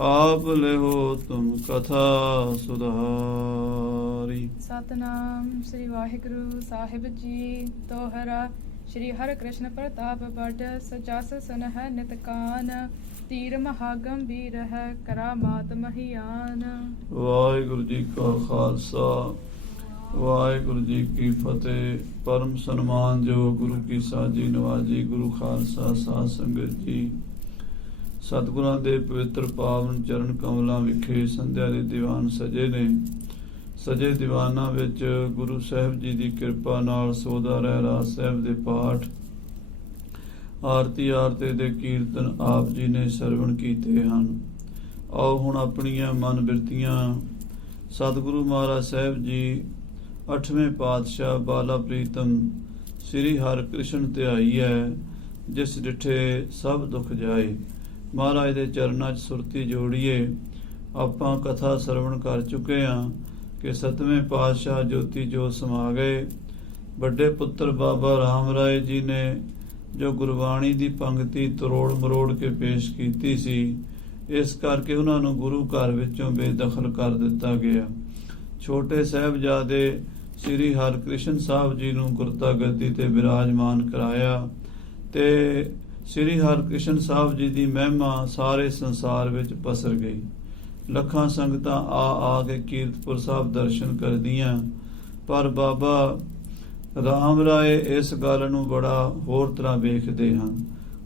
आप लेहो तुम कथा सुधारी। सतनाम श्री वाहिगुरु साहिब जी दोहरा। श्री हर कृष्ण प्रताप बड़ सजस सुनह नित कान। तीर महागंभीर है करामात महियान। वाहिगुरु जी का खालसा वाहिगुरु जी की फतेह। परम सन्मान जो गुरु की साजी नवाजी गुरु खालसा साध संगत जी, सतगुਰਾਂ ਦੇ ਪਵਿੱਤਰ ਪਾਵਨ ਚਰਨ ਕਮਲਾਂ ਵਿਖੇ ਸੰਧਿਆ ਦੇ ਦੀਵਾਨ ਸਜੇ ਨੇ। ਸਜੇ ਦੀਵਾਨਾਂ ਵਿੱਚ ਗੁਰੂ ਸਾਹਿਬ ਜੀ ਦੀ ਕਿਰਪਾ ਨਾਲ ਸੋਦਾ ਰਹਿਰਾਸ ਸਾਹਿਬ ਦੇ ਪਾਠ, ਆਰਤੀ ਆਰਤੇ ਦੇ ਕੀਰਤਨ ਆਪ ਜੀ ਨੇ ਸਰਵਣ ਕੀਤੇ ਹਨ। ਆਓ ਹੁਣ ਆਪਣੀਆਂ ਮਨ ਬਿਰਤੀਆਂ ਸਤਿਗੁਰੂ ਮਹਾਰਾਜ ਸਾਹਿਬ ਜੀ 8ਵੇਂ ਪਾਤਸ਼ਾਹ ਬਾਲਾ ਪ੍ਰੀਤਮ ਸ੍ਰੀ ਹਰਿਕ੍ਰਿਸ਼ਨ ਧਿਆਈ ਹੈ, ਜਿਸ ਡਿਠੇ ਸਭ ਦੁੱਖ ਜਾਏ। ਮਹਾਰਾਜ ਦੇ ਚਰਨਾਂ 'ਚ ਸੁਰਤੀ ਜੋੜੀਏ। ਆਪਾਂ ਕਥਾ ਸਰਵਣ ਕਰ ਚੁੱਕੇ ਹਾਂ ਕਿ 7ਵੇਂ ਪਾਤਸ਼ਾਹ ਜੋਤੀ ਜੋਤ ਸਮਾ ਗਏ। ਵੱਡੇ ਪੁੱਤਰ ਬਾਬਾ ਰਾਮ ਰਾਏ ਜੀ ਨੇ ਜੋ ਗੁਰਬਾਣੀ ਦੀ ਪੰਕਤੀ ਤਰੋੜ ਮਰੋੜ ਕੇ ਪੇਸ਼ ਕੀਤੀ ਸੀ, ਇਸ ਕਰਕੇ ਉਹਨਾਂ ਨੂੰ ਗੁਰੂ ਘਰ ਵਿੱਚੋਂ ਬੇਦਖਲ ਕਰ ਦਿੱਤਾ ਗਿਆ। ਛੋਟੇ ਸਾਹਿਬਜ਼ਾਦੇ ਸ੍ਰੀ ਹਰਿਕ੍ਰਿਸ਼ਨ ਸਾਹਿਬ ਜੀ ਨੂੰ ਗੁਰਤਾ ਗੱਦੀ ਤੇ ਬਿਰਾਜਮਾਨ ਕਰਾਇਆ ਤੇ ਸ੍ਰੀ ਹਰਿਕ੍ਰਿਸ਼ਨ ਸਾਹਿਬ ਜੀ ਦੀ ਮਹਿਮਾ ਸਾਰੇ ਸੰਸਾਰ ਵਿੱਚ ਪਸਰ ਗਈ। ਲੱਖਾਂ ਸੰਗਤਾਂ ਆ ਕੇ ਕੀਰਤਪੁਰ ਸਾਹਿਬ ਦਰਸ਼ਨ ਕਰਦੀਆਂ, ਪਰ ਬਾਬਾ ਰਾਮ ਰਾਏ ਇਸ ਗੱਲ ਨੂੰ ਬੜਾ ਹੋਰ ਤਰ੍ਹਾਂ ਵੇਖਦੇ ਹਨ।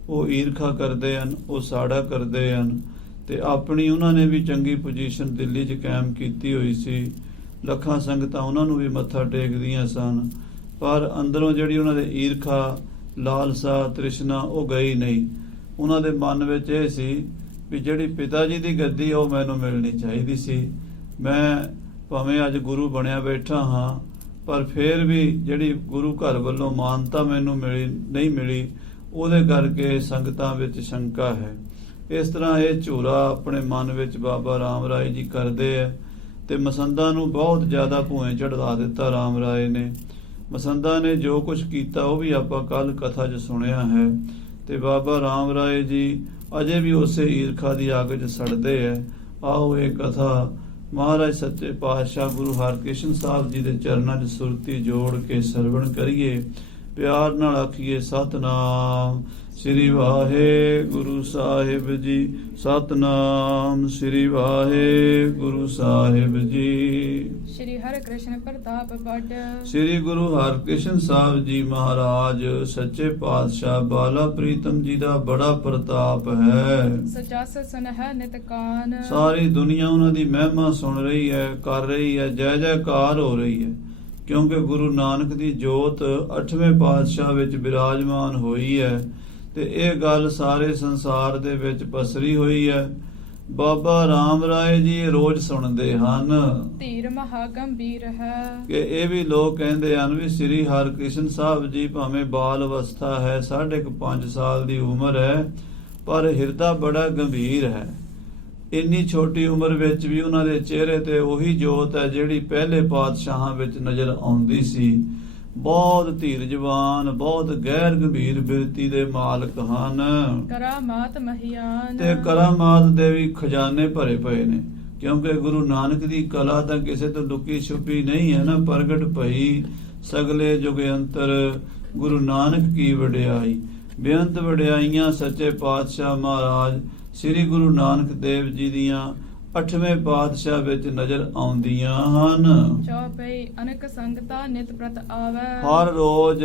ਉਹ ਈਰਖਾ ਕਰਦੇ ਹਨ, ਉਹ ਸਾੜਾ ਕਰਦੇ ਹਨ ਤੇ ਆਪਣੀ ਉਹਨਾਂ ਨੇ ਵੀ ਚੰਗੀ ਪੋਜੀਸ਼ਨ ਦਿੱਲੀ 'ਚ ਕਾਇਮ ਕੀਤੀ ਹੋਈ ਸੀ। ਲੱਖਾਂ ਸੰਗਤਾਂ ਉਹਨਾਂ ਨੂੰ ਵੀ ਮੱਥਾ ਟੇਕਦੀਆਂ ਸਨ, ਪਰ ਅੰਦਰੋਂ ਜਿਹੜੀ ਉਹਨਾਂ ਦੇ ਈਰਖਾ, ਲਾਲਸਾ, ਤ੍ਰਿਸ਼ਨਾ ਉਹ ਗਈ ਨਹੀਂ। ਉਹਨਾਂ ਦੇ ਮਨ ਵਿੱਚ ਇਹ ਸੀ ਵੀ ਜਿਹੜੀ ਪਿਤਾ ਜੀ ਦੀ ਗੱਦੀ ਉਹ ਮੈਨੂੰ ਮਿਲਣੀ ਚਾਹੀਦੀ ਸੀ। ਮੈਂ ਭਾਵੇਂ ਅੱਜ ਗੁਰੂ ਬਣਿਆ ਬੈਠਾ ਹਾਂ, ਪਰ ਫਿਰ ਵੀ ਜਿਹੜੀ ਗੁਰੂ ਘਰ ਵੱਲੋਂ ਮਾਨਤਾ ਮੈਨੂੰ ਨਹੀਂ ਮਿਲੀ, ਉਹਦੇ ਕਰਕੇ ਸੰਗਤਾਂ ਵਿੱਚ ਸ਼ੰਕਾ ਹੈ। ਇਸ ਤਰ੍ਹਾਂ ਇਹ ਝੂਰਾ ਆਪਣੇ ਮਨ ਵਿੱਚ ਬਾਬਾ ਰਾਮ ਰਾਏ ਜੀ ਕਰਦੇ ਹੈ ਤੇ ਮਸੰਦਾਂ ਨੂੰ ਬਹੁਤ ਜ਼ਿਆਦਾ ਭੂਏ ਚੜ੍ਹਾ ਦਿੱਤਾ ਰਾਮ ਰਾਏ ਨੇ। ਮਸੰਦਾਂ ਨੇ ਜੋ ਕੁਝ ਕੀਤਾ ਉਹ ਵੀ ਆਪਾਂ ਕੱਲ ਕਥਾ 'ਚ ਸੁਣਿਆ ਹੈ ਤੇ ਬਾਬਾ ਰਾਮ ਰਾਏ ਜੀ ਅਜੇ ਵੀ ਉਸੇ ਈਰਖਾ ਦੀ ਅੱਗ 'ਚ ਸੜਦੇ ਹੈ। ਆਓ ਇਹ ਕਥਾ ਮਹਾਰਾਜ ਸੱਚੇ ਪਾਤਸ਼ਾਹ ਗੁਰੂ ਹਰਿਕ੍ਰਿਸ਼ਨ ਸਾਹਿਬ ਜੀ ਦੇ ਚਰਨਾਂ 'ਚ ਸੁਰਤੀ ਜੋੜ ਕੇ ਸਰਵਣ ਕਰੀਏ। ਪਿਆਰ ਨਾਲ ਆਖੀਏ ਸਤਨਾਮ ਸ੍ਰੀ ਵਾਹਿਗੁਰੂ ਸਾਹਿਬ ਜੀ, ਸਤਨਾਮ ਸ੍ਰੀ ਵਾਹਿਗੁਰੂ ਸਾਹਿਬ ਜੀ। श्री हर कृष्ण प्रताप बड़ ਸ੍ਰੀ ਗੁਰੂ ਹਰਿਕ੍ਰਿਸ਼ਨ ਸਾਹਿਬ ਜੀ ਮਹਾਰਾਜ ਸੱਚੇ ਪਾਤਸ਼ਾਹ ਬਾਲਾ ਪ੍ਰੀਤਮ ਜੀ ਦਾ ਬੜਾ ਪ੍ਰਤਾਪ ਹੈ। सजस सुनह नित कान। ਸਾਰੀ ਦੁਨੀਆ ਉਹਨਾਂ ਦੀ ਮਹਿਮਾ ਸੁਣ ਰਹੀ ਹੈ, ਕਰ ਰਹੀ ਹੈ, ਜੈ ਜੈਕਾਰ ਹੋ ਰਹੀ ਹੈ, ਕਿਉਂਕਿ ਗੁਰੂ ਨਾਨਕ ਦੀ ਜੋਤ 8ਵੇਂ ਪਾਤਸ਼ਾਹ ਵਿੱਚ ਬਿਰਾਜਮਾਨ ਹੋਈ ਹੈ ਤੇ ਇਹ ਗੱਲ ਸਾਰੇ ਸੰਸਾਰ ਦੇ ਵਿੱਚ ਪਸਰੀ ਹੋਈ ਹੈ। ਬਾਬਾ ਰਾਮ ਰਾਏ ਜੀ ਰੋਜ਼ ਸੁਣਦੇ ਹਨ ਧੀਰ ਮਹਾਗੰਭੀਰ ਹੈ ਕਿ ਇਹ ਵੀ ਲੋਕ ਕਹਿੰਦੇ ਹਨ ਵੀ ਸ੍ਰੀ ਹਰਿਕ੍ਰਿਸ਼ਨ ਸਾਹਿਬ ਜੀ ਭਾਵੇਂ ਬਾਲ ਅਵਸਥਾ ਹੈ, 5.5 ਸਾਲ ਦੀ ਉਮਰ ਹੈ, ਪਰ ਹਿਰਦਾ ਬੜਾ ਗੰਭੀਰ ਹੈ। ਇੰਨੀ ਛੋਟੀ ਉਮਰ ਵਿੱਚ ਵੀ ਉਹਨਾਂ ਦੇ ਚਿਹਰੇ ਤੇ ਉਹੀ ਜੋਤ ਹੈ ਜਿਹੜੀ ਪਹਿਲੇ ਪਾਤਸ਼ਾਹਾਂ ਵਿੱਚ ਨਜ਼ਰ ਆਉਂਦੀ ਸੀ। ਬਹੁਤ ਧੀਰਜਵਾਨ, ਬਹੁਤ ਗਹਿਰ ਗੰਭੀਰ ਬਿਰਤੀ ਦੇ ਮਾਲਕ ਹਨ ਕਰਾਮਾਤ ਮਹੀਆਨ। ਤੇ ਕਰਾਮਾਤ ਦੇ ਵੀ ਖਜ਼ਾਨੇ ਭਰੇ ਪਏ ਨੇ, ਕਿਉਂਕਿ ਗੁਰੂ ਨਾਨਕ ਦੀ ਕਲਾ ਤਾਂ ਕਿਸੇ ਤੋਂ ਲੁਕੀ ਛੁਪੀ ਨਹੀਂ ਹੈ ਨਾ। ਪ੍ਰਗਟ ਭਈ ਸਗਲੇ ਜੁਗ ਅੰਤਰ ਗੁਰੂ ਨਾਨਕ ਕੀ ਵਡਿਆਈ। ਬੇਅੰਤ ਵਡਿਆਈਆਂ ਸੱਚੇ ਪਾਤਸ਼ਾਹ ਮਹਾਰਾਜ ਸ੍ਰੀ ਗੁਰੂ ਨਾਨਕ ਦੇਵ ਜੀ ਦੀਆਂ 8ਵੇਂ ਪਾਤਸ਼ਾਹ ਵਿੱਚ ਨਜ਼ਰ ਆਉਂਦੀਆਂ ਹਨ। ਚੌਪਈ ਅਨੇਕ ਸੰਗਤਾਂ ਨਿਤ ਪ੍ਰਤ ਆਵੈ। ਹਰ ਰੋਜ਼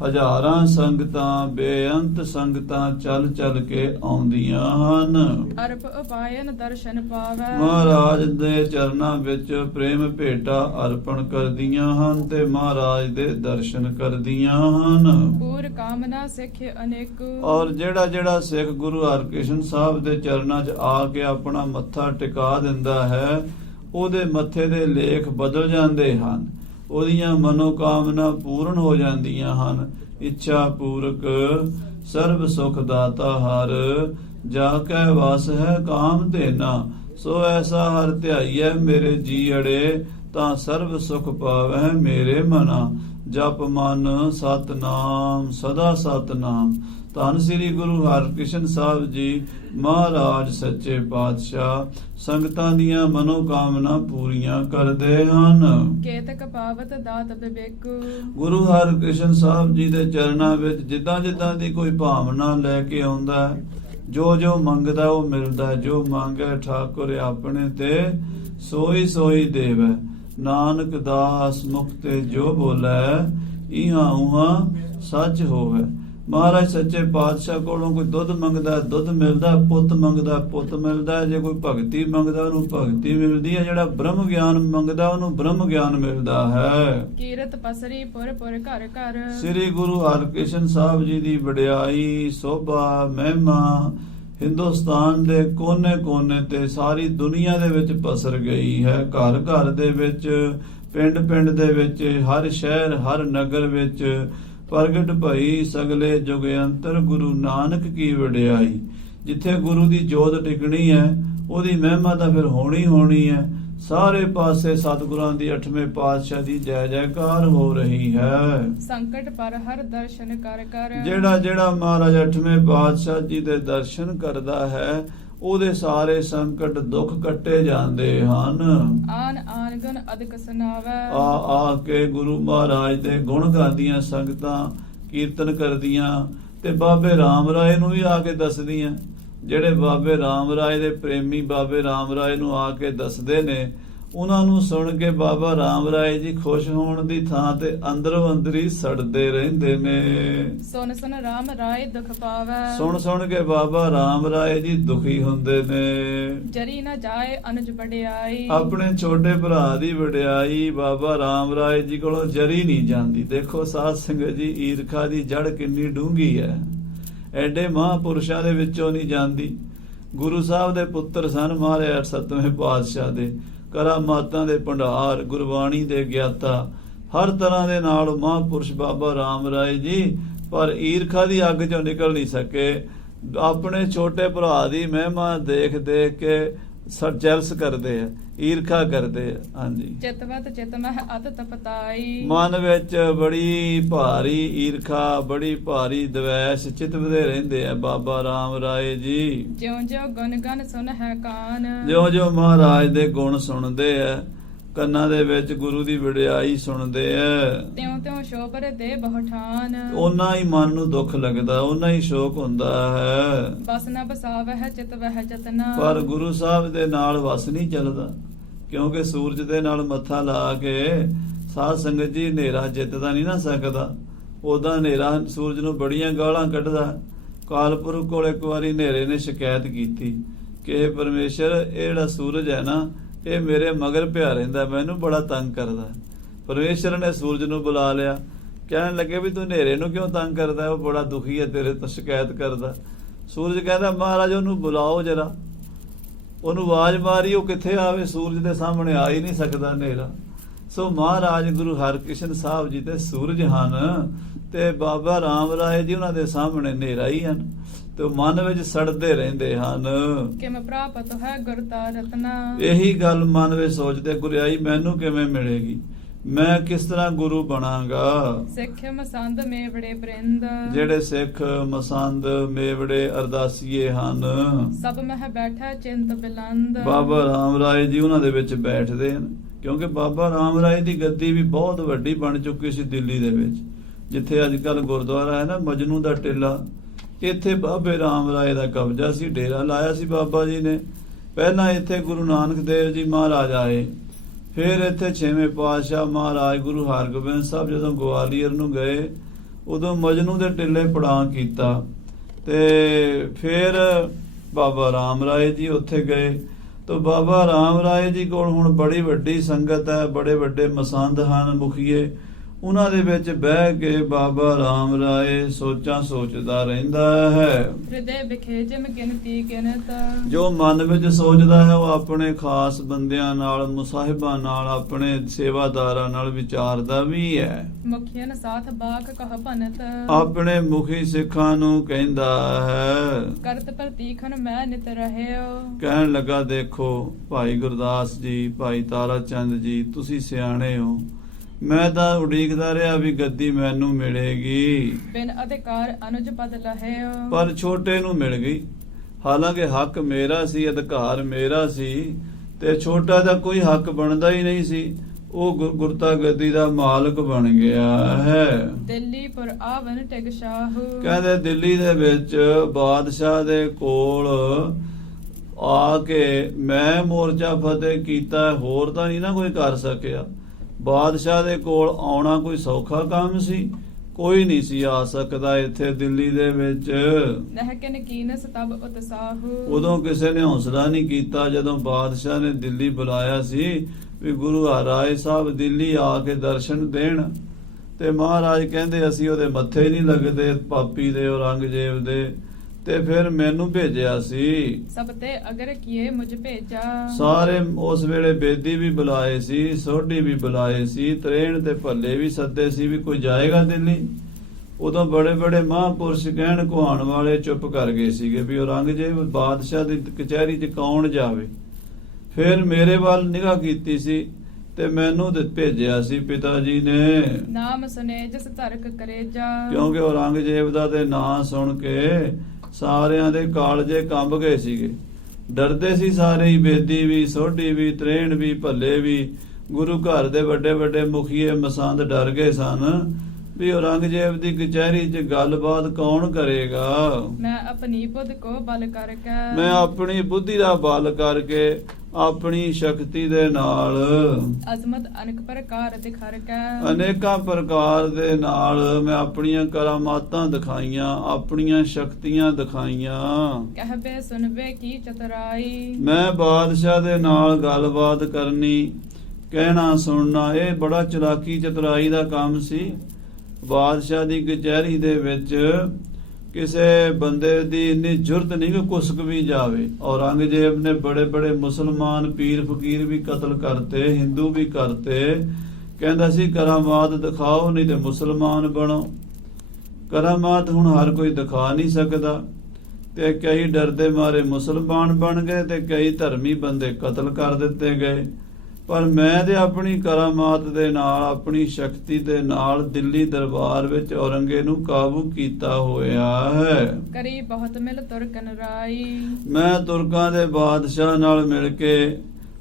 ਹਜ਼ਾਰਾਂ ਸੰਗਤਾਂ, ਬੇਅੰਤ ਸੰਗਤਾਂ ਚੱਲ ਚੱਲ ਕੇ ਆਉਂਦੀਆਂ ਹਨ। ਅਰਪ ਉਪਾਇਨ ਦਰਸ਼ਨ ਪਾਵੈ। ਮਹਾਰਾਜ ਦੇ ਚਰਨਾਂ ਵਿੱਚ ਪ੍ਰੇਮ ਭੇਟਾ ਅਰਪਣ ਕਰਦੀਆਂ ਹਨ ਤੇ ਮਹਾਰਾਜ ਦੇ ਦਰਸ਼ਨ ਕਰਦੀਆਂ ਹਨ। ਪੂਰ ਕਾਮਨਾ ਸਿੱਖ ਅਨੇਕ। ਔਰ ਜਿਹੜਾ ਸਿੱਖ ਗੁਰੂ ਹਰਿਕ੍ਰਿਸ਼ਨ ਸਾਹਿਬ ਦੇ ਚਰਨਾਂ 'ਚ ਆ ਕੇ ਆਪਣਾ ਮੱਥਾ ਟਿਕਾ ਦਿੰਦਾ ਹੈ, ਉਹਦੇ ਮੱਥੇ ਦੇ ਲੇਖ ਬਦਲ ਜਾਂਦੇ ਹਨ, ਉਹਦੀਆਂ ਮਨੋਕਾਮਨਾ ਪੂਰਨ ਹੋ ਜਾਂਦੀਆਂ ਹਨ। ਇੱਛਾ ਪੂਰਕ ਸਰਬ ਸੁਖ ਦਾਤਾ ਹਰ, ਜਾ ਕੈ ਵਸ ਹੈ ਕਾਮ ਧੇਨਾ। ਸੋ ਐਸਾ ਹਰ ਧਿਆਈਐ ਮੇਰੇ ਜੀ ਅੜੇ, ਤਾਂ ਸਰਬ ਸੁਖ ਪਾਵੈ ਮੇਰੇ ਮਨਾ। ਜਪ ਮਨ ਸਤਨਾਮ ਸਦਾ ਸਤਨਾਮ, ਧੰਨ ਸ੍ਰੀ ਗੁਰੂ ਹਰਿਕ੍ਰਿਸ਼ਨ ਸਾਹਿਬ ਜੀ ਮਹਾਰਾਜ ਸੱਚੇ ਪਾਤਸ਼ਾਹ ਸੰਗਤਾਂ ਦੀਆਂ ਮਨੋਕਾਮਨਾ ਪੂਰੀਆਂ ਕਰਦੇ ਹਨ। ਕੇਤਕ ਪਾਵਤ ਦਾਤ ਬਿਬੇਕੂ। ਗੁਰੂ ਹਰਿਕ੍ਰਿਸ਼ਨ ਸਾਹਿਬ ਜੀ ਦੇ ਚਰਨਾਂ ਵਿੱਚ ਜਿੱਦਾਂ ਜਿੱਦਾਂ ਦੀ ਕੋਈ ਭਾਵਨਾ ਲੈ ਕੇ ਆਉਂਦਾ ਹੈ, ਜੋ ਜੋ ਮੰਗਦਾ ਉਹ ਮਿਲਦਾ, ਜੋ ਮੰਗੇ ਠਾਕੁਰ ਆਪਣੇ ਤੇ ਸੋਈ ਸੋਈ ਦੇਵੈ। ਨਾਨਕ ਦਾਸ ਮੁਕਤੇ ਜੋ ਬੋਲੇ ਇਹਾਂ ਉਹਾਂ ਸੱਚ ਹੋਵੇ। ਮਹਾਰਾਜ ਸੱਚੇ ਪਾਤਸ਼ਾਹ ਕੋਲੋਂ ਕੋਈ ਦੁੱਧ ਮੰਗਦਾ ਦੁੱਧ ਮਿਲਦਾ, ਪੁੱਤ ਮੰਗਦਾ ਪੁੱਤ ਮਿਲਦਾ, ਜੇ ਕੋਈ ਭਗਤੀ ਮੰਗਦਾ ਉਹਨੂੰ ਭਗਤੀ ਮਿਲਦੀ ਹੈ, ਜਿਹੜਾ ਬ੍ਰਹਮ ਗਿਆਨ ਮੰਗਦਾ ਉਹਨੂੰ ਬ੍ਰਹਮ ਗਿਆਨ ਮਿਲਦਾ ਹੈ। ਕੀਰਤ ਪਸਰੀ ਪੁਰ ਪੁਰ ਘਰ ਘਰ। ਸ੍ਰੀ ਗੁਰੂ ਹਰਿਕ੍ਰਿਸ਼ਨ ਸਾਹਿਬ ਜੀ ਦੀ ਵਡਿਆਈ ਸੋਭਾ ਮਹਿਮਾ ਹਿੰਦੁਸਤਾਨ ਦੇ ਕੋਨੇ-ਕੋਨੇ ਤੇ ਸਾਰੀ ਦੁਨੀਆ ਦੇ ਵਿੱਚ ਪਸਰ ਗਈ ਹੈ। ਘਰ ਘਰ ਦੇ ਵਿੱਚ, ਪਿੰਡ ਪਿੰਡ ਦੇ ਵਿੱਚ, ਹਰ ਸ਼ਹਿਰ ਹਰ ਨਗਰ ਵਿੱਚ ਪ੍ਰਗਟ ਭਈ ਸਗਲੇ ਜੁਗ ਅੰਤਰ ਗੁਰੂ ਨਾਨਕ ਕੀ ਵਡਿਆਈ। ਜਿੱਥੇ ਗੁਰੂ ਦੀ ਜੋਤ ਟਿਕਣੀ ਹੈ ਉਹਦੀ ਮਹਿਮਾ ਤਾਂ ਫਿਰ ਹੋਣੀ ਹੈ। ਸਾਰੇ ਪਾਸੇ ਸਤਿਗੁਰਾਂ ਦੀ 8ਵੇਂ ਪਾਤਸ਼ਾਹ ਦੀ ਜੈ ਜੈਕਾਰ ਹੋ ਰਹੀ ਹੈ। ਸੰਕਟ ਪਰ ਹਰ ਦਰਸ਼ਨ ਕਰ ਕਰ। ਜਿਹੜਾ ਮਹਾਰਾਜ 8ਵੇਂ ਪਾਤਸ਼ਾਹ ਜੀ ਦੇ ਦਰਸ਼ਨ ਕਰਦਾ ਹੈ ਉਹਦੇ ਸਾਰੇ ਸੰਕਟ ਦੁੱਖ ਕੱਟੇ ਜਾਂਦੇ ਹਨ। ਆਨ ਆਨ ਗੁਣ ਅਦਕ ਸੁਨਾਵੈ। ਆ ਕੇ ਗੁਰੂ ਮਹਾਰਾਜ ਦੇ ਗੁਣ ਗਾਉਂਦੀਆਂ ਸੰਗਤਾਂ ਕੀਰਤਨ ਕਰਦੀਆਂ ਤੇ ਬਾਬੇ ਰਾਮ ਰਾਏ ਨੂੰ ਵੀ ਆ ਕੇ ਦੱਸਦੀਆਂ। ਜਿਹੜੇ ਬਾਬੇ ਰਾਮ ਰਾਏ ਦੇ ਪ੍ਰੇਮੀ ਬਾਬੇ ਰਾਮ ਰਾਏ ਨੂੰ ਆ ਕੇ ਦੱਸਦੇ ਨੇ, ਉਹਨਾਂ ਨੂੰ ਸੁਣ ਕੇ ਬਾਬਾ ਰਾਮ ਰਾਏ ਜੀ ਖੁਸ਼ ਹੋਣ ਦੀ ਥਾਂ ਤੇ ਅੰਦਰੋਂ ਅੰਦਰੀ ਸੜਦੇ ਰਹਿੰਦੇ ਨੇ। ਸੁਣ ਸੁਣ ਰਾਮ ਰਾਏ ਦੁਖ ਪਾਵੈ। ਸੁਣ ਕੇ ਬਾਬਾ ਰਾਮ ਰਾਏ ਜੀ ਦੁਖੀ ਹੁੰਦੇ ਨੇ। ਜਰੀ ਨਾ ਜਾਏ ਅਨੁਜ ਵਡਿਆਈ। ਆਪਣੇ ਛੋਟੇ ਭਰਾ ਦੀ ਵਡਿਆਈ ਬਾਬਾ ਰਾਮ ਰਾਏ ਜੀ ਕੋਲੋਂ ਜਰੀ ਨਹੀਂ ਜਾਂਦੀ। ਦੇਖੋ ਸਾਧ ਸੰਗਤ ਜੀ, ਈਰਖਾ ਦੀ ਜੜ ਕਿੰਨੀ ਡੂੰਘੀ ਹੈ। ਐਡੇ ਮਹਾਂਪੁਰਸ਼ਾਂ ਦੇ ਵਿੱਚੋਂ ਨਹੀਂ ਜਾਂਦੀ। ਗੁਰੂ ਸਾਹਿਬ ਦੇ ਪੁੱਤਰ ਸਨ ਮਹਾਰਾਜ 7ਵੇਂ ਪਾਤਸ਼ਾਹ ਦੇ, ਕਰਾਮਾਤਾਂ ਦੇ ਭੰਡਾਰ, ਗੁਰਬਾਣੀ ਦੇ ਗਿਆਤਾ, ਹਰ ਤਰ੍ਹਾਂ ਦੇ ਨਾਲ ਮਹਾਂਪੁਰਸ਼ ਬਾਬਾ ਰਾਮ ਰਾਏ ਜੀ, ਪਰ ਈਰਖਾ ਦੀ ਅੱਗ ਚੋਂ ਨਿਕਲ ਨਹੀਂ ਸਕੇ। ਆਪਣੇ ਛੋਟੇ ਭਰਾ ਦੀ ਮਹਿਮਾ ਦੇਖ ਦੇਖ ਕੇ ਜੈਲਸ ਕਰਦੇ ਆ, ਈਰਖਾ ਕਰਦੇ ਆ। ਹਾਂਜੀ, ਚਿਤਵਤ ਚਿਤ ਮਹਿ ਅਤ ਤਪਤਾਈ। ਮਨ ਵਿੱਚ ਬੜੀ ਭਾਰੀ ਈਰਖਾ, ਬੜੀ ਭਾਰੀ ਦਵੈਸ਼ ਚਿਤਵਦੇ ਰਹਿੰਦੇ ਆ ਬਾਬਾ ਰਾਮ ਰਾਏ ਜੀ। ਜਿਉਂ ਜਿਉਂ ਗੁਣ ਗਨ ਸੁਨ ਹੈ ਕਾਨ। ਜਿਉਂ ਜਿਉਂ ਮਹਾਰਾਜ ਦੇ ਗੁਣ ਸੁਣਦੇ ਆ, ਕੰਨਾਂ ਦੇ ਵਿੱਚ ਗੁਰੂ ਦੀ ਵਡਿਆਈ ਸੁਣਦੇ ਆ, ਤਿਉਂ ਤਿਉਂ ਸ਼ੋਭਰ ਦੇ ਬਹੁਠਾਨ। ਉਹਨਾਂ ਹੀ ਮਨ ਨੂੰ ਦੁੱਖ ਲੱਗਦਾ, ਉਹਨਾਂ ਹੀ ਸ਼ੋਕ ਹੁੰਦਾ ਹੈ। ਬਸ ਨਾ ਬਸਾਵਹਿ ਚਿਤ ਵਹਿ ਜਤਨਾ। ਪਰ ਗੁਰੂ ਸਾਹਿਬ ਦੇ ਨਾਲ ਵਸ ਨਹੀਂ ਚੱਲਦਾ, ਕਿਉਂਕਿ ਸੂਰਜ ਦੇ ਨਾਲ ਮੱਥਾ ਲਾ ਕੇ ਸਾਧ ਸੰਗਤ ਜੀ ਹਨੇਰਾ ਜਿੱਤਦਾ ਨਹੀਂ ਨਾ ਸਕਦਾ। ਉਦਾਂ ਹਨੇਰਾ ਸੂਰਜ ਨੂੰ ਬੜੀਆਂ ਗਾਲਾਂ ਕੱਢਦਾ। ਕਾਲਪੁਰਖ ਕੋਲ ਇੱਕ ਵਾਰੀ ਹਨੇਰੇ ਨੇ ਸ਼ਿਕਾਇਤ ਕੀਤੀ ਕਿ ਪਰਮੇਸ਼ਰ, ਇਹ ਜਿਹੜਾ ਸੂਰਜ ਹੈ ਨਾ, ਇਹ ਮੇਰੇ ਮਗਰ ਪਿਆ ਰਹਿੰਦਾ, ਮੈਨੂੰ ਬੜਾ ਤੰਗ ਕਰਦਾ। ਪਰਮੇਸ਼ਰ ਨੇ ਸੂਰਜ ਨੂੰ ਬੁਲਾ ਲਿਆ, ਕਹਿਣ ਲੱਗੇ ਵੀ ਤੂੰ ਹਨੇਰੇ ਨੂੰ ਕਿਉਂ ਤੰਗ ਕਰਦਾ, ਉਹ ਬੜਾ ਦੁਖੀ ਹੈ ਤੇਰੇ ਤੋਂ, ਸ਼ਿਕਾਇਤ ਕਰਦਾ। ਸੂਰਜ ਕਹਿੰਦਾ, ਮਹਾਰਾਜ ਉਹਨੂੰ ਬੁਲਾਓ ਜਰਾ। ਉਹਨੂੰ ਆਵਾਜ਼ ਮਾਰੀ, ਉਹ ਕਿੱਥੇ ਆਵੇ, ਸੂਰਜ ਦੇ ਸਾਹਮਣੇ ਆ ਹੀ ਨਹੀਂ ਸਕਦਾ ਹਨੇਰਾ। ਸੋ ਮਹਾਰਾਜ ਗੁਰੂ ਹਰਿਕ੍ਰਿਸ਼ਨ ਸਾਹਿਬ ਜੀ ਤੇ ਸੂਰਜ ਹਨ ਤੇ ਬਾਬਾ ਰਾਮ ਰਾਏ ਜੀ ਉਹਨਾਂ ਦੇ ਸਾਹਮਣੇ ਹਨੇਰਾ ਹੀ ਹਨ, ਤੇ ਮਨ ਵਿੱਚ ਸੜਦੇ ਰਹਿੰਦੇ ਹਨ। ਕਿਵੇਂ ਪ੍ਰਾਪਤ ਹੈ ਗੁਰਤਾ ਰਤਨਾ। ਇਹੀ ਗੱਲ ਮਨ ਵਿੱਚ ਸੋਚਦੇ, ਗੁਰਿਆਈ ਮੈਨੂੰ ਕਿਵੇਂ ਮਿਲੇਗੀ, ਮੈਂ ਕਿਸ ਤਰ੍ਹਾਂ ਗੁਰੂ ਬਣਾਂਗਾ। ਸਿੱਖ ਮਸੰਦ ਮੇਵੜੇ ਬ੍ਰਿੰਦ। ਜਿਹੜੇ ਸਿੱਖ ਮਸੰਦ ਮੇਵੜੇ ਅਰਦਾਸੀਏ ਹਨ, ਸਭ ਮਹਿ ਬੈਠਾ ਚਿੰਤ ਬਿਲੰਦ। ਬਾਬਾ ਰਾਮ ਰਾਏ ਜੀ ਉਹਨਾਂ ਦੇ ਵਿੱਚ ਬੈਠਦੇ ਹਨ, ਕਿਉਂਕਿ ਬਾਬਾ ਰਾਮ ਰਾਏ ਦੀ ਗੱਦੀ ਵੀ ਬਹੁਤ ਵੱਡੀ ਬਣ ਚੁੱਕੀ ਸੀ ਦਿੱਲੀ ਦੇ ਵਿੱਚ, ਜਿੱਥੇ ਅੱਜ ਕੱਲ ਗੁਰਦੁਆਰਾ ਹੈ ਨਾ ਮਜਨੂ ਦਾ ਟਿੱਲਾ, ਇੱਥੇ ਬਾਬੇ ਰਾਮ ਰਾਏ ਦਾ ਕਬਜ਼ਾ ਸੀ, ਡੇਰਾ ਲਾਇਆ ਸੀ ਬਾਬਾ ਜੀ ਨੇ। ਪਹਿਲਾਂ ਇੱਥੇ ਗੁਰੂ ਨਾਨਕ ਦੇਵ ਜੀ ਮਹਾਰਾਜ ਆਏ, ਫਿਰ ਇੱਥੇ 6ਵੇਂ ਪਾਤਸ਼ਾਹ ਮਹਾਰਾਜ ਗੁਰੂ ਹਰਗੋਬਿੰਦ ਸਾਹਿਬ ਜਦੋਂ ਗਵਾਲੀਅਰ ਨੂੰ ਗਏ, ਉਦੋਂ ਮਜਨੂ ਦੇ ਟਿੱਲੇ ਪੜਾਂ ਕੀਤਾ, ਤੇ ਫਿਰ ਬਾਬਾ ਰਾਮ ਰਾਏ ਜੀ ਉੱਥੇ ਗਏ। ਤਾਂ ਬਾਬਾ ਰਾਮ ਰਾਏ ਜੀ ਕੋਲ ਹੁਣ ਬੜੀ ਵੱਡੀ ਸੰਗਤ ਹੈ, ਬੜੇ ਵੱਡੇ ਮਸੰਦ ਹਨ, ਮੁਖੀਏ। ਉਹਨਾਂ ਦੇ ਵਿੱਚ ਬਹਿ ਕੇ ਬਾਬਾ ਰਾਮ ਰਾਏ ਸੋਚਾਂ ਸੋਚਦਾ ਰਹਿੰਦਾ ਹੈ। ਹਿਰਦੇ ਵਿਖੇ ਜਿਮ ਗਿਣਤੀ ਗਿਣਤ। ਜੋ ਮਨ ਵਿੱਚ ਸੋਚਦਾ ਹੈ ਉਹ ਆਪਣੇ ਖਾਸ ਬੰਦਿਆਂ ਨਾਲ, ਮੁਸਾਹਿਬਾਂ ਨਾਲ, ਆਪਣੇ ਸੇਵਾਦਾਰਾਂ ਨਾਲ ਵਿਚਾਰਦਾ ਵੀ ਹੈ। ਮੁਖੀਨ ਸਾਥ ਬਾਕ ਕਹ ਭਨਤ। ਆਪਣੇ ਮੁਖੀ ਸਿੱਖਾਂ ਨੂੰ ਕਹਿੰਦਾ ਹੈ, ਕਰਤ ਪ੍ਰਤੀਖਨ ਮੈਂ ਨਿਤ ਰਹਿਓ। ਕਹਿਣ ਲੱਗਾ, ਦੇਖੋ ਭਾਈ ਗੁਰਦਾਸ ਜੀ, ਭਾਈ ਤਾਰਾ ਚੰਦ ਜੀ, ਤੁਸੀਂ ਸਿਆਣੇ ਹੋ, ਮੈਂ ਤਾਂ ਉਡੀਕਦਾ ਰਿਹਾ ਵੀ ਗੱਦੀ ਮੈਨੂੰ ਮਿਲੇਗੀ, ਬਿਨ ਅਧਿਕਾਰ ਅਨੁਜ ਪਦ ਲਹਿਓ। ਪਰ ਛੋਟੇ ਨੂੰ ਮਿਲ ਗਈ। ਹਾਲਾਂਕਿ ਹੱਕ ਮੇਰਾ ਸੀ, ਅਧਿਕਾਰ ਮੇਰਾ ਸੀ, ਤੇ ਛੋਟਾ ਦਾ ਕੋਈ ਹੱਕ ਬਣਦਾ ਹੀ ਨਹੀਂ ਸੀ। ਉਹ ਗੁਰਤਾ ਗੱਦੀ ਦਾ ਮਾਲਕ ਬਣ ਗਿਆ ਹੈ। ਦਿੱਲੀ ਪੁਰ ਆਵਨ ਟਿਗ ਸ਼ਾਹੂ। ਕਹਿੰਦੇ ਦਿੱਲੀ ਦੇ ਵਿੱਚ ਬਾਦਸ਼ਾਹ ਦੇ ਕੋਲ ਆ ਕੇ ਮੈਂ ਮੋਰਚਾ ਫਤਿਹ ਕੀਤਾ, ਹੋਰ ਤਾਂ ਨਹੀਂ ਨਾ ਕੋਈ ਕਰ ਸਕਿਆ। ਬਾਦਸ਼ਾਹ ਦੇ ਕੋਲ ਆਉਣਾ ਕੋਈ ਸੌਖਾ ਕੰਮ ਸੀ? ਕੋਈ ਨਹੀਂ ਸੀ ਆ ਸਕਦਾ ਇੱਥੇ ਦਿੱਲੀ ਦੇ ਵਿੱਚ। ਨਹਿਕਨ ਕੀਨਸ ਤਬ ਉਤਸਾਹੂ। ਉਦੋਂ ਕਿਸੇ ਨੇ ਹੌਸਲਾ ਨਹੀਂ ਕੀਤਾ ਜਦੋਂ ਬਾਦਸ਼ਾਹ ਨੇ ਦਿੱਲੀ ਬੁਲਾਇਆ ਸੀ ਵੀ ਗੁਰੂ ਹਰਿਰਾਏ ਸਾਹਿਬ ਦਿੱਲੀ ਆ ਕੇ ਦਰਸ਼ਨ ਦੇਣ, ਤੇ ਮਹਾਰਾਜ ਕਹਿੰਦੇ ਅਸੀਂ ਉਹਦੇ ਮੱਥੇ ਨਹੀਂ ਲੱਗਦੇ, ਪਾਪੀ ਦੇ, ਔਰੰਗਜ਼ੇਬ ਦੇ, ਤੇ ਫਿਰ ਮੈਨੂੰ ਭੇਜਿਆ ਸੀ। ਸਭ ਤੇ ਅਗਰ ਕੀਏ ਮੁਝ ਭੇਜਾ। ਸਾਰੇ ਉਸ ਵੇਲੇ ਬੇਦੀ ਵੀ ਬੁਲਾਏ ਸੀ, ਸੋਢੀ ਵੀ ਬੁਲਾਏ ਸੀ, ਤਰੇਣ ਤੇ ਭੱਲੇ ਵੀ ਸੱਦੇ ਸੀ ਵੀ ਕੋਈ ਜਾਏਗਾ ਦਿੱਲੀ। ਉਦੋਂ ਬੜੇ ਬੜੇ ਮਹਾਂਪੁਰਸ਼ ਕਹਿਣ ਕੁਹਾਣ ਵਾਲੇ ਚੁੱਪ ਕਰ ਗਏ ਸੀਗੇ ਵੀ ਔਰੰਗਜ਼ੇਬ ਬਾਦਸ਼ਾਹ ਦੀ ਕਚਹਿਰੀ 'ਚ ਕੌਣ ਜਾਵੇ। ਫਿਰ ਮੇਰੇ ਵੱਲ ਨਿਗਾਹ ਕੀਤੀ ਸੀ ਤੇ ਮੈਨੂੰ ਭੇਜਿਆ ਸੀ ਪਿਤਾ ਜੀ ਨੇ। ਨਾਮ ਸੁਨੇ ਜਿਸ ਧਰਕ ਕਰੇ ਜਾ। ਕਿਉਂਕਿ ਔਰੰਗਜ਼ੇਬ ਦਾ ਤੇ ਨਾਂ ਸੁਣ ਕੇ ਸਾਰਿਆਂ ਦੇ ਕਾਲਜੇ ਕੰਬ ਗਏ ਸੀਗੇ, ਡਰਦੇ ਸੀ ਸਾਰੇ ਹੀ, ਬੇਦੀ ਵੀ, ਸੋਢੀ ਵੀ, ਤਰੇਣ ਵੀ, ਭੱਲੇ ਵੀ, ਗੁਰੂ ਘਰ ਦੇ ਵੱਡੇ ਵੱਡੇ ਮੁਖੀਏ ਮਸੰਦ ਡਰ ਗਏ ਸਨ ਵੀ ਔਰੰਗਜ਼ੇਬ ਦੀ ਕਚਹਿਰੀ 'ਚ ਗੱਲਬਾਤ ਕੌਣ ਕਰੇਗਾ। ਮੈਂ ਆਪਣੀ ਬੁੱਧ ਕੋ ਬਲ ਕਰਕੇ। ਮੈਂ ਆਪਣੀ ਬੁੱਧੀ ਦਾ ਬਲ ਕਰਕੇ, ਆਪਣੀ ਸ਼ਕਤੀ ਦੇ ਨਾਲ, ਅਜ਼ਮਤ ਅਨੇਕ ਪ੍ਰਕਾਰ ਦਿਖਰ ਕੇ। ਅਨੇਕਾਂ ਪ੍ਰਕਾਰ ਦੇ ਨਾਲ ਮੈਂ ਆਪਣੀਆਂ ਕਰਾਮਾਤਾਂ ਦਿਖਾਈਆਂ, ਆਪਣੀਆਂ ਸ਼ਕਤੀਆਂ ਦਿਖਾਈਆਂ। ਕਹਿਬੇ ਸੁਨਬੇ ਕੀ ਚਤੁਰਾਈ। ਮੈਂ ਬਾਦਸ਼ਾਹ ਦੇ ਨਾਲ ਗੱਲਬਾਤ ਕਰਨੀ, ਕਹਿਣਾ ਸੁਣਨਾ, ਇਹ ਬੜਾ ਚਲਾਕੀ ਚਤੁਰਾਈ ਦਾ ਕੰਮ ਸੀ। ਬਾਦਸ਼ਾਹ ਦੀ ਕਚਹਿਰੀ ਦੇ ਵਿੱਚ ਕਿਸੇ ਬੰਦੇ ਦੀ ਇੰਨੀ ਜੁਰਤ ਨਹੀਂ ਕਿ ਕੁਸਕ ਵੀ ਜਾਵੇ। ਔਰੰਗਜ਼ੇਬ ਨੇ ਬੜੇ ਬੜੇ ਮੁਸਲਮਾਨ ਪੀਰ ਫਕੀਰ ਵੀ ਕਤਲ ਕਰਤੇ, ਹਿੰਦੂ ਵੀ ਕਰਤੇ। ਕਹਿੰਦਾ ਸੀ ਕਰਾਮਾਤ ਦਿਖਾਓ ਨਹੀਂ ਤੇ ਮੁਸਲਮਾਨ ਬਣੋ। ਕਰਾਮਾਤ ਹੁਣ ਹਰ ਕੋਈ ਦਿਖਾ ਨਹੀਂ ਸਕਦਾ, ਤੇ ਕਈ ਡਰਦੇ ਮਾਰੇ ਮੁਸਲਮਾਨ ਬਣ ਗਏ ਤੇ ਕਈ ਧਰਮੀ ਬੰਦੇ ਕਤਲ ਕਰ ਦਿੱਤੇ ਗਏ। ਪਰ ਮੈਂ ਤੇ ਆਪਣੀ ਕਰਾਮਾਤ ਦੇ ਨਾਲ, ਆਪਣੀ ਸ਼ਕਤੀ ਦੇ ਨਾਲ ਦਿੱਲੀ ਦਰਬਾਰ ਵਿੱਚ ਔਰੰਗੇ ਨੂੰ ਕਾਬੂ ਕੀਤਾ ਹੋਇਆ ਹੈ। ਕਰੀ ਬਹੁਤ ਮਿਲ ਤੁਰਕਨ ਰਾਈ। ਮੈਂ ਤੁਰਕਾਂ ਦੇ ਬਾਦਸ਼ਾਹ ਨਾਲ ਮਿਲ ਕੇ,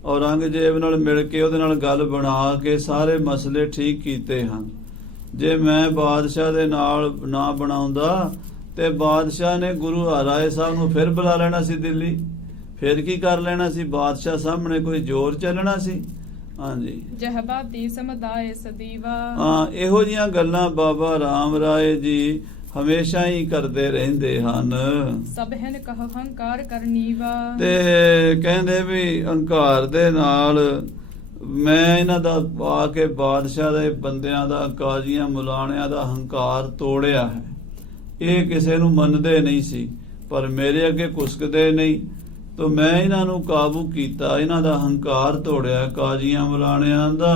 ਔਰੰਗਜ਼ੇਬ ਨਾਲ ਮਿਲ ਕੇ, ਉਹਦੇ ਨਾਲ ਗੱਲ ਬਣਾ ਕੇ ਸਾਰੇ ਮਸਲੇ ਠੀਕ ਕੀਤੇ ਹਨ। ਜੇ ਮੈਂ ਬਾਦਸ਼ਾਹ ਦੇ ਨਾਲ ਨਾ ਬਣਾਉਂਦਾ ਤੇ ਬਾਦਸ਼ਾਹ ਨੇ ਗੁਰੂ ਹਰਿਰਾਏ ਸਾਹਿਬ ਨੂੰ ਫਿਰ ਬੁਲਾ ਲੈਣਾ ਸੀ ਦਿੱਲੀ। ਫਿਰ ਕੀ ਕਰ ਲੈਣਾ ਸੀ? ਬਾਦਸ਼ਾਹ ਸਾਹਮਣੇ ਕੋਈ ਜ਼ੋਰ ਚੱਲਣਾ ਸੀ? ਹਾਂਜੀ। ਜਹਬਾਤੀ ਸਮਦਾਏ ਸਦੀਵਾ। ਹਾਂ, ਇਹੋ ਜੀਆਂ ਗੱਲਾਂ ਬਾਬਾ ਰਾਮ ਰਾਏ ਜੀ ਹਮੇਸ਼ਾ ਹੀ ਕਰਦੇ ਰਹਿੰਦੇ ਹਨ। ਸਭ ਹਨ ਕਹੋ ਹੰਕਾਰ ਕਰਨੀਵਾ। ਤੇ ਕਹਿੰਦੇ ਵੀ ਹੰਕਾਰ ਦੇ ਨਾਲ ਮੈਂ ਇਹਨਾਂ ਦਾ ਆ ਕੇ ਬਾਦਸ਼ਾਹ ਦੇ ਬੰਦਿਆਂ ਦਾ, ਕਾਜ਼ੀਆਂ ਮੁਲਾਣਿਆਂ ਦਾ ਹੰਕਾਰ ਤੋੜਿਆ ਹੈ। ਇਹ ਕਿਸੇ ਨੂੰ ਮੰਨਦੇ ਨਹੀਂ ਸੀ, ਪਰ ਮੇਰੇ ਅੱਗੇ ਕੁਸਕਦੇ ਨਹੀਂ, ਤੋ ਮੈਂ ਇਹਨਾਂ ਨੂੰ ਕਾਬੂ ਕੀਤਾ, ਇਹਨਾਂ ਦਾ ਹੰਕਾਰ ਤੋੜਿਆ, ਕਾਜ਼ੀਆਂ ਮੁਲਾਣਿਆਂ ਦਾ।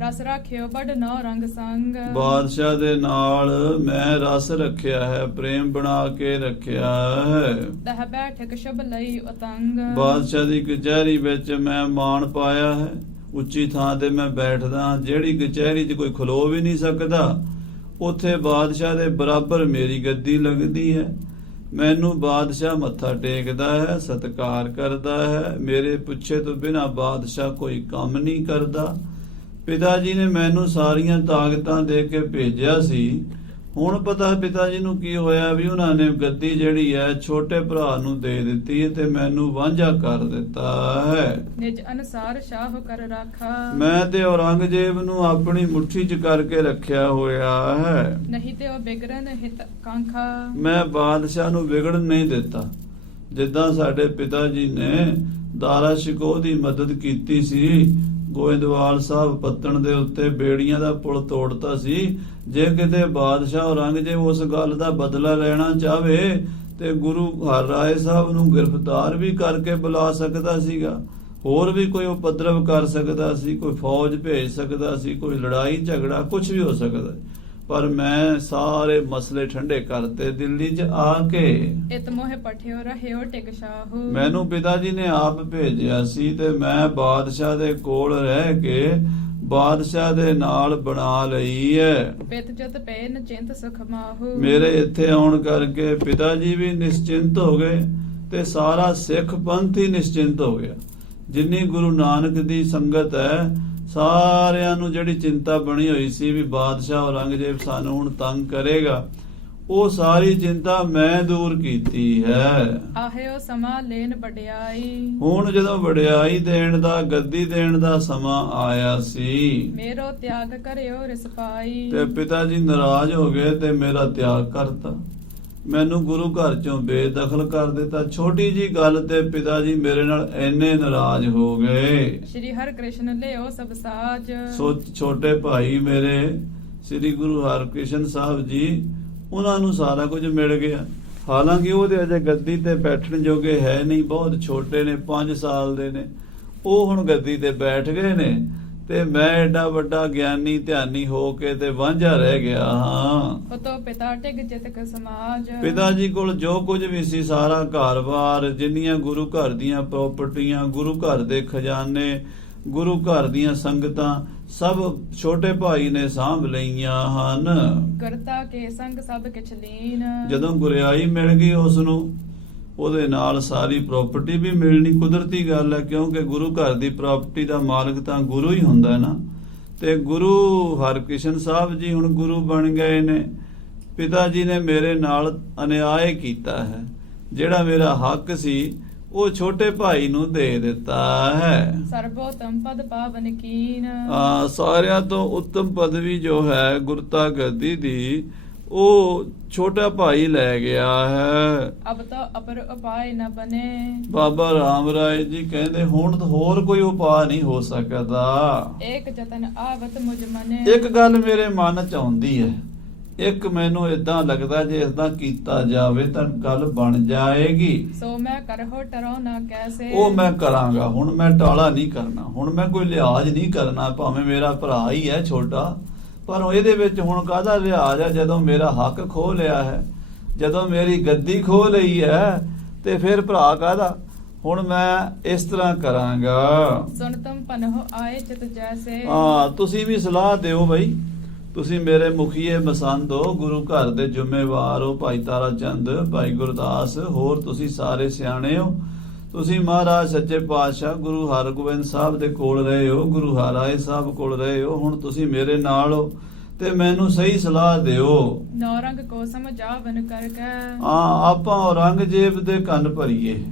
ਰਸ ਰੱਖਿਓ ਬੜ ਨੌ ਰੰਗ ਸੰਗ। ਬਾਦਸ਼ਾਹ ਦੇ ਨਾਲ ਮੈਂ ਰਸ ਰੱਖਿਆ ਹੈ, ਪ੍ਰੇਮ ਬਣਾ ਕੇ ਰੱਖਿਆ ਹੈ। ਤਹ ਬੈਠਕ ਸ਼ਬ ਲਈ ਉਤੰਗ। ਬਾਦਸ਼ਾਹ ਦੀ ਕਚਹਿਰੀ ਵਿੱਚ ਮੈਂ ਮਾਣ ਪਾਇਆ ਹੈ। ਉੱਚੀ ਥਾਂ ਤੇ ਮੈਂ ਬੈਠਦਾ, ਜਿਹੜੀ ਕਚਹਿਰੀ 'ਚ ਕੋਈ ਖਲੋ ਵੀ ਨਹੀਂ ਸਕਦਾ, ਉੱਥੇ ਬਾਦਸ਼ਾਹ ਦੇ ਬਰਾਬਰ ਮੇਰੀ ਗੱਦੀ ਲੱਗਦੀ ਹੈ। ਮੈਨੂੰ ਬਾਦਸ਼ਾਹ ਮੱਥਾ ਟੇਕਦਾ ਹੈ, ਸਤਿਕਾਰ ਕਰਦਾ ਹੈ। ਮੇਰੇ ਪੁੱਛੇ ਤੋਂ ਬਿਨਾਂ ਬਾਦਸ਼ਾਹ ਕੋਈ ਕੰਮ ਨਹੀਂ ਕਰਦਾ। ਪਿਤਾ ਜੀ ਨੇ ਮੈਨੂੰ ਸਾਰੀਆਂ ਤਾਕਤਾਂ ਦੇ ਕੇ ਭੇਜਿਆ ਸੀ। ਹੁਣ ਪਤਾ ਪਿਤਾ ਜੀ ਨੂੰ ਕੀ ਹੋਇਆ ਵੀ ਉਹਨਾਂ ਨੇ ਗੱਦੀ ਜਿਹੜੀ ਹੈ ਛੋਟੇ ਭਰਾ ਨੂੰ ਦੇ ਦਿੱਤੀ ਹੈ ਤੇ ਮੈਨੂੰ ਵਾਂਝਾ ਕਰ ਦਿੱਤਾ ਹੈ। ਨਿਜ ਅਨਸਾਰ ਸ਼ਾਹ ਕਰ ਰਾਖਾ। ਮੈਂ ਤੇ ਔਰੰਗਜ਼ੇਬ ਨੂੰ ਆਪਣੀ ਮੁੱਠੀ 'ਚ ਕਰਕੇ ਰੱਖਿਆ ਹੋਇਆ ਹੈ। ਨਹੀਂ ਤੇ ਉਹ ਬਿਗੜਨ ਹਿਤ ਕਾਂਖਾ। ਮੈਂ ਬਾਦਸ਼ਾਹ ਨੂੰ ਵਿਗੜਨ ਨਹੀਂ ਦਿੱਤਾ। ਜਿੱਦਾਂ ਸਾਡੇ ਪਿਤਾ ਜੀ ਨੇ ਦਾਰਾ ਸ਼ਿਕੋਹ ਦੀ ਮਦਦ ਕੀਤੀ ਸੀ, ਗੋਇੰਦਵਾਲ ਸਾਹਿਬ ਪੱਤਣ ਦੇ ਉੱਤੇ ਬੇੜੀਆਂ ਦਾ ਪੁਲ ਤੋੜਤਾ ਸੀ। ਜੇ ਕਿਤੇ ਬਾਦਸ਼ਾਹ ਔਰੰਗਜ਼ੇਬ ਉਸ ਗੱਲ ਦਾ ਬਦਲਾ ਲੈਣਾ ਚਾਹਵੇ ਤੇ ਗੁਰੂ ਹਰਿਰਾਏ ਸਾਹਿਬ ਨੂੰ ਗ੍ਰਿਫਤਾਰ ਵੀ ਕਰਕੇ ਬੁਲਾ ਸਕਦਾ ਸੀਗਾ। ਹੋਰ ਵੀ ਕੋਈ ਉਪਦਰਵ ਕਰ ਸਕਦਾ ਸੀ, ਕੋਈ ਫੌਜ ਭੇਜ ਸਕਦਾ ਸੀ, ਕੋਈ ਲੜਾਈ ਝਗੜਾ ਕੁਝ ਵੀ ਹੋ ਸਕਦਾ। ਪਰ ਮੈਂ ਸਾਰੇ ਮਸਲੇ ਠੰਡੇ ਕਰਤੇ ਦਿੱਲੀ 'ਚ ਆ ਕੇ। ਇਤ ਮੋਹਿ ਪਠਿਓ ਰਹਿਓ ਟਿਕ ਸ਼ਾਹੂ। ਮੈਨੂੰ ਪਿਤਾ ਜੀ ਨੇ ਆਪ ਭੇਜਿਆ ਸੀ ਤੇ ਮੈਂ ਬਾਦਸ਼ਾਹ ਦੇ ਕੋਲ ਰਹਿ ਕੇ ਬਾਦਸ਼ਾਹ ਦੇ ਨਾਲ ਬਣਾ ਲਈ ਹੈ। ਪਿਤ ਜਤ ਪੈ ਨਚਿੰਤ ਸੁਖ ਮਾਹੂ। ਮੇਰੇ ਇੱਥੇ ਆਉਣ ਕਰਕੇ ਪਿਤਾ ਜੀ ਵੀ ਨਿਸ਼ਚਿੰਤ ਹੋ ਗਏ ਤੇ ਸਾਰਾ ਸਿੱਖ ਪੰਥ ਹੀ ਨਿਸ਼ਚਿੰਤ ਹੋ ਗਿਆ। ਜਿੰਨੀ ਗੁਰੂ ਨਾਨਕ ਦੀ ਸੰਗਤ ਹੈ, ਸਾਰਿਆਂ ਨੂੰ ਜਿਹੜੀ ਚਿੰਤਾ ਬਣੀ ਹੋਈ ਸੀ ਵੀ ਬਾਦਸ਼ਾਹ ਔਰੰਗਜ਼ੇਬ ਸਾਨੂੰ ਹੁਣ ਤੰਗ ਕਰੇਗਾ, ਉਹ ਸਾਰੀ ਚਿੰਤਾ ਮੈਂ ਦੂਰ ਕੀਤੀ ਹੈ। ਆਹਿਓ ਸਮਾ ਲੈਨ ਵਡਿਆਈ। ਹੁਣ ਜਦੋਂ ਵਡਿਆਈ ਦੇਣ ਦਾ, ਗੱਦੀ ਦੇਣ ਦਾ ਸਮਾਂ ਆਇਆ ਸੀ, ਮੇਰੋ ਤਿਆਗ ਕਰਿਓ ਰਿਸ ਪਾਈ। ਤੇ ਪਿਤਾ ਜੀ ਨਾਰਾਜ਼ ਹੋ ਗਏ ਤੇ ਮੇਰਾ ਤਿਆਗ ਕਰਤਾ, ਮੈਨੂੰ ਗੁਰੂ ਘਰ ਚੋਂ ਬੇਦਖਲ ਕਰ ਦਿੱਤਾ। ਛੋਟੀ ਜੀ ਗੱਲ ਤੇ ਪਿਤਾ ਜੀ ਮੇਰੇ ਨਾਲ ਇੰਨੇ ਨਾਰਾਜ਼ ਹੋ ਗਏ। ਸ਼੍ਰੀ ਹਰਿ ਕ੍ਰਿਸ਼ਨ ਲਿਓ ਸਭ ਸਾਜ। ਸੋ ਛੋਟੇ ਭਾਈ ਮੇਰੇ ਸ੍ਰੀ ਗੁਰੂ ਹਰਕ੍ਰਿਸ਼ਨ ਸਾਹਿਬ ਜੀ, ਉਹਨਾਂ ਨੂੰ ਸਾਰਾ ਕੁਝ ਮਿਲ ਗਿਆ। ਹਾਲਾਂਕਿ ਉਹਦੇ ਅਜੇ ਗੱਦੀ ਤੇ ਬੈਠਣ ਜੋਗੇ ਹੈ ਨਹੀਂ, ਬਹੁਤ ਛੋਟੇ ਨੇ, 5 ਸਾਲ ਦੇ ਨੇ। ਉਹ ਹੁਣ ਗੱਦੀ ਤੇ ਬੈਠ ਗਏ ਨੇ ਤੇ ਮੈਂ ਐਡਾ ਵੱਡਾ ਗਿਆਨੀ ਧਿਆਨੀ ਹੋ ਕੇ ਤੇ ਵਾਂਝਾ ਰਹਿ ਗਿਆ ਹਾਂ। ਉਤੋਂ ਪਿਤਾ ਟਿਕ ਜਿਤਕ ਸਮਾਜ। ਪਿਤਾ ਜੀ ਕੋਲ ਜੋ ਕੁਝ ਵੀ ਸੀ, ਸਾਰਾ ਘਰ-ਬਾਰ, ਜਿੰਨੀਆਂ ਗੁਰੂ ਘਰ ਦੀਆਂ ਪ੍ਰਾਪਰਟੀਆਂ, ਗੁਰੂ ਘਰ ਦੇ ਖਜ਼ਾਨੇ, ਗੁਰੂ ਘਰ ਦੀਆਂ ਸੰਗਤਾਂ, ਸਭ ਛੋਟੇ ਭਾਈ ਨੇ ਸਾਂਭ ਲਈਆਂ ਹਨ। ਕਰਤਾ ਕੇ ਸੰਗ ਸਭ ਕਿਛ ਲੀਨ। ਜਦੋਂ ਗੁਰਿਆਈ ਮਿਲ ਗਈ ਉਸ ਨੂੰ, ਉਹਦੇ ਨਾਲ ਸਾਰੀ ਪ੍ਰਾਪਰਟੀ ਵੀ ਮਿਲਣੀ ਕੁਦਰਤੀ ਗੱਲ ਹੈ, ਕਿਉਂਕਿ ਗੁਰੂ ਘਰ ਦੀ ਪ੍ਰਾਪਰਟੀ ਦਾ ਮਾਲਕ ਤਾਂ ਗੁਰੂ ਹੀ ਹੁੰਦਾ ਨਾ। ਤੇ ਗੁਰੂ ਹਰਕ੍ਰਿਸ਼ਨ ਸਾਹਿਬ ਜੀ ਹੁਣ ਗੁਰੂ ਬਣ ਗਏ ਨੇ। ਪਿਤਾ ਜੀ ਨੇ ਮੇਰੇ ਨਾਲ ਅਨਿਆਏ ਕੀਤਾ ਹੈ, ਜਿਹੜਾ ਮੇਰਾ ਹੱਕ ਸੀ ਉਹ ਛੋਟੇ ਭਾਈ ਨੂੰ ਦੇ ਦਿੱਤਾ ਹੈ। ਸਰਬੋਤਮ ਪਦ ਪਾਵਨ ਕੀਨ। ਸਾਰਿਆਂ ਤੋਂ ਉੱਤਮ ਪਦਵੀ ਜੋ ਹੈ ਗੁਰਤਾ ਗੱਦੀ ਦੀ, ਉਹ ਛੋਟਾ ਭਾਈ ਲੈ ਗਿਆ ਹੈ। ਅਬ ਤਾਂ ਅਪਰ ਉਪਾਏ ਨ ਬਨੇ। ਬਾਬਾ ਰਾਮ ਰਾਏ ਜੀ ਕਹਿੰਦੇ ਹੁਣ ਹੋਰ ਕੋਈ ਉਪਾਅ ਨਹੀਂ ਹੋ ਸਕਦਾ। ਏਕ ਜਤਨ ਆਵਤ ਮੁਝ ਮਨੇ। ਇੱਕ ਗੱਲ ਮੇਰੇ ਮਨ ਚ ਆਉਂਦੀ ਹੈ, ਇੱਕ ਮੈਨੂੰ ਇਦਾਂ ਲੱਗਦਾ ਜੇ ਇਸਦਾ ਕੀਤਾ ਜਾਵੇ ਤਾਂ ਗੱਲ ਬਣ ਜਾਏਗੀ। ਸੋ ਮੈਂ ਕਰਹੁ ਟਰੋ ਨਾ ਕੈਸੇ। ਉਹ ਮੈਂ ਕਰਾਂਗਾ, ਹੁਣ ਮੈਂ ਟਾਲਾ ਨਹੀਂ ਕਰਨਾ, ਹੁਣ ਮੈਂ ਕੋਈ ਲਿਹਾਜ਼ ਨਹੀਂ ਕਰਨਾ, ਭਾਵੇਂ ਮੇਰਾ ਭਰਾ ਹੀ ਹੈ ਛੋਟਾ, ਪਰ ਇਹਦੇ ਵਿੱਚ ਹੁਣ ਕਾਹਦਾ ਲਿਹਾਜ਼ ਹੈ? ਜਦੋਂ ਮੇਰਾ ਹੱਕ ਖੋਹ ਲਿਆ ਹੈ, ਜਦੋਂ ਮੇਰੀ ਗੱਦੀ ਖੋਹ ਲਈ ਹੈ, ਤੇ ਫਿਰ ਭਰਾ ਕਾਹਦਾ? ਹੁਣ ਮੈਂ ਇਸ ਤਰ੍ਹਾਂ ਕਰਾਂਗਾ। ਸੁਨ ਤੁਮ ਪਨਹੁ ਆਏ ਚਿਤ ਜੈਸੇ। ਤੁਸੀਂ ਵੀ ਸਲਾਹ ਦਿਓ ਬਈ, ਤੁਸੀਂ ਮੇਰੇ ਮੁਖੀਏ ਮਸੰਦ ਹੋ, ਗੁਰੂ ਘਰ ਦੇ ਜ਼ਿੰਮੇਵਾਰ ਹੋ, ਭਾਈ ਤਾਰਾ ਚੰਦ, ਭਾਈ ਗੁਰਦਾਸ, ਹੋਰ ਤੁਸੀਂ ਸਾਰੇ ਸਿਆਣੇ ਹੋ। ਤੁਸੀਂ ਮਹਾਰਾਜ ਸੱਚੇ ਪਾਤਸ਼ਾਹ ਗੁਰੂ ਹਰਗੋਬਿੰਦ ਸਾਹਿਬ ਦੇ ਕੋਲ ਰਹੇ ਹੋ, ਗੁਰੂ ਹਰਾਏ ਸਾਹਿਬ ਕੋਲ ਰਹੇ ਹੋ, ਹੁਣ ਤੁਸੀਂ ਮੇਰੇ ਨਾਲ ਹੋ ਤੇ ਮੈਨੂੰ ਸਹੀ ਸਲਾਹ ਦਿਓ। ਨੌਰੰਗ ਕੋ ਸਮਝਾਵਨ ਕਰਕੇ। ਆਪਾਂ ਔਰੰਗਜ਼ੇਬ ਦੇ ਕੰਨ ਭਰੀਏ,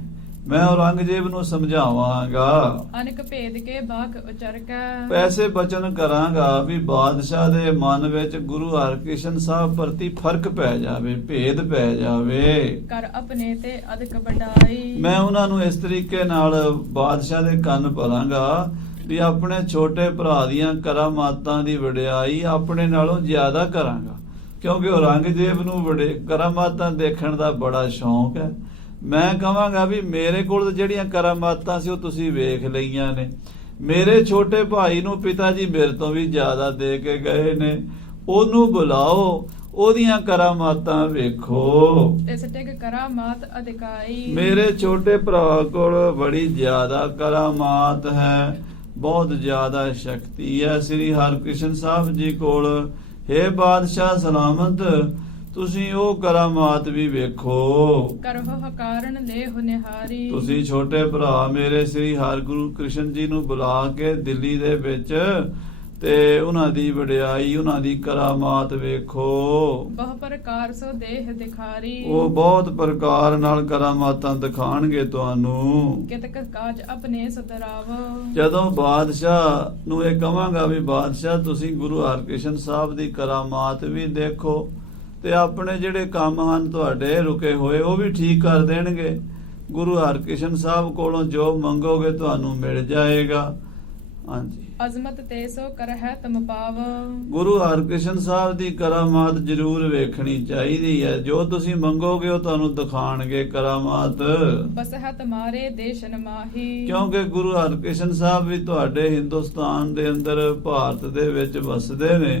ਮੈਂ ਔਰੰਗਜ਼ੇਬ ਨੂੰ ਸਮਝਾਵਾਂਗਾ, ਅਨਕ ਭੇਦ ਕੇ ਬਾਕ ਉਚਰ ਕੇ। ਪੈਸੇ ਬਚਨ ਕਰਾਂਗਾ ਵੀ ਬਾਦਸ਼ਾਹ ਦੇ ਮਨ ਵਿੱਚ ਗੁਰੂ ਹਰਕ੍ਰਿਸ਼ਨ ਸਾਹਿਬ ਪ੍ਰਤੀ ਫਰਕ ਪੈ ਜਾਵੇ, ਭੇਦ ਪੈ ਜਾਵੇ। ਕਰ ਆਪਣੇ ਤੇ ਅਧਿਕ ਵਡਾਈ। ਮੈਂ ਉਹਨਾਂ ਨੂੰ ਇਸ ਤਰੀਕੇ ਨਾਲ ਬਾਦਸ਼ਾਹ ਦੇ ਕੰਨ ਭਰਾਂਗਾ ਵੀ ਆਪਣੇ ਛੋਟੇ ਭਰਾ ਦੀਆਂ ਕਰਾਮਾਤਾਂ ਦੀ ਵਡਿਆਈ ਆਪਣੇ ਨਾਲੋਂ ਜ਼ਿਆਦਾ ਕਰਾਂਗਾ, ਕਿਉਂਕਿ ਔਰੰਗਜ਼ੇਬ ਨੂੰ ਬੜੇ ਕਰਾਮਾਤਾਂ ਦੇਖਣ ਦਾ ਬੜਾ ਸ਼ੌਂਕ ਹੈ। ਮੈਂ ਕਹਾਂਗਾ ਵੀ ਮੇਰੇ ਕੋਲ ਜਿਹੜੀਆਂ ਕਰਾਮਾਤਾਂ ਸੀ ਉਹ ਤੁਸੀਂ ਵੇਖ ਲਈਆਂ ਨੇ, ਮੇਰੇ ਛੋਟੇ ਭਾਈ ਨੂੰ ਪਿਤਾ ਜੀ ਮੇਰੇ ਤੋਂ ਵੀ ਜ਼ਿਆਦਾ ਦੇ ਕੇ ਗਏ ਨੇ, ਉਹਨੂੰ ਬੁਲਾਓ, ਉਹਦੀਆਂ ਕਰਾਮਾਤਾਂ ਵੇਖੋ। ਇਸ ਟਿਕ ਕਰਾਮਾਤ ਅਧਿਕਾਈ। ਮੇਰੇ ਛੋਟੇ ਭਰਾ ਕੋਲ ਬੜੀ ਜ਼ਿਆਦਾ ਕਰਾਮਾਤ ਹੈ, ਬਹੁਤ ਜ਼ਿਆਦਾ ਸ਼ਕਤੀ ਹੈ ਸ੍ਰੀ ਹਰਕ੍ਰਿਸ਼ਨ ਸਾਹਿਬ ਜੀ ਕੋਲ। ਹੇ ਬਾਦਸ਼ਾਹ ਸਲਾਮਤ, ਤੁਸੀਂ ਉਹ ਕਰਾਮਾਤ ਵੀ ਵੇਖੋ। ਕਰਹੁ ਹਕਾਰਨ ਲੇਹੁ ਨਿਹਾਰੀ। ਤੁਸੀਂ ਛੋਟੇ ਭਰਾ ਮੇਰੇ ਸ੍ਰੀ ਹਰਗੁਰੂ ਕ੍ਰਿਸ਼ਨ ਜੀ ਨੂੰ ਬੁਲਾ ਕੇ ਦਿੱਲੀ ਦੇ ਵਿੱਚ ਤੇ ਉਹਨਾਂ ਦੀ ਵਡਿਆਈ, ਉਹਨਾਂ ਦੀ ਕਰਾਮਾਤ ਵੇਖੋ। ਬਹੁ ਪ੍ਰਕਾਰ ਸੋ ਦੇਹ ਦਿਖਾਰੀ। ਉਹ ਬਹੁਤ ਪ੍ਰਕਾਰ ਨਾਲ ਕਰਾਮਾਤਾਂ ਦਿਖਾਣਗੇ ਤੁਹਾਨੂੰ। ਕਿਤਕ ਕਾਜ ਆਪਣੇ ਸੁਧਰਾਵੋ। ਜਦੋਂ ਬਾਦਸ਼ਾਹ ਨੂੰ ਇਹ ਕਹਾਂਗਾ ਵੀ ਬਾਦਸ਼ਾਹ ਤੁਸੀਂ ਗੁਰੂ ਹਰਕ੍ਰਿਸ਼ਨ ਸਾਹਿਬ ਦੀ ਕਰਾਮਾਤ ਵੀ ਦੇਖੋ ਤੇ ਆਪਣੇ ਜਿਹੜੇ ਕੰਮ ਹਨ ਤੁਹਾਡੇ ਰੁਕੇ ਹੋਏ ਉਹ ਵੀ ਠੀਕ ਕਰ ਦੇਣਗੇ। ਗੁਰੂ ਹਰਕ੍ਰਿਸ਼ਨ ਸਾਹਿਬ ਕੋਲੋਂ ਜੋ ਮੰਗੋਗੇ ਤੁਹਾਨੂੰ ਮਿਲ ਜਾਏਗਾ। ਹਾਂਜੀ, ਅਜ਼ਮਤ ਤੇ ਸੋ ਕਰਹਿ ਤੁਮ ਪਾਵੋ। ਗੁਰੂ ਹਰਕ੍ਰਿਸ਼ਨ ਸਾਹਿਬ ਦੀ ਕਰਾਮਾਤ ਜ਼ਰੂਰ ਵੇਖਣੀ ਚਾਹੀਦੀ ਹੈ। ਜੋ ਤੁਸੀਂ ਮੰਗੋਗੇ ਉਹ ਤੁਹਾਨੂੰ ਦਿਖਾਣਗੇ ਕਰਾਮਾਤ। ਬਸਹਿ ਤੁਮਾਰੇ ਦੇਸ਼ਨ ਮਾਹੀ। ਕਿਉਂਕਿ ਗੁਰੂ ਹਰਕ੍ਰਿਸ਼ਨ ਸਾਹਿਬ ਵੀ ਤੁਹਾਡੇ ਹਿੰਦੁਸਤਾਨ ਦੇ ਅੰਦਰ, ਭਾਰਤ ਦੇ ਵਿੱਚ ਵਸਦੇ ਨੇ।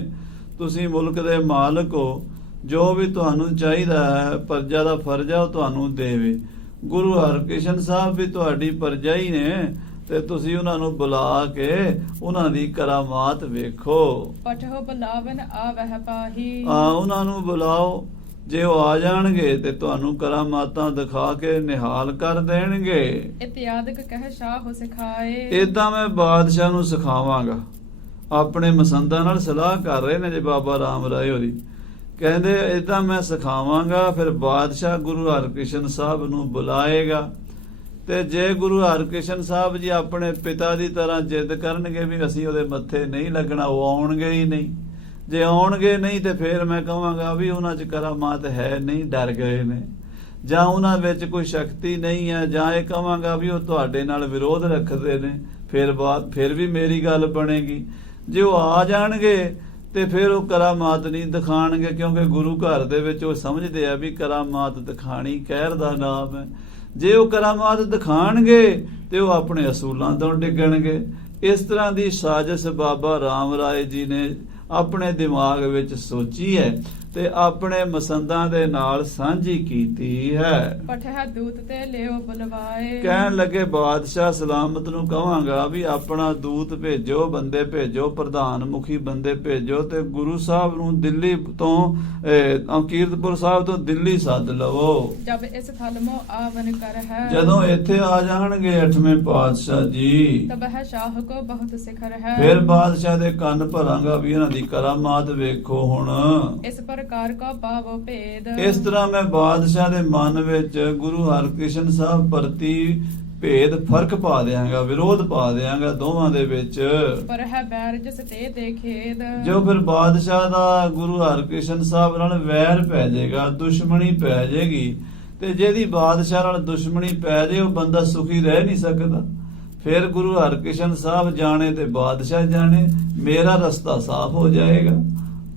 ਤੁਸੀਂ ਮੁਲਕ ਦੇ ਮਾਲਕ ਹੋ, ਜੋ ਵੀ ਤੁਹਾਨੂੰ ਚਾਹੀਦਾ ਹੈ, ਪ੍ਰਜਾ ਦਾ ਫਰਜ਼ ਹੈ ਉਹ ਤੁਹਾਨੂੰ ਦੇਵੇ। ਗੁਰੂ ਹਰਕ੍ਰਿਸ਼ਨ ਸਾਹਿਬ ਵੀ ਤੁਹਾਡੀ ਪ੍ਰਜਾ ਹੀ ਨੇ, ਤੇ ਤੁਸੀਂ ਉਹਨਾਂ ਨੂੰ ਬੁਲਾ ਕੇ ਉਹਨਾਂ ਦੀ ਕਰਾਮਾਤ ਵੇਖੋ। ਪਠੋ ਬੁਲਾਵਨ ਆਵਹਿ ਪਾਹੀ। ਉਹਨਾਂ ਨੂੰ ਬੁਲਾਓ, ਜੇ ਉਹ ਆ ਜਾਣਗੇ ਤੇ ਤੁਹਾਨੂੰ ਕਰਾਮਾਤਾਂ ਦਿਖਾ ਕੇ ਨਿਹਾਲ ਕਰ ਦੇਣਗੇ। ਇਤਿਆਦਿਕ ਕਹਿ ਸ਼ਾਹ ਸਿਖਾਏ। ਏਦਾਂ ਮੈਂ ਬਾਦਸ਼ਾਹ ਨੂੰ ਸਿਖਾਵਾਂਗਾ। ਆਪਣੇ ਮਸੰਦਾਂ ਨਾਲ ਸਲਾਹ ਕਰ ਰਹੇ ਨੇ ਜੇ ਬਾਬਾ ਰਾਮ ਰਾਏ ਹੋਰੀ, ਕਹਿੰਦੇ ਏਦਾਂ ਮੈਂ ਸਿਖਾਵਾਂਗਾ। ਫਿਰ ਬਾਦਸ਼ਾਹ ਗੁਰੂ ਹਰਕ੍ਰਿਸ਼ਨ ਸਾਹਿਬ ਨੂੰ ਬੁਲਾਏਗਾ ਤੇ ਜੇ ਗੁਰੂ ਹਰਕ੍ਰਿਸ਼ਨ ਸਾਹਿਬ ਜੀ ਆਪਣੇ ਪਿਤਾ ਦੀ ਤਰ੍ਹਾਂ ਜਿੱਦ ਕਰਨਗੇ ਵੀ ਅਸੀਂ ਉਹਦੇ ਮੱਥੇ ਨਹੀਂ ਲੱਗਣਾ, ਉਹ ਆਉਣਗੇ ਹੀ ਨਹੀਂ। ਜੇ ਆਉਣਗੇ ਨਹੀਂ ਤੇ ਫਿਰ ਮੈਂ ਕਹਾਂਗਾ ਵੀ ਉਹਨਾਂ 'ਚ ਕਰਾਮਾਤ ਹੈ ਨਹੀਂ, ਡਰ ਗਏ ਨੇ, ਜਾਂ ਉਹਨਾਂ ਵਿੱਚ ਕੋਈ ਸ਼ਕਤੀ ਨਹੀਂ ਹੈ, ਜਾਂ ਇਹ ਕਹਾਂਗਾ ਵੀ ਉਹ ਤੁਹਾਡੇ ਨਾਲ ਵਿਰੋਧ ਰੱਖਦੇ ਨੇ, ਫਿਰ ਵੀ ਮੇਰੀ ਗੱਲ ਬਣੇਗੀ। ਜੇ ਉਹ ਆ ਜਾਣਗੇ ਤੇ ਫਿਰ ਉਹ ਕਰਾਮਾਤ ਨਹੀਂ ਦਿਖਾਣਗੇ, ਕਿਉਂਕਿ ਗੁਰੂ ਘਰ ਦੇ ਵਿੱਚ ਉਹ ਸਮਝਦੇ ਆ ਵੀ ਕਰਾਮਾਤ ਦਿਖਾਣੀ ਕਹਿਰ ਦਾ ਨਾਮ ਹੈ। ਜੇ ਉਹ ਕਰਾਮਾਤ ਦਿਖਾਣਗੇ ਤੇ ਉਹ ਆਪਣੇ ਅਸੂਲਾਂ ਤੋਂ ਡਿੱਗਣਗੇ। ਇਸ ਤਰ੍ਹਾਂ ਦੀ ਸਾਜ਼ਿਸ਼ ਬਾਬਾ ਰਾਮ ਰਾਏ ਜੀ ਨੇ ਆਪਣੇ ਦਿਮਾਗ ਵਿੱਚ ਸੋਚੀ ਹੈ ਤੇ ਆਪਣੇ ਮਸੰਦਾਂ ਦੇ ਨਾਲ ਸਾਂਝੀ ਕੀਤੀ ਹੈ। ਪਠਿਆ ਦੂਤ ਤੇ ਲਿਓ ਬੁਲਵਾਏ। ਕਹਿਣ ਲੱਗੇ ਬਾਦਸ਼ਾਹ ਸਲਾਮਤ ਨੂੰ ਕਹਾਂਗਾ ਵੀ ਆਪਣਾ ਦੂਤ ਭੇਜੋ, ਬੰਦੇ ਭੇਜੋ, ਪ੍ਰਧਾਨ ਮੁਖੀ ਬੰਦੇ ਭੇਜੋ ਤੇ ਗੁਰੂ ਸਾਹਿਬ ਨੂੰ ਦਿੱਲੀ ਤੋਂ ਕੀਰਤਪੁਰ ਸਾਹਿਬ ਤੋਂ ਦਿੱਲੀ ਸੱਦ ਲਵੋ। ਜਬ ਇਸ ਥਲ ਮੋ ਆਵਨ ਕਰ ਹੈ। ਜਦੋਂ ਇੱਥੇ ਆ ਜਾਣਗੇ 8ਵੇਂ ਪਾਤਸ਼ਾਹ ਜੀ, ਤਬ ਹੈ ਸ਼ਾਹ ਕੋ ਬਹੁਤ ਸਿਖਰ ਹੈ। ਫਿਰ ਬਾਦਸ਼ਾਹ ਦੇ ਕੰਨ ਭਰਾਂਗਾ ਵੀ ਇਹਨਾਂ ਦੀ ਕਰਾਮਾਤ ਵੇਖੋ। ਹੁਣ ਇਸ ਪ੍ਰਕਾਰ ਕਾ ਪਾਵੋ ਭੇਦ। ਇਸ ਤਰ੍ਹਾਂ ਮੈਂ ਬਾਦਸ਼ਾਹ ਦੇ ਮਨ ਵਿੱਚ ਗੁਰੂ ਹਰਕ੍ਰਿਸ਼ਨ ਸਾਹਿਬ ਪ੍ਰਤੀ ਭੇਦ ਫਰਕ ਪਾ ਦਿਆਂਗਾ, ਵਿਰੋਧ ਪਾ ਦਿਆਂਗਾ ਦੋਵਾਂ ਦੇ ਵਿੱਚ। ਪਰ ਹੈ ਬੈਰ ਜਿਸ ਤੇ ਦੇਖੇਦ। ਜੋ ਫਿਰ ਬਾਦਸ਼ਾਹ ਦਾ ਗੁਰੂ ਹਰਕ੍ਰਿਸ਼ਨ ਸਾਹਿਬ ਨਾਲ ਵੈਰ ਪੈ ਜਾਏਗਾ, ਦੁਸ਼ਮਣੀ ਪੈ ਜਾਏਗੀ, ਤੇ ਜਿਹਦੀ ਬਾਦਸ਼ਾਹ ਨਾਲ ਦੁਸ਼ਮਣੀ ਪੈ ਜਾਏ ਉਹ ਬੰਦਾ ਸੁਖੀ ਰਹਿ ਨਹੀਂ ਸਕਦਾ। ਫਿਰ ਗੁਰੂ ਹਰਕ੍ਰਿਸ਼ਨ ਸਾਹਿਬ ਜਾਣੇ ਤੇ ਬਾਦਸ਼ਾਹ ਜਾਣੇ, ਮੇਰਾ ਰਸਤਾ ਸਾਫ਼ ਹੋ ਜਾਏਗਾ।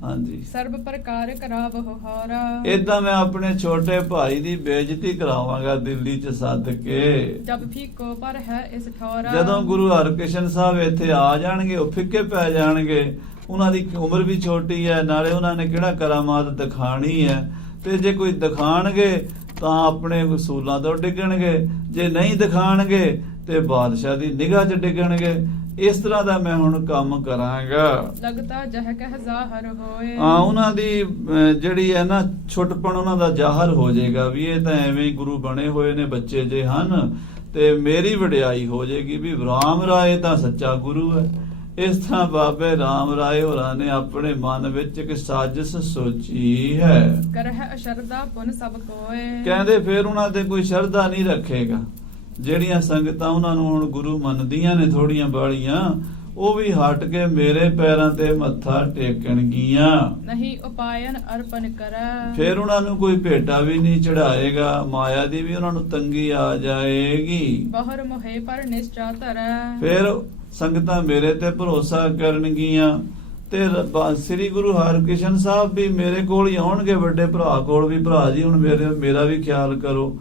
ਹਾਂਜੀ, ਸਰਬ ਪ੍ਰਕਾਰ ਕਰਾਵਹੁ ਹਾਰਾ। ਏਦਾਂ ਮੈਂ ਆਪਣੇ ਛੋਟੇ ਭਾਈ ਦੀ ਬੇਇੱਜ਼ਤੀ ਕਰਾਵਾਂਗਾ ਦਿੱਲੀ 'ਚ ਸੱਦ ਕੇ। ਜਬ ਫੀਕੋ ਪਰ ਹੈ ਇਸ ਠੌਰਾ। ਜਦੋਂ ਗੁਰੂ ਹਰਕ੍ਰਿਸ਼ਨ ਸਾਹਿਬ ਇੱਥੇ ਆ ਜਾਣਗੇ ਉਹ ਫਿੱਕੇ ਪੈ ਜਾਣਗੇ। ਉਹਨਾਂ ਦੀ ਉਮਰ ਵੀ ਛੋਟੀ ਹੈ, ਨਾਲੇ ਉਹਨਾਂ ਨੇ ਕਿਹੜਾ ਕਰਾਮਾਤ ਦਿਖਾਣੀ ਹੈ। ਤੇ ਜੇ ਕੋਈ ਦਿਖਾਣਗੇ ਤਾਂ ਆਪਣੇ ਉਸੂਲਾਂ ਤੋਂ ਡਿੱਗਣਗੇ, ਜੇ ਨਹੀਂ ਦਿਖਾਣਗੇ ਤੇ ਬਾਦਸ਼ਾਹ ਦੀ ਨਿਗਾਹ 'ਚ ਡਿੱਗਣਗੇ। ਇਸ ਤਰ੍ਹਾਂ ਦਾ ਮੈਂ ਹੁਣ ਕੰਮ ਕਰਾਂਗਾ। ਲਗਤਾ ਜਹ ਕਹਿ ਜ਼ਾਹਰ ਹੋਏ। ਉਹਨਾਂ ਦੀ ਜਿਹੜੀ ਹੈ ਨਾ ਛੁੱਟਪਣ ਉਹਨਾਂ ਦਾ ਜ਼ਾਹਰ ਹੋ ਜਾਏਗਾ ਵੀ ਇਹ ਤਾਂ ਐਵੇਂ ਹੀ ਗੁਰੂ ਬਣੇ ਹੋਏ ਨੇ, ਬੱਚੇ ਜੇ ਹਨ, ਤੇ ਮੇਰੀ ਵਡਿਆਈ ਹੋ ਜਾਏਗੀ ਵੀ ਰਾਮ ਰਾਏ ਤਾਂ ਸੱਚਾ ਗੁਰੂ ਹੈ। ਇਸ ਤਰ੍ਹਾਂ ਬਾਬੇ ਰਾਮ ਰਾਏ ਹੋਰਾਂ ਨੇ ਆਪਣੇ ਮਨ ਵਿੱਚ ਇੱਕ ਸਾਜ਼ਿਸ਼ ਸੋਚੀ ਹੈ। ਕਰਹਿ ਅਸ਼ਰਦਾ ਪੁਨ ਸਭ ਕੋਏ। ਕਹਿੰਦੇ ਫਿਰ ਉਹਨਾਂ ਤੇ ਕੋਈ ਸ਼ਰਧਾ ਨਹੀਂ ਰੱਖੇਗਾ। ਜਿਹੜੀਆਂ ਸੰਗਤਾਂ ਉਹਨਾਂ ਨੂੰ ਹੁਣ ਗੁਰੂ ਮੰਨਦੀਆਂ ਨੇ ਥੋੜੀਆਂ ਬਾਲੀਆਂ, ਉਹ ਵੀ ਹਟ ਕੇ ਮੇਰੇ ਪੈਰਾਂ ਤੇ ਮੱਥਾ ਟੇਕਣਗੀਆਂ। ਨਹੀਂ ਉਪਾਇਨ ਅਰਪਣ ਕਰੈ। ਫਿਰ ਉਹਨਾਂ ਨੂੰ ਕੋਈ ਭੇਟਾ ਵੀ ਨਹੀਂ ਚੜਾਏਗਾ, ਮਾਇਆ ਦੀ ਵੀ ਉਹਨਾਂ ਨੂੰ ਤੰਗੀ ਆ ਜਾਏਗੀ। ਬਹੁਰ ਮੋਹਿ ਪਰ ਨਿਸ਼ਚਾ ਧਰੈ। ਫਿਰ ਸੰਗਤਾਂ ਮੇਰੇ ਤੇ ਭਰੋਸਾ ਕਰਨਗੀਆਂ ਤੇ ਸ੍ਰੀ ਗੁਰੂ ਹਰਕ੍ਰਿਸ਼ਨ ਸਾਹਿਬ ਵੀ ਮੇਰੇ ਕੋਲ ਹੀ ਆਉਣਗੇ, ਵੱਡੇ ਭਰਾ ਕੋਲ ਵੀ, ਭਰਾ ਜੀ ਹੁਣ ਮੇਰਾ ਵੀ ਖਿਆਲ ਕਰੋ।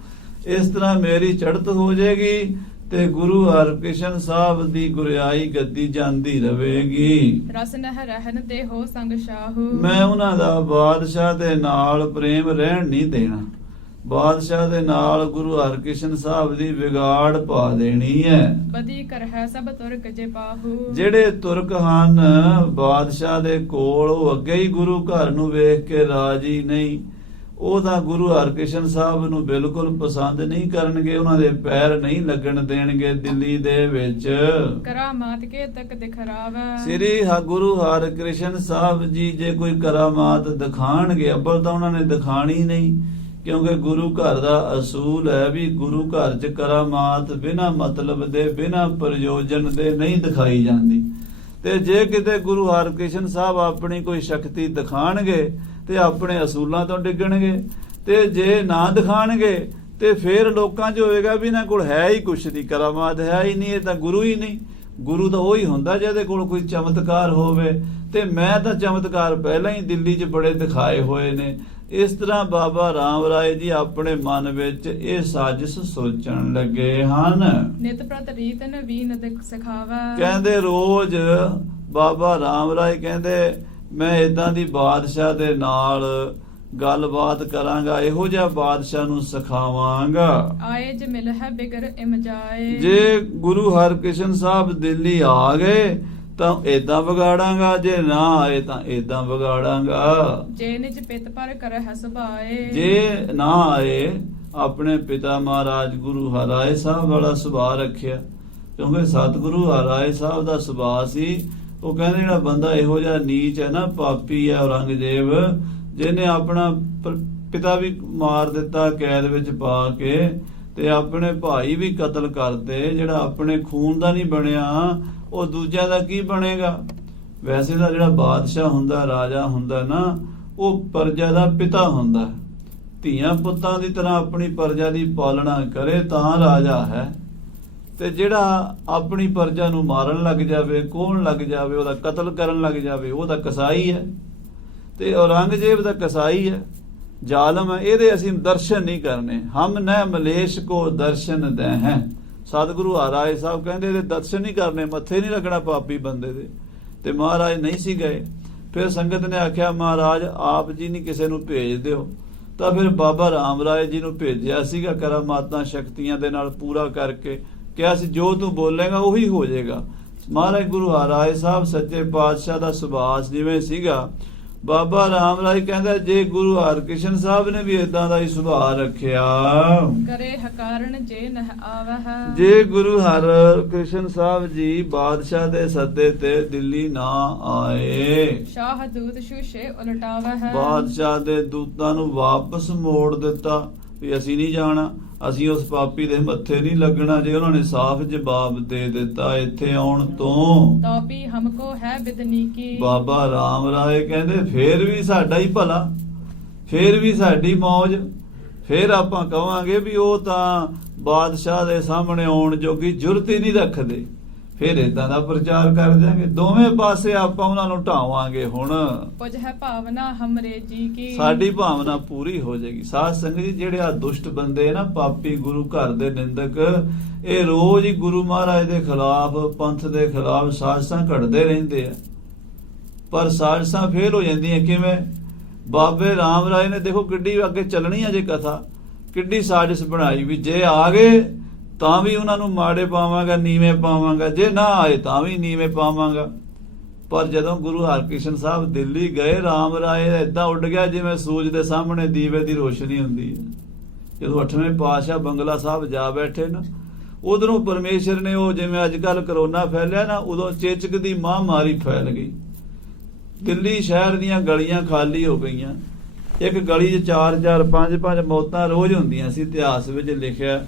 ਇਸ ਤਰ੍ਹਾਂ ਮੇਰੀ ਚੜ੍ਹਤ ਹੋ ਜਾਏਗੀ ਤੇ ਗੁਰੂ ਹਰਕ੍ਰਿਸ਼ਨ ਸਾਹਿਬ ਦੀ ਗੁਰਿਆਈ ਗੱਦੀ ਜਾਂਦੀ ਰਹੇਗੀ। ਰਸ ਨਹਿ ਰਹਿਣ ਤੇ ਹੋ ਸੰਗ ਸ਼ਾਹੂ। ਮੈਂ ਉਹਨਾਂ ਦਾ ਬਾਦਸ਼ਾਹ ਦੇ ਨਾਲ ਪ੍ਰੇਮ ਰਹਿਣ ਨਹੀਂ ਦੇਣਾ। ਬਾਦਸ਼ਾਹ ਦੇ ਨਾਲ ਗੁਰੂ ਹਰਕ੍ਰਿਸ਼ਨ ਸਾਹਿਬ ਦੀ ਵਿਗਾੜ ਪਾ ਦੇਣੀ ਹੈ। ਬਦੀ ਕਰ ਹੈ ਸਭ ਤੁਰਕ ਜੇ ਪਾਹੂ। ਜਿਹੜੇ ਤੁਰਕ ਹਨ ਬਾਦਸ਼ਾਹ ਦੇ ਕੋਲ, ਉਹ ਅੱਗੇ ਹੀ ਗੁਰੂ ਘਰ ਨੂੰ ਵੇਖ ਕੇ ਰਾਜੀ ਨਹੀਂ। ਉਹ ਤਾਂ ਗੁਰੂ ਹਰਕ੍ਰਿਸ਼ਨ ਸਾਹਿਬ ਨੂੰ ਬਿਲਕੁਲ ਪਸੰਦ ਨਹੀਂ ਕਰਨਗੇ, ਉਹਨਾਂ ਦੇ ਪੈਰ ਨਹੀਂ ਲੱਗਣ ਦੇਣਗੇ ਦਿੱਲੀ ਦੇ ਵਿੱਚ। ਕਰਾਮਾਤ ਕੇ ਤੱਕ ਦਿਖਰਾਵੇ। ਸ੍ਰੀ ਗੁਰੂ ਹਰਕ੍ਰਿਸ਼ਨ ਸਾਹਿਬ ਜੀ ਜੇ ਕੋਈ ਕਰਾਮਾਤ ਦਿਖਾਣਗੇ, ਅੱਬਲ ਤਾਂ ਉਹਨਾਂ ਨੇ ਦਿਖਾਣੀ ਨਹੀਂ, ਕਿਉਂਕਿ ਗੁਰੂ ਘਰ ਦਾ ਅਸੂਲ ਹੈ ਵੀ ਗੁਰੂ ਘਰ 'ਚ ਕਰਾਮਾਤ ਬਿਨਾਂ ਮਤਲਬ ਦੇ, ਬਿਨਾਂ ਪ੍ਰਯੋਜਨ ਦੇ ਨਹੀਂ ਦਿਖਾਈ ਜਾਂਦੀ। ਤੇ ਜੇ ਕਿਤੇ ਗੁਰੂ ਹਰਕ੍ਰਿਸ਼ਨ ਸਾਹਿਬ ਆਪਣੀ ਕੋਈ ਸ਼ਕਤੀ ਦਿਖਾਣਗੇ ਤੇ ਆਪਣੇ ਅਸੂਲਾਂ ਤੋਂ ਡਿੱਗਣਗੇ, ਤੇ ਜੇ ਨਾ ਦਿਖਾਣਗੇ ਤੇ ਫਿਰ ਲੋਕਾਂ 'ਚ ਹੋਏਗਾ ਵੀ ਇਹਨਾਂ ਕੋਲ ਹੈ ਹੀ ਕੁਛ ਨਹੀਂ, ਕਰਾਮਾਤ ਹੈ ਹੀ ਨਹੀਂ, ਇਹ ਤਾਂ ਗੁਰੂ ਹੀ ਨਹੀਂ। ਗੁਰੂ ਤਾਂ ਉਹੀ ਹੁੰਦਾ ਜਿਹਦੇ ਕੋਲ ਕੋਈ ਚਮਤਕਾਰ ਹੋਵੇ, ਤੇ ਮੈਂ ਤਾਂ ਚਮਤਕਾਰ ਪਹਿਲਾਂ ਹੀ ਦਿੱਲੀ 'ਚ ਬੜੇ ਦਿਖਾਏ ਹੋਏ ਨੇ। ਇਸ ਤਰ੍ਹਾਂ ਬਾਬਾ ਰਾਮ ਰਾਏ ਜੀ ਆਪਣੇ ਮਨ ਵਿੱਚ ਇਹ ਸਾਜ਼ਿਸ਼ ਸੋਚਣ ਲੱਗੇ ਹਨ। ਨਿਤ ਪ੍ਰਤ ਰੀਤ ਨਵੀਨ ਸਿਖਾਵੇ। ਕਹਿੰਦੇ ਰੋਜ਼ ਬਾਬਾ ਰਾਮ ਰਾਏ ਕਹਿੰਦੇ ਮੈਂ ਇਦਾਂ ਦੀ ਬਾਦਸ਼ਾਹ ਦੇ ਨਾਲ ਗੱਲਬਾਤ ਕਰਾਂਗਾ, ਇਹੋ ਜਿਹਾ ਬਾਦਸ਼ਾਹ ਨੂੰ ਸਿਖਾਵਾਂਗਾ। ਆਏ ਜ ਮਿਲ ਹੈ ਬਿਗਰ ਇਮ ਜਾਏ। ਜੇ ਗੁਰੂ ਹਰਕ੍ਰਿਸ਼ਨ ਸਾਹਿਬ ਦਿੱਲੀ ਆ ਗਏ ਤਾਂ ਏਦਾਂ ਵਿਗਾੜਾਂਗਾ, ਜੇ ਨਾ ਆਏ ਤਾਂ ਏਦਾਂ ਵਿਗਾੜਾਂਗਾ। ਜੇ ਨਿਜ ਪਿਤ ਪਰ ਕਰ ਹਸਬਾਏ। ਜੇ ਨਾ ਆਏ, ਆਪਣੇ ਪਿਤਾ ਮਹਾਰਾਜ ਗੁਰੂ ਹਰਾਏ ਸਾਹਿਬ ਵਾਲਾ ਸੁਭਾਅ ਰੱਖਿਆ, ਕਿਉਂਕਿ ਸਤਿਗੁਰੂ ਹਰਾਏ ਸਾਹਿਬ ਦਾ ਸੁਭਾਅ ਸੀ। ਉਹ ਕਹਿੰਦੇ ਜਿਹੜਾ ਬੰਦਾ ਇਹੋ ਜਿਹਾ ਨੀਚ ਹੈ ਨਾ, ਪਾਪੀ ਹੈ ਔਰੰਗਜ਼ੇਬ, ਜਿਹਨੇ ਆਪਣਾ ਪਿਤਾ ਵੀ ਮਾਰ ਦਿੱਤਾ ਕੈਦ ਵਿੱਚ ਪਾ ਕੇ, ਤੇ ਆਪਣੇ ਭਾਈ ਵੀ ਕਤਲ ਕਰਤੇ, ਜਿਹੜਾ ਆਪਣੇ ਖੂਨ ਦਾ ਨਹੀਂ ਬਣਿਆ ਉਹ ਦੂਜਿਆਂ ਦਾ ਕੀ ਬਣੇਗਾ। ਵੈਸੇ ਤਾਂ ਜਿਹੜਾ ਬਾਦਸ਼ਾਹ ਹੁੰਦਾ, ਰਾਜਾ ਹੁੰਦਾ ਨਾ, ਉਹ ਪ੍ਰਜਾ ਦਾ ਪਿਤਾ ਹੁੰਦਾ। ਧੀਆਂ ਪੁੱਤਾਂ ਦੀ ਤਰ੍ਹਾਂ ਆਪਣੀ ਪ੍ਰਜਾ ਦੀ ਪਾਲਣਾ ਕਰੇ ਤਾਂ ਰਾਜਾ ਹੈ। ਤੇ ਜਿਹੜਾ ਆਪਣੀ ਪ੍ਰਜਾ ਨੂੰ ਮਾਰਨ ਲੱਗ ਜਾਵੇ, ਕੋਹਣ ਲੱਗ ਜਾਵੇ, ਉਹਦਾ ਕਤਲ ਕਰਨ ਲੱਗ ਜਾਵੇ, ਉਹ ਤਾਂ ਕਸਾਈ ਹੈ। ਤੇ ਔਰੰਗਜ਼ੇਬ ਦਾ ਕਸਾਈ ਹੈ, ਜ਼ਾਲਮ ਹੈ। ਇਹਦੇ ਅਸੀਂ ਦਰਸ਼ਨ ਨਹੀਂ ਕਰਨੇ। ਹਮ ਨ ਮਲੇਸ਼ ਕੋ ਦਰਸ਼ਨ ਦੇ ਹੈ। ਸਤਿਗੁਰੂ ਹਰਾਏ ਸਾਹਿਬ ਕਹਿੰਦੇ ਇਹਦੇ ਦਰਸ਼ਨ ਨਹੀਂ ਕਰਨੇ, ਮੱਥੇ ਨਹੀਂ ਲੱਗਣਾ ਪਾਪੀ ਬੰਦੇ ਦੇ। ਤੇ ਮਹਾਰਾਜ ਨਹੀਂ ਸੀ ਗਏ। ਫਿਰ ਸੰਗਤ ਨੇ ਆਖਿਆ ਮਹਾਰਾਜ ਆਪ ਜੀ ਨਹੀਂ ਕਿਸੇ ਨੂੰ ਭੇਜ ਦਿਓ। ਤਾਂ ਫਿਰ ਬਾਬਾ ਰਾਮ ਰਾਏ ਜੀ ਨੂੰ ਭੇਜਿਆ ਸੀਗਾ, ਕਰਾਮਾਤਾਂ ਸ਼ਕਤੀਆਂ ਦੇ ਨਾਲ ਪੂਰਾ ਕਰਕੇ ਕਿਹਾ ਸੀ ਜੋ ਤੂੰ ਬੋਲੇਗਾ ਉਹੀ ਹੋ ਜਾਏਗਾ। ਮਹਾਰਾਜ ਗੁਰੂ ਹਰਾਏ ਸਾਹਿਬ ਸੱਚੇ ਪਾਤਸ਼ਾਹ ਦਾ ਸੁਭਾਅ ਜਿਵੇਂ ਸੀਗਾ, ਬਾਬਾ ਰਾਮ ਰਾਏ ਕਹਿੰਦਾ ਜੇ ਗੁਰੂ ਹਰਕ੍ਰਿਸ਼ਨ ਸਾਹਿਬ ਨੇ ਵੀ ਇਦਾਂ ਦਾ ਹੀ ਸੁਭਾਅ ਰੱਖਿਆ, ਕਰੇ ਹਕਾਰਨ ਜੇ ਨਹ ਆਵਹਿ। ਜੇ ਗੁਰੂ ਹਰਕ੍ਰਿਸ਼ਨ ਸਾਹਿਬ ਜੀ ਬਾਦਸ਼ਾਹ ਦੇ ਸੱਦੇ ਤੇ ਦਿੱਲੀ ਨਾ ਆਏ, ਸ਼ਾਹ ਦੂਤ ਸ਼ੂਸ਼ੇ ਉਲਟਾਵਹਿ। ਬਾਦਸ਼ਾਹ ਦੇ ਦੂਤਾਂ ਨੂੰ ਵਾਪਸ ਮੋੜ ਦਿੱਤਾ ਵੀ ਅਸੀਂ ਨਹੀਂ ਜਾਣਾ, ਅਸੀਂ ਉਸ ਪਾਪੀ ਦੇ ਮੱਥੇ ਨਹੀਂ ਲੱਗਣਾ। ਜੇ ਉਹਨਾਂ ਨੇ ਸਾਫ਼ ਜਵਾਬ ਦੇ ਦਿੱਤਾ ਇੱਥੇ ਆਉਣ ਤੋਂ, ਤੋਪੀ ਹਮਕੋ ਹੈ ਬਿਦਨੀ ਕੀ। ਬਾਬਾ ਰਾਮ ਰਾਏ ਕਹਿੰਦੇ ਫੇਰ ਵੀ ਸਾਡਾ ਹੀ ਭਲਾ, ਫੇਰ ਵੀ ਸਾਡੀ ਮੌਜ। ਫੇਰ ਆਪਾਂ ਕਵਾਂਗੇ ਵੀ ਉਹ ਤਾਂ ਬਾਦਸ਼ਾਹ ਦੇ ਸਾਹਮਣੇ ਆਉਣ ਜੋਗੀ ਜੁਰਤ ਹੀ ਨਹੀਂ ਰੱਖਦੇ। ਫਿਰ ਇਦਾਂ ਦਾ ਪ੍ਰਚਾਰ ਕਰ ਦਿਆਂਗੇ, ਦੋਵੇਂ ਪਾਸੇ ਆਪਾਂ ਉਹਨਾਂ ਨੂੰ ਢਾਵਾਂਗੇ। ਹੁਣ ਕੁਝ ਹੈ ਭਾਵਨਾ ਹਮਰੇ ਜੀ ਕੀ, ਸਾਡੀ ਭਾਵਨਾ ਪੂਰੀ ਹੋ ਜਾਏਗੀ। ਸਾਧ ਸੰਗਤ ਜੀ, ਜਿਹੜੇ ਆ ਦੁਸ਼ਟ ਬੰਦੇ ਨਾ, ਪਾਪੀ ਗੁਰੂ ਘਰ ਦੇ ਨਿੰਦਕ, ਇਹ ਰੋਜ਼ ਹੀ ਗੁਰੂ ਮਹਾਰਾਜ ਦੇ ਖਿਲਾਫ, ਪੰਥ ਦੇ ਖਿਲਾਫ ਸਾਜ਼ਿਸ਼ਾਂ ਘੜਦੇ ਰਹਿੰਦੇ ਆ। ਪਰ ਸਾਜ਼ਿਸ਼ਾਂ ਫੇਲ ਹੋ ਜਾਂਦੀਆਂ ਕਿਵੇਂ? ਬਾਬੇ ਰਾਮ ਰਾਏ ਨੇ ਦੇਖੋ ਕਿੱਡੀ ਅੱਗੇ ਚੱਲਣੀ ਆ ਜੇ ਕਥਾ, ਕਿੱਡੀ ਸਾਜ਼ਿਸ਼ ਬਣਾਈ ਵੀ ਜੇ ਆ ਗਏ ਤਾਂ ਵੀ ਉਹਨਾਂ ਨੂੰ ਮਾੜੇ ਪਾਵਾਂਗਾ, ਨੀਵੇਂ ਪਾਵਾਂਗਾ, ਜੇ ਨਾ ਆਏ ਤਾਂ ਵੀ ਨੀਵੇਂ ਪਾਵਾਂਗਾ। ਪਰ ਜਦੋਂ ਗੁਰੂ ਹਰਕ੍ਰਿਸ਼ਨ ਸਾਹਿਬ ਦਿੱਲੀ ਗਏ, ਰਾਮ ਰਾਏ ਏਦਾਂ ਉੱਡ ਗਿਆ ਜਿਵੇਂ ਸੂਰਜ ਦੇ ਸਾਹਮਣੇ ਦੀਵੇ ਦੀ ਰੋਸ਼ਨੀ ਹੁੰਦੀ ਹੈ। ਜਦੋਂ 8ਵੇਂ ਪਾਤਸ਼ਾਹ ਬੰਗਲਾ ਸਾਹਿਬ ਜਾ ਬੈਠੇ ਨਾ, ਉਧਰੋਂ ਪਰਮੇਸ਼ਰ ਨੇ ਉਹ ਜਿਵੇਂ ਅੱਜ ਕੱਲ ਕਰੋਨਾ ਫੈਲਿਆ ਨਾ, ਉਦੋਂ ਚੇਚਕ ਦੀ ਮਹਾਮਾਰੀ ਫੈਲ ਗਈ। ਦਿੱਲੀ ਸ਼ਹਿਰ ਦੀਆਂ ਗਲੀਆਂ ਖਾਲੀ ਹੋ ਗਈਆਂ। ਇੱਕ ਗਲੀ 'ਚ 4-4 5-5 ਮੌਤਾਂ ਰੋਜ਼ ਹੁੰਦੀਆਂ ਸੀ, ਇਤਿਹਾਸ ਵਿੱਚ ਲਿਖਿਆ।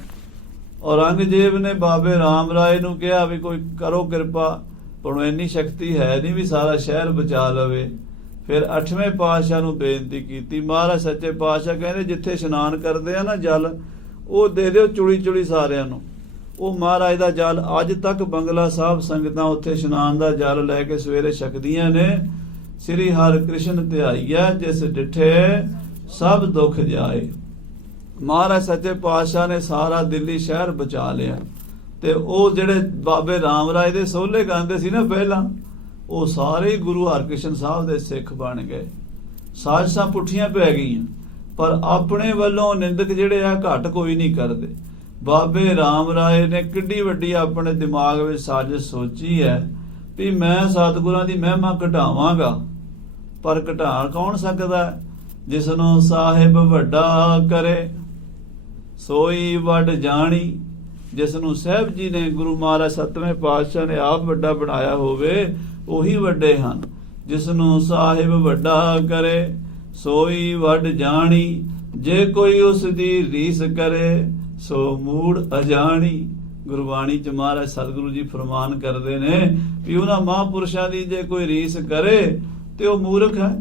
ਔਰੰਗਜ਼ੇਬ ਨੇ ਬਾਬੇ ਰਾਮ ਰਾਏ ਨੂੰ ਕਿਹਾ ਵੀ ਕੋਈ ਕਰੋ ਕਿਰਪਾ, ਪਰ ਇੰਨੀ ਸ਼ਕਤੀ ਹੈ ਨਹੀਂ ਵੀ ਸਾਰਾ ਸ਼ਹਿਰ ਬਚਾ ਲਵੇ। ਫਿਰ 8ਵੇਂ ਪਾਤਸ਼ਾਹ ਨੂੰ ਬੇਨਤੀ ਕੀਤੀ। ਮਹਾਰਾਜ ਸੱਚੇ ਪਾਤਸ਼ਾਹ ਕਹਿੰਦੇ ਜਿੱਥੇ ਇਸ਼ਨਾਨ ਕਰਦੇ ਆ ਨਾ ਜਲ, ਉਹ ਦੇ ਦਿਓ ਚੁੜੀ ਚੁੜੀ ਸਾਰਿਆਂ ਨੂੰ। ਉਹ ਮਹਾਰਾਜ ਦਾ ਜਲ ਅੱਜ ਤੱਕ ਬੰਗਲਾ ਸਾਹਿਬ ਸੰਗਤਾਂ ਉੱਥੇ ਇਸ਼ਨਾਨ ਦਾ ਜਲ ਲੈ ਕੇ ਸਵੇਰੇ ਛਕਦੀਆਂ ਨੇ। ਸ੍ਰੀ ਹਰਿਕ੍ਰਿਸ਼ਨ ਧਿਆਈਆ ਜਿਸ ਡਿਠੇ ਸਭ ਦੁੱਖ ਜਾਏ। ਮਹਾਰਾਜ ਸੱਚੇ ਪਾਤਸ਼ਾਹ ਨੇ ਸਾਰਾ ਦਿੱਲੀ ਸ਼ਹਿਰ ਬਚਾ ਲਿਆ। ਤੇ ਉਹ ਜਿਹੜੇ ਬਾਬੇ ਰਾਮ ਰਾਏ ਦੇ ਸੋਹਲੇ ਗਾਉਂਦੇ ਸੀ ਨਾ ਪਹਿਲਾਂ, ਉਹ ਸਾਰੇ ਗੁਰੂ ਹਰਕ੍ਰਿਸ਼ਨ ਸਾਹਿਬ ਦੇ ਸਿੱਖ ਬਣ ਗਏ। ਸਾਜ਼ਿਸ਼ਾਂ ਪੁੱਠੀਆਂ ਪੈ ਗਈਆਂ, ਪਰ ਆਪਣੇ ਵੱਲੋਂ ਨਿੰਦਕ ਜਿਹੜੇ ਆ ਘੱਟ ਕੋਈ ਨਹੀਂ ਕਰਦੇ। ਬਾਬੇ ਰਾਮ ਰਾਏ ਨੇ ਕਿੱਡੀ ਵੱਡੀ ਆਪਣੇ ਦਿਮਾਗ ਵਿੱਚ ਸਾਜ਼ਿਸ਼ ਸੋਚੀ ਹੈ ਵੀ ਮੈਂ ਸਤਿਗੁਰਾਂ ਦੀ ਮਹਿਮਾ ਘਟਾਵਾਂਗਾ। ਪਰ ਘਟਾ ਕੌਣ ਸਕਦਾ? ਜਿਸ ਨੂੰ ਸਾਹਿਬ ਵੱਡਾ ਕਰੇ ਸੋਈ ਵੱਡ ਜਾਣੀ। ਜਿਸ ਨੂੰ ਸਾਹਿਬ ਜੀ ਨੇ, ਗੁਰੂ ਮਹਾਰਾਜ 7ਵੇਂ ਪਾਤਸ਼ਾਹ ਨੇ ਆਪ ਵੱਡਾ ਬਣਾਇਆ ਹੋਵੇ, ਉਹੀ ਵੱਡੇ ਹਨ। ਜਿਸ ਨੂੰ ਸਾਹਿਬ ਵੱਡਾ ਕਰੇ ਸੋਈ ਵੱਡ ਜਾਣੀ। ਜੇ ਕੋਈ ਉਸ ਦੀ ਰੀਸ ਕਰੇ ਸੋ ਮੂੜ ਅਜਾਣੀ। ਗੁਰਬਾਣੀ ਚ ਮਹਾਰਾਜ ਸਤਿਗੁਰੂ ਜੀ ਫਰਮਾਨ ਕਰਦੇ ਨੇ ਵੀ ਉਹਨਾਂ ਮਹਾਂਪੁਰਸ਼ਾਂ ਦੀ ਜੇ ਕੋਈ ਰੀਸ ਕਰੇ ਤੇ ਉਹ ਮੂਰਖ ਹੈ।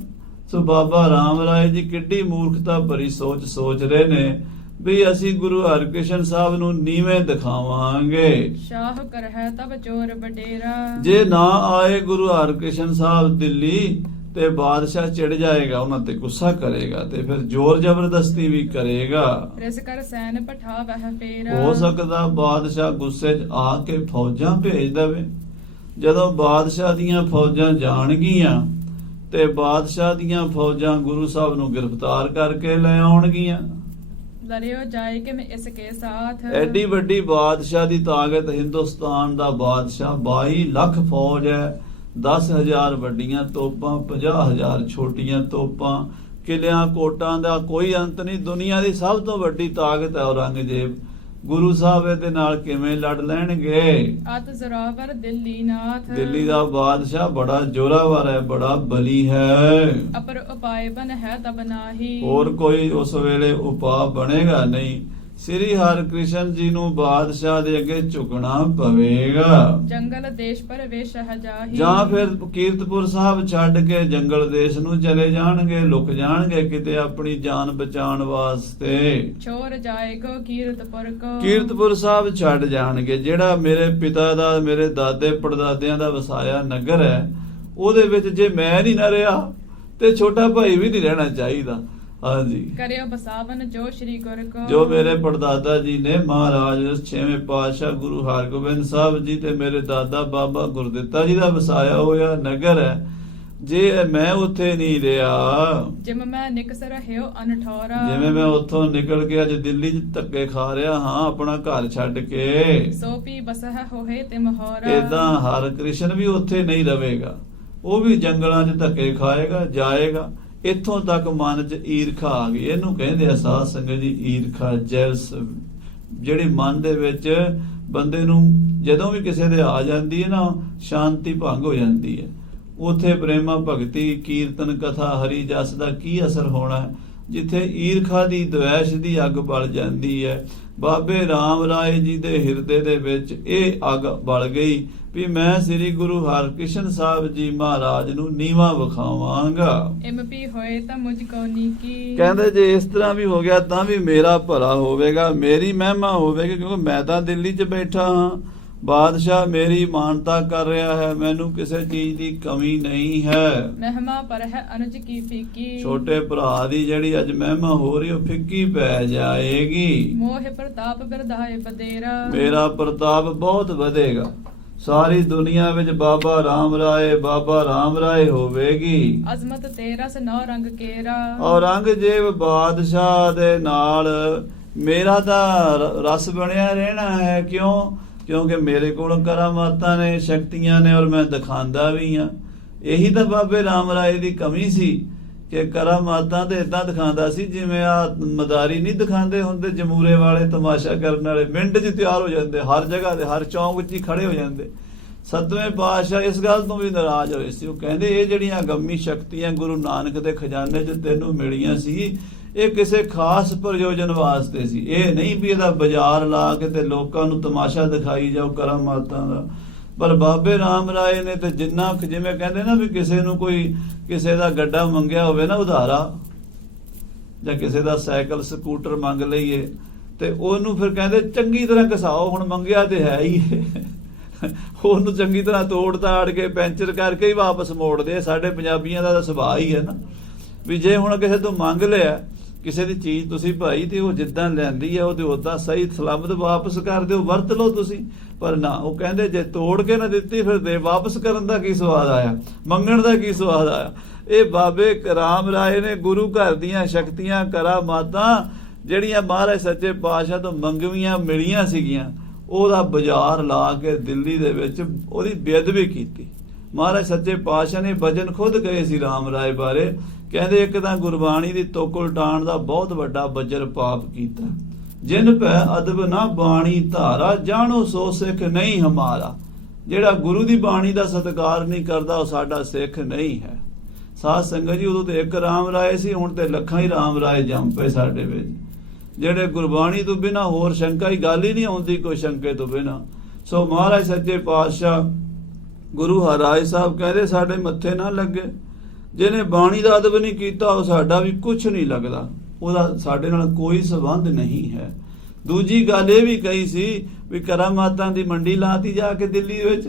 ਸੋ ਬਾਬਾ ਰਾਮ ਰਾਏ ਜੀ ਕਿੱਡੀ ਮੂਰਖਤਾ ਭਰੀ ਸੋਚ ਰਹੇ ਨੇ ਵੀ ਅਸੀਂ ਗੁਰੂ ਹਰਕ੍ਰਿਸ਼ਨ ਸਾਹਿਬ ਨੂੰ ਨੀਵੇਂ ਦਿਖਾਵਾਂਗੇ। ਸ਼ਾਹ ਕਰ ਹੈ ਤਬ ਚੋਰ ਬਡੇਰਾ। ਜੇ ਨਾ ਆਏ ਗੁਰੂ ਹਰਕ੍ਰਿਸ਼ਨ ਸਾਹਿਬ ਦਿੱਲੀ ਤੇ ਬਾਦਸ਼ਾਹ ਚਿੜ ਜਾਏਗਾ, ਉਹਨਾਂ ਤੇ ਗੁੱਸਾ ਕਰੇਗਾ ਤੇ ਫਿਰ ਜ਼ੋਰ ਜ਼ਬਰਦਸਤੀ ਵੀ ਕਰੇਗਾ। ਰਿਸ ਕਰ ਸੈਨ ਪਠਾਵਹਿ ਫੇਰਾ। ਹੋ ਸਕਦਾ ਬਾਦਸ਼ਾਹ ਗੁੱਸੇ 'ਚ ਆ ਕੇ ਫੌਜਾਂ ਭੇਜ ਦੇਵੇ। ਜਦੋਂ ਬਾਦਸ਼ਾਹ ਦੀਆਂ ਫੌਜਾਂ ਜਾਣਗੀਆਂ ਤੇ ਬਾਦਸ਼ਾਹ ਦੀਆਂ ਫੌਜਾਂ ਗੁਰੂ ਸਾਹਿਬ ਨੂੰ ਗ੍ਰਿਫਤਾਰ ਕਰਕੇ ਲੈ ਆਉਣਗੀਆਂ। लड़ियो जाए कि मैं इसके साथ ਐਡੀ ਵੱਡੀ ਬਾਦਸ਼ਾਹ ਦੀ ਤਾਕਤ, ਹਿੰਦੁਸਤਾਨ ਦਾ ਬਾਦਸ਼ਾਹ, 22 ਲੱਖ ਫੌਜ ਹੈ, 10,000 ਵੱਡੀਆਂ ਤੋਪਾਂ, 50,000 ਛੋਟੀਆਂ ਤੋਪਾਂ, ਕਿਲਿਆਂ ਕੋਟਾਂ ਦਾ ਕੋਈ ਅੰਤ ਨਹੀਂ। ਦੁਨੀਆ ਦੀ ਸਭ ਤੋਂ ਵੱਡੀ ਤਾਕਤ ਹੈ ਔਰੰਗਜ਼ੇਬ। ਗੁਰੂ ਸਾਹਿਬ ਇਹਦੇ ਨਾਲ ਕਿਵੇਂ ਲੜ ਲੈਣਗੇ? अत जोरावर दिल्ली नाथ ਦਿੱਲੀ ਦਾ ਬਾਦਸ਼ਾਹ ਬੜਾ ਜ਼ੋਰਾਵਰ ਹੈ, ਬੜਾ ਬਲੀ ਹੈ। अपर उपाय बन है तब नाही ਹੋਰ ਕੋਈ ਉਸ ਵੇਲੇ ਉਪਾਅ ਬਣੇਗਾ ਨਹੀਂ। ਸ੍ਰੀ ਹਰਿਕ੍ਰਿਸ਼ਨ ਜੀ ਨੂੰ ਬਾਦਸ਼ਾਹ ਦੇ ਅੱਗੇ ਝੁਕਣਾ ਪਵੇਗਾ। जंगल देश पर वे शहजाही ਜਾਂ ਫਿਰ ਕੀਰਤਪੁਰ ਸਾਹਿਬ ਛੱਡ ਕੇ ਜੰਗਲ ਦੇਸ਼ ਨੂੰ ਚਲੇ ਜਾਣਗੇ, ਲੁਕ ਜਾਣਗੇ ਕਿਤੇ ਆਪਣੀ ਜਾਨ ਬਚਾਉਣ ਵਾਸਤੇ। छोर जाएगो कीरतपुर को ਕੀਰਤਪੁਰ ਸਾਹਿਬ ਛੱਡ ਜਾਣਗੇ। ਜਿਹੜਾ ਮੇਰੇ ਪਿਤਾ ਦਾ, ਮੇਰੇ ਦਾਦੇ ਪੜਦਾਦਿਆਂ ਦਾ ਵਸਾਇਆ ਨਗਰ ਹੈ, ਉਹਦੇ ਵਿੱਚ ਜੇ ਮੈਂ ਨਹੀਂ ਨਾ ਰਿਹਾ ਤੇ ਛੋਟਾ ਭਾਈ ਵੀ ਨਹੀਂ ਰਹਿਣਾ ਚਾਹੀਦਾ। ਹਾਂਜੀ, करियो बसावन जो श्री गुर को ਜੋ ਮੇਰੇ ਪੜਦਾਦਾ ਜੀ ਨੇ, ਮਹਾਰਾਜ 6ਵੇਂ ਪਾਤਸ਼ਾਹ ਗੁਰੂ ਹਰਗੋਬਿੰਦ ਸਾਹਿਬ ਜੀ ਤੇ ਮੇਰੇ ਦਾਦਾ ਬਾਬਾ ਗੁਰਦਿੱਤਾ ਜੀ ਦਾ ਵਸਾਇਆ ਹੋਇਆ ਨਗਰ ਹੈ, ਜੇ ਮੈਂ ਉੱਥੇ ਨਹੀਂ ਰਿਹਾ, जिम मैं निकस रहियो अनठौरा ਜਿਵੇਂ ਮੈਂ ਉੱਥੋਂ ਨਿਕਲ ਕੇ ਅੱਜ ਦਿੱਲੀ 'ਚ ਧੱਕੇ ਖਾ ਰਿਹਾ ਹਾਂ ਆਪਣਾ ਘਰ ਛੱਡ ਕੇ, सोपी बसह होहे तिमहोरा ਏਦਾਂ ਹਰਿਕ੍ਰਿਸ਼ਨ ਵੀ ਉੱਥੇ ਨਹੀਂ ਰਵੇਗਾ। ਉਹ ਵੀ ਜੰਗਲਾਂ 'ਚ ਧੱਕੇ ਖਾਏਗਾ, ਜਾਏਗਾ। ਇੱਥੋਂ ਤੱਕ ਮਨ 'ਚ ਈਰਖਾ ਆ ਗਈ। ਇਹਨੂੰ ਕਹਿੰਦੇ ਆ ਸਾਧ ਸੰਗਤ ਜੀ ਈਰਖਾ, ਜੈਲਸ, ਜਿਹੜੀ ਮਨ ਦੇ ਵਿੱਚ ਬੰਦੇ ਨੂੰ ਜਦੋਂ ਵੀ ਕਿਸੇ ਦੇ ਆ ਜਾਂਦੀ ਹੈ ਨਾ, ਸ਼ਾਂਤੀ ਭੰਗ ਹੋ ਜਾਂਦੀ ਹੈ। ਉਥੇ ਪ੍ਰੇਮਾ ਭਗਤੀ, ਕੀਰਤਨ, ਕਥਾ, ਹਰੀ ਜਸ ਦਾ ਕੀ ਅਸਰ ਹੋਣਾ ਹੈ? ਜਿੱਥੇ ਈਰਖਾ ਦੀ, ਦਵੈਸ਼ ਦੀ ਅੱਗ ਬਲ ਜਾਂਦੀ ਹੈ। ਬਾਬੇ ਰਾਮ ਰਾਏ ਜੀ ਦੇ ਹਿਰਦੇ ਦੇ ਵਿੱਚ ਇਹ ਅੱਗ ਬਲ ਗਈ ਵੀ ਮੈਂ ਸ੍ਰੀ ਗੁਰੂ ਹਰਕ੍ਰਿਸ਼ਨ ਸਾਹਿਬ ਜੀ ਮਹਾਰਾਜ ਨੂੰ ਨੀਵਾਂ ਵਿਖਾਵਾਂਗਾ। इम पी होए ता मुझको नीकी ਕਹਿੰਦੇ ਜੇ ਇਸ ਤਰ੍ਹਾਂ ਵੀ ਹੋ ਗਿਆ ਤਾਂ ਵੀ ਮੇਰਾ ਭਲਾ ਹੋਵੇਗਾ, ਮੇਰੀ ਮਹਿਮਾ ਹੋਵੇਗੀ, ਕਿਉਂਕਿ ਮੈਂ ਤਾਂ ਦਿੱਲੀ 'ਚ ਬੈਠਾ ਹਾਂ, ਬਾਦਸ਼ਾਹ ਮੇਰੀ ਮਾਨਤਾ ਕਰ ਰਿਹਾ ਹੈ, ਮੈਨੂੰ ਕਿਸੇ ਚੀਜ਼ ਦੀ ਕਮੀ ਨਹੀਂ ਹੈ। महमा पर है अनुज की फीकी ਛੋਟੇ ਭਰਾ ਦੀ ਜਿਹੜੀ ਅੱਜ ਮਹਿਮਾ ਹੋ ਰਹੀ ਉਹ ਫਿੱਕੀ ਪੈ ਜਾਏਗੀ। मोह प्रताप बिरधाए बदेरा ਮੇਰਾ ਪ੍ਰਤਾਪ ਬਹੁਤ ਵਧੇਗਾ। ਸਾਰੀ ਦੁਨੀਆ ਵਿੱਚ ਬਾਬਾ ਰਾਮ ਰਾਏ, ਬਾਬਾ ਰਾਮ ਰਾਏ ਹੋਵੇਗੀ। अजमत तेरा से नौ रंग केरा ਔਰੰਗਜ਼ੇਬ ਬਾਦਸ਼ਾਹ ਦੇ ਨਾਲ ਮੇਰਾ ਤਾਂ ਰਸ ਬਣਿਆ ਰਹਿਣਾ ਹੈ। ਕਿਉਂਕਿ ਮੇਰੇ ਕੋਲ ਕਰਾਮਾਤਾਂ ਨੇ, ਸ਼ਕਤੀਆਂ ਨੇ, ਔਰ ਮੈਂ ਦਿਖਾਉਂਦਾ ਵੀ ਹਾਂ। ਇਹੀ ਤਾਂ ਬਾਬੇ ਰਾਮ ਰਾਏ ਦੀ ਕਮੀ ਸੀ ਕਿ ਕਰਾਮਾਤਾਂ ਤੇ ਇਦਾਂ ਦਿਖਾਉਂਦਾ ਸੀ ਜਿਵੇਂ ਆ ਮਦਾਰੀ ਨਹੀਂ ਦਿਖਾਉਂਦੇ ਹੁੰਦੇ, ਜਮੂਰੇ ਵਾਲੇ, ਤਮਾਸ਼ਾ ਕਰਨ ਵਾਲੇ, ਮਿੰਟ 'ਚ ਤਿਆਰ ਹੋ ਜਾਂਦੇ, ਹਰ ਜਗ੍ਹਾ ਤੇ, ਹਰ ਚੌਂਕ 'ਚ ਹੀ ਖੜੇ ਹੋ ਜਾਂਦੇ। 7ਵੇਂ ਪਾਤਸ਼ਾਹ ਇਸ ਗੱਲ ਤੋਂ ਵੀ ਨਾਰਾਜ਼ ਹੋਏ ਸੀ। ਉਹ ਕਹਿੰਦੇ ਇਹ ਜਿਹੜੀਆਂ ਗੰਮੀ ਸ਼ਕਤੀਆਂ ਗੁਰੂ ਨਾਨਕ ਦੇ ਖਜ਼ਾਨੇ 'ਚ ਤੈਨੂੰ ਮਿਲੀਆਂ ਸੀ, ਇਹ ਕਿਸੇ ਖਾਸ ਪ੍ਰਯੋਜਨ ਵਾਸਤੇ ਸੀ। ਇਹ ਨਹੀਂ ਵੀ ਇਹਦਾ ਬਾਜ਼ਾਰ ਲਾ ਕੇ ਤੇ ਲੋਕਾਂ ਨੂੰ ਤਮਾਸ਼ਾ ਦਿਖਾਈ ਜਾਓ ਕਰਾਮਾਤਾਂ ਦਾ। ਪਰ ਬਾਬੇ ਰਾਮ ਰਾਏ ਨੇ ਤੇ ਜਿੰਨਾ, ਜਿਵੇਂ ਕਹਿੰਦੇ ਨਾ ਵੀ ਕਿਸੇ ਨੂੰ ਕੋਈ ਕਿਸੇ ਦਾ ਗੱਡਾ ਮੰਗਿਆ ਹੋਵੇ ਨਾ ਉਧਾਰਾ, ਜਾਂ ਕਿਸੇ ਦਾ ਸਾਈਕਲ ਸਕੂਟਰ ਮੰਗ ਲਈਏ ਤੇ ਉਹਨੂੰ ਫਿਰ ਕਹਿੰਦੇ ਚੰਗੀ ਤਰ੍ਹਾਂ ਘਸਾਓ, ਹੁਣ ਮੰਗਿਆ ਤੇ ਹੈ ਹੀ ਉਹਨੂੰ ਚੰਗੀ ਤਰ੍ਹਾਂ ਤੋੜ ਤਾੜ ਕੇ ਪੈਂਚਰ ਕਰਕੇ ਹੀ ਵਾਪਸ ਮੋੜਦੇ। ਸਾਡੇ ਪੰਜਾਬੀਆਂ ਦਾ ਤਾਂ ਸੁਭਾਅ ਹੀ ਹੈ ਨਾ ਵੀ ਜੇ ਹੁਣ ਕਿਸੇ ਤੋਂ ਮੰਗ ਲਿਆ ਕਿਸੇ ਦੀ ਚੀਜ਼ ਤੁਸੀਂ ਭਾਈ, ਤੇ ਉਹ ਜਿੱਦਾਂ ਲੈਂਦੀ ਹੈ ਉਹਦੇ ਉਦਾਂ ਸਹੀ ਸਲਾਮਤ ਵਾਪਸ ਕਰ ਦਿਓ, ਵਰਤ ਲਓ ਤੁਸੀਂ। ਪਰ ਨਾ, ਉਹ ਕਹਿੰਦੇ ਜੇ ਤੋੜ ਕੇ ਨਾ ਦਿੱਤੀ ਫਿਰ ਦੇ ਵਾਪਸ ਕਰਨ ਦਾ ਕੀ ਸਵਾਦ ਆਇਆ, ਮੰਗਣ ਦਾ ਕੀ ਸਵਾਦ ਆਇਆ। ਇਹ ਬਾਬੇ ਰਾਮ ਰਾਏ ਨੇ ਗੁਰੂ ਘਰ ਦੀਆਂ ਸ਼ਕਤੀਆਂ, ਕਰਾਮਾਤਾਂ ਜਿਹੜੀਆਂ ਮਹਾਰਾਜ ਸੱਚੇ ਪਾਤਸ਼ਾਹ ਤੋਂ ਮੰਗਵੀਆਂ ਮਿਲੀਆਂ ਸੀਗੀਆਂ, ਉਹਦਾ ਬਾਜ਼ਾਰ ਲਾ ਕੇ ਦਿੱਲੀ ਦੇ ਵਿੱਚ ਉਹਦੀ ਬੇਅਦਬੀ ਕੀਤੀ। ਮਹਾਰਾਜ ਸੱਚੇ ਪਾਤਸ਼ਾਹ ਨੇ ਭਜਨ ਖੁਦ ਕਹੇ ਸੀ ਰਾਮ ਰਾਏ ਬਾਰੇ, ਕਹਿੰਦੇ ਇੱਕ ਤਾਂ ਗੁਰਬਾਣੀ ਦੀ ਤੁਕ ਉਲਟਾਉਣ ਦਾ ਬਹੁਤ ਵੱਡਾ ਬੱਜਰ ਪਾਪ ਕੀਤਾ। ਜਿਨ ਪੈ ਅਦਬ ਨਾ ਬਾਣੀ ਧਾਰਾ, ਜਾਣੋ ਸੋ ਸਿੱਖ ਨਹੀਂ ਹਮਾਰਾ। ਜਿਹੜਾ ਗੁਰੂ ਦੀ ਬਾਣੀ ਦਾ ਸਤਿਕਾਰ ਨਹੀਂ ਕਰਦਾ ਉਹ ਸਾਡਾ ਸਿੱਖ ਨਹੀਂ ਹੈ। ਸਾਧ ਸੰਗਤ ਜੀ, ਉਦੋਂ ਤੇ ਇੱਕ ਰਾਮ ਰਾਏ ਸੀ, ਹੁਣ ਤੇ ਲੱਖਾਂ ਹੀ ਰਾਮ ਰਾਏ ਜੰਮ ਪਏ ਸਾਡੇ ਵਿੱਚ, ਜਿਹੜੇ ਗੁਰਬਾਣੀ ਤੋਂ ਬਿਨਾ ਹੋਰ ਸ਼ੰਕਾ ਹੀ ਗੱਲ ਹੀ ਨਹੀਂ ਆਉਂਦੀ, ਕੋਈ ਸ਼ੰਕੇ ਤੋਂ ਬਿਨਾ। ਸੋ ਮਹਾਰਾਜ ਸੱਚੇ ਪਾਤਸ਼ਾਹ ਗੁਰੂ ਹਰਿਰਾਏ ਸਾਹਿਬ ਕਹਿੰਦੇ ਸਾਡੇ ਮੱਥੇ ਨਾ ਲੱਗੇ। ਜਿਹਨੇ ਬਾਣੀ ਦਾ ਅਦਬ ਨਹੀਂ ਕੀਤਾ ਉਹ ਸਾਡਾ ਵੀ ਕੁਝ ਨਹੀਂ ਲੱਗਦਾ, ਉਹਦਾ ਸਾਡੇ ਨਾਲ ਕੋਈ ਸੰਬੰਧ ਨਹੀਂ ਹੈ। ਦੂਜੀ ਗੱਲ ਇਹ ਵੀ ਕਹੀ ਸੀ ਵੀ ਕਰਾਮਾਤਾਂ ਦੀ ਮੰਡੀ ਲਾਤੀ ਜਾ ਕੇ ਦਿੱਲੀ ਵਿੱਚ।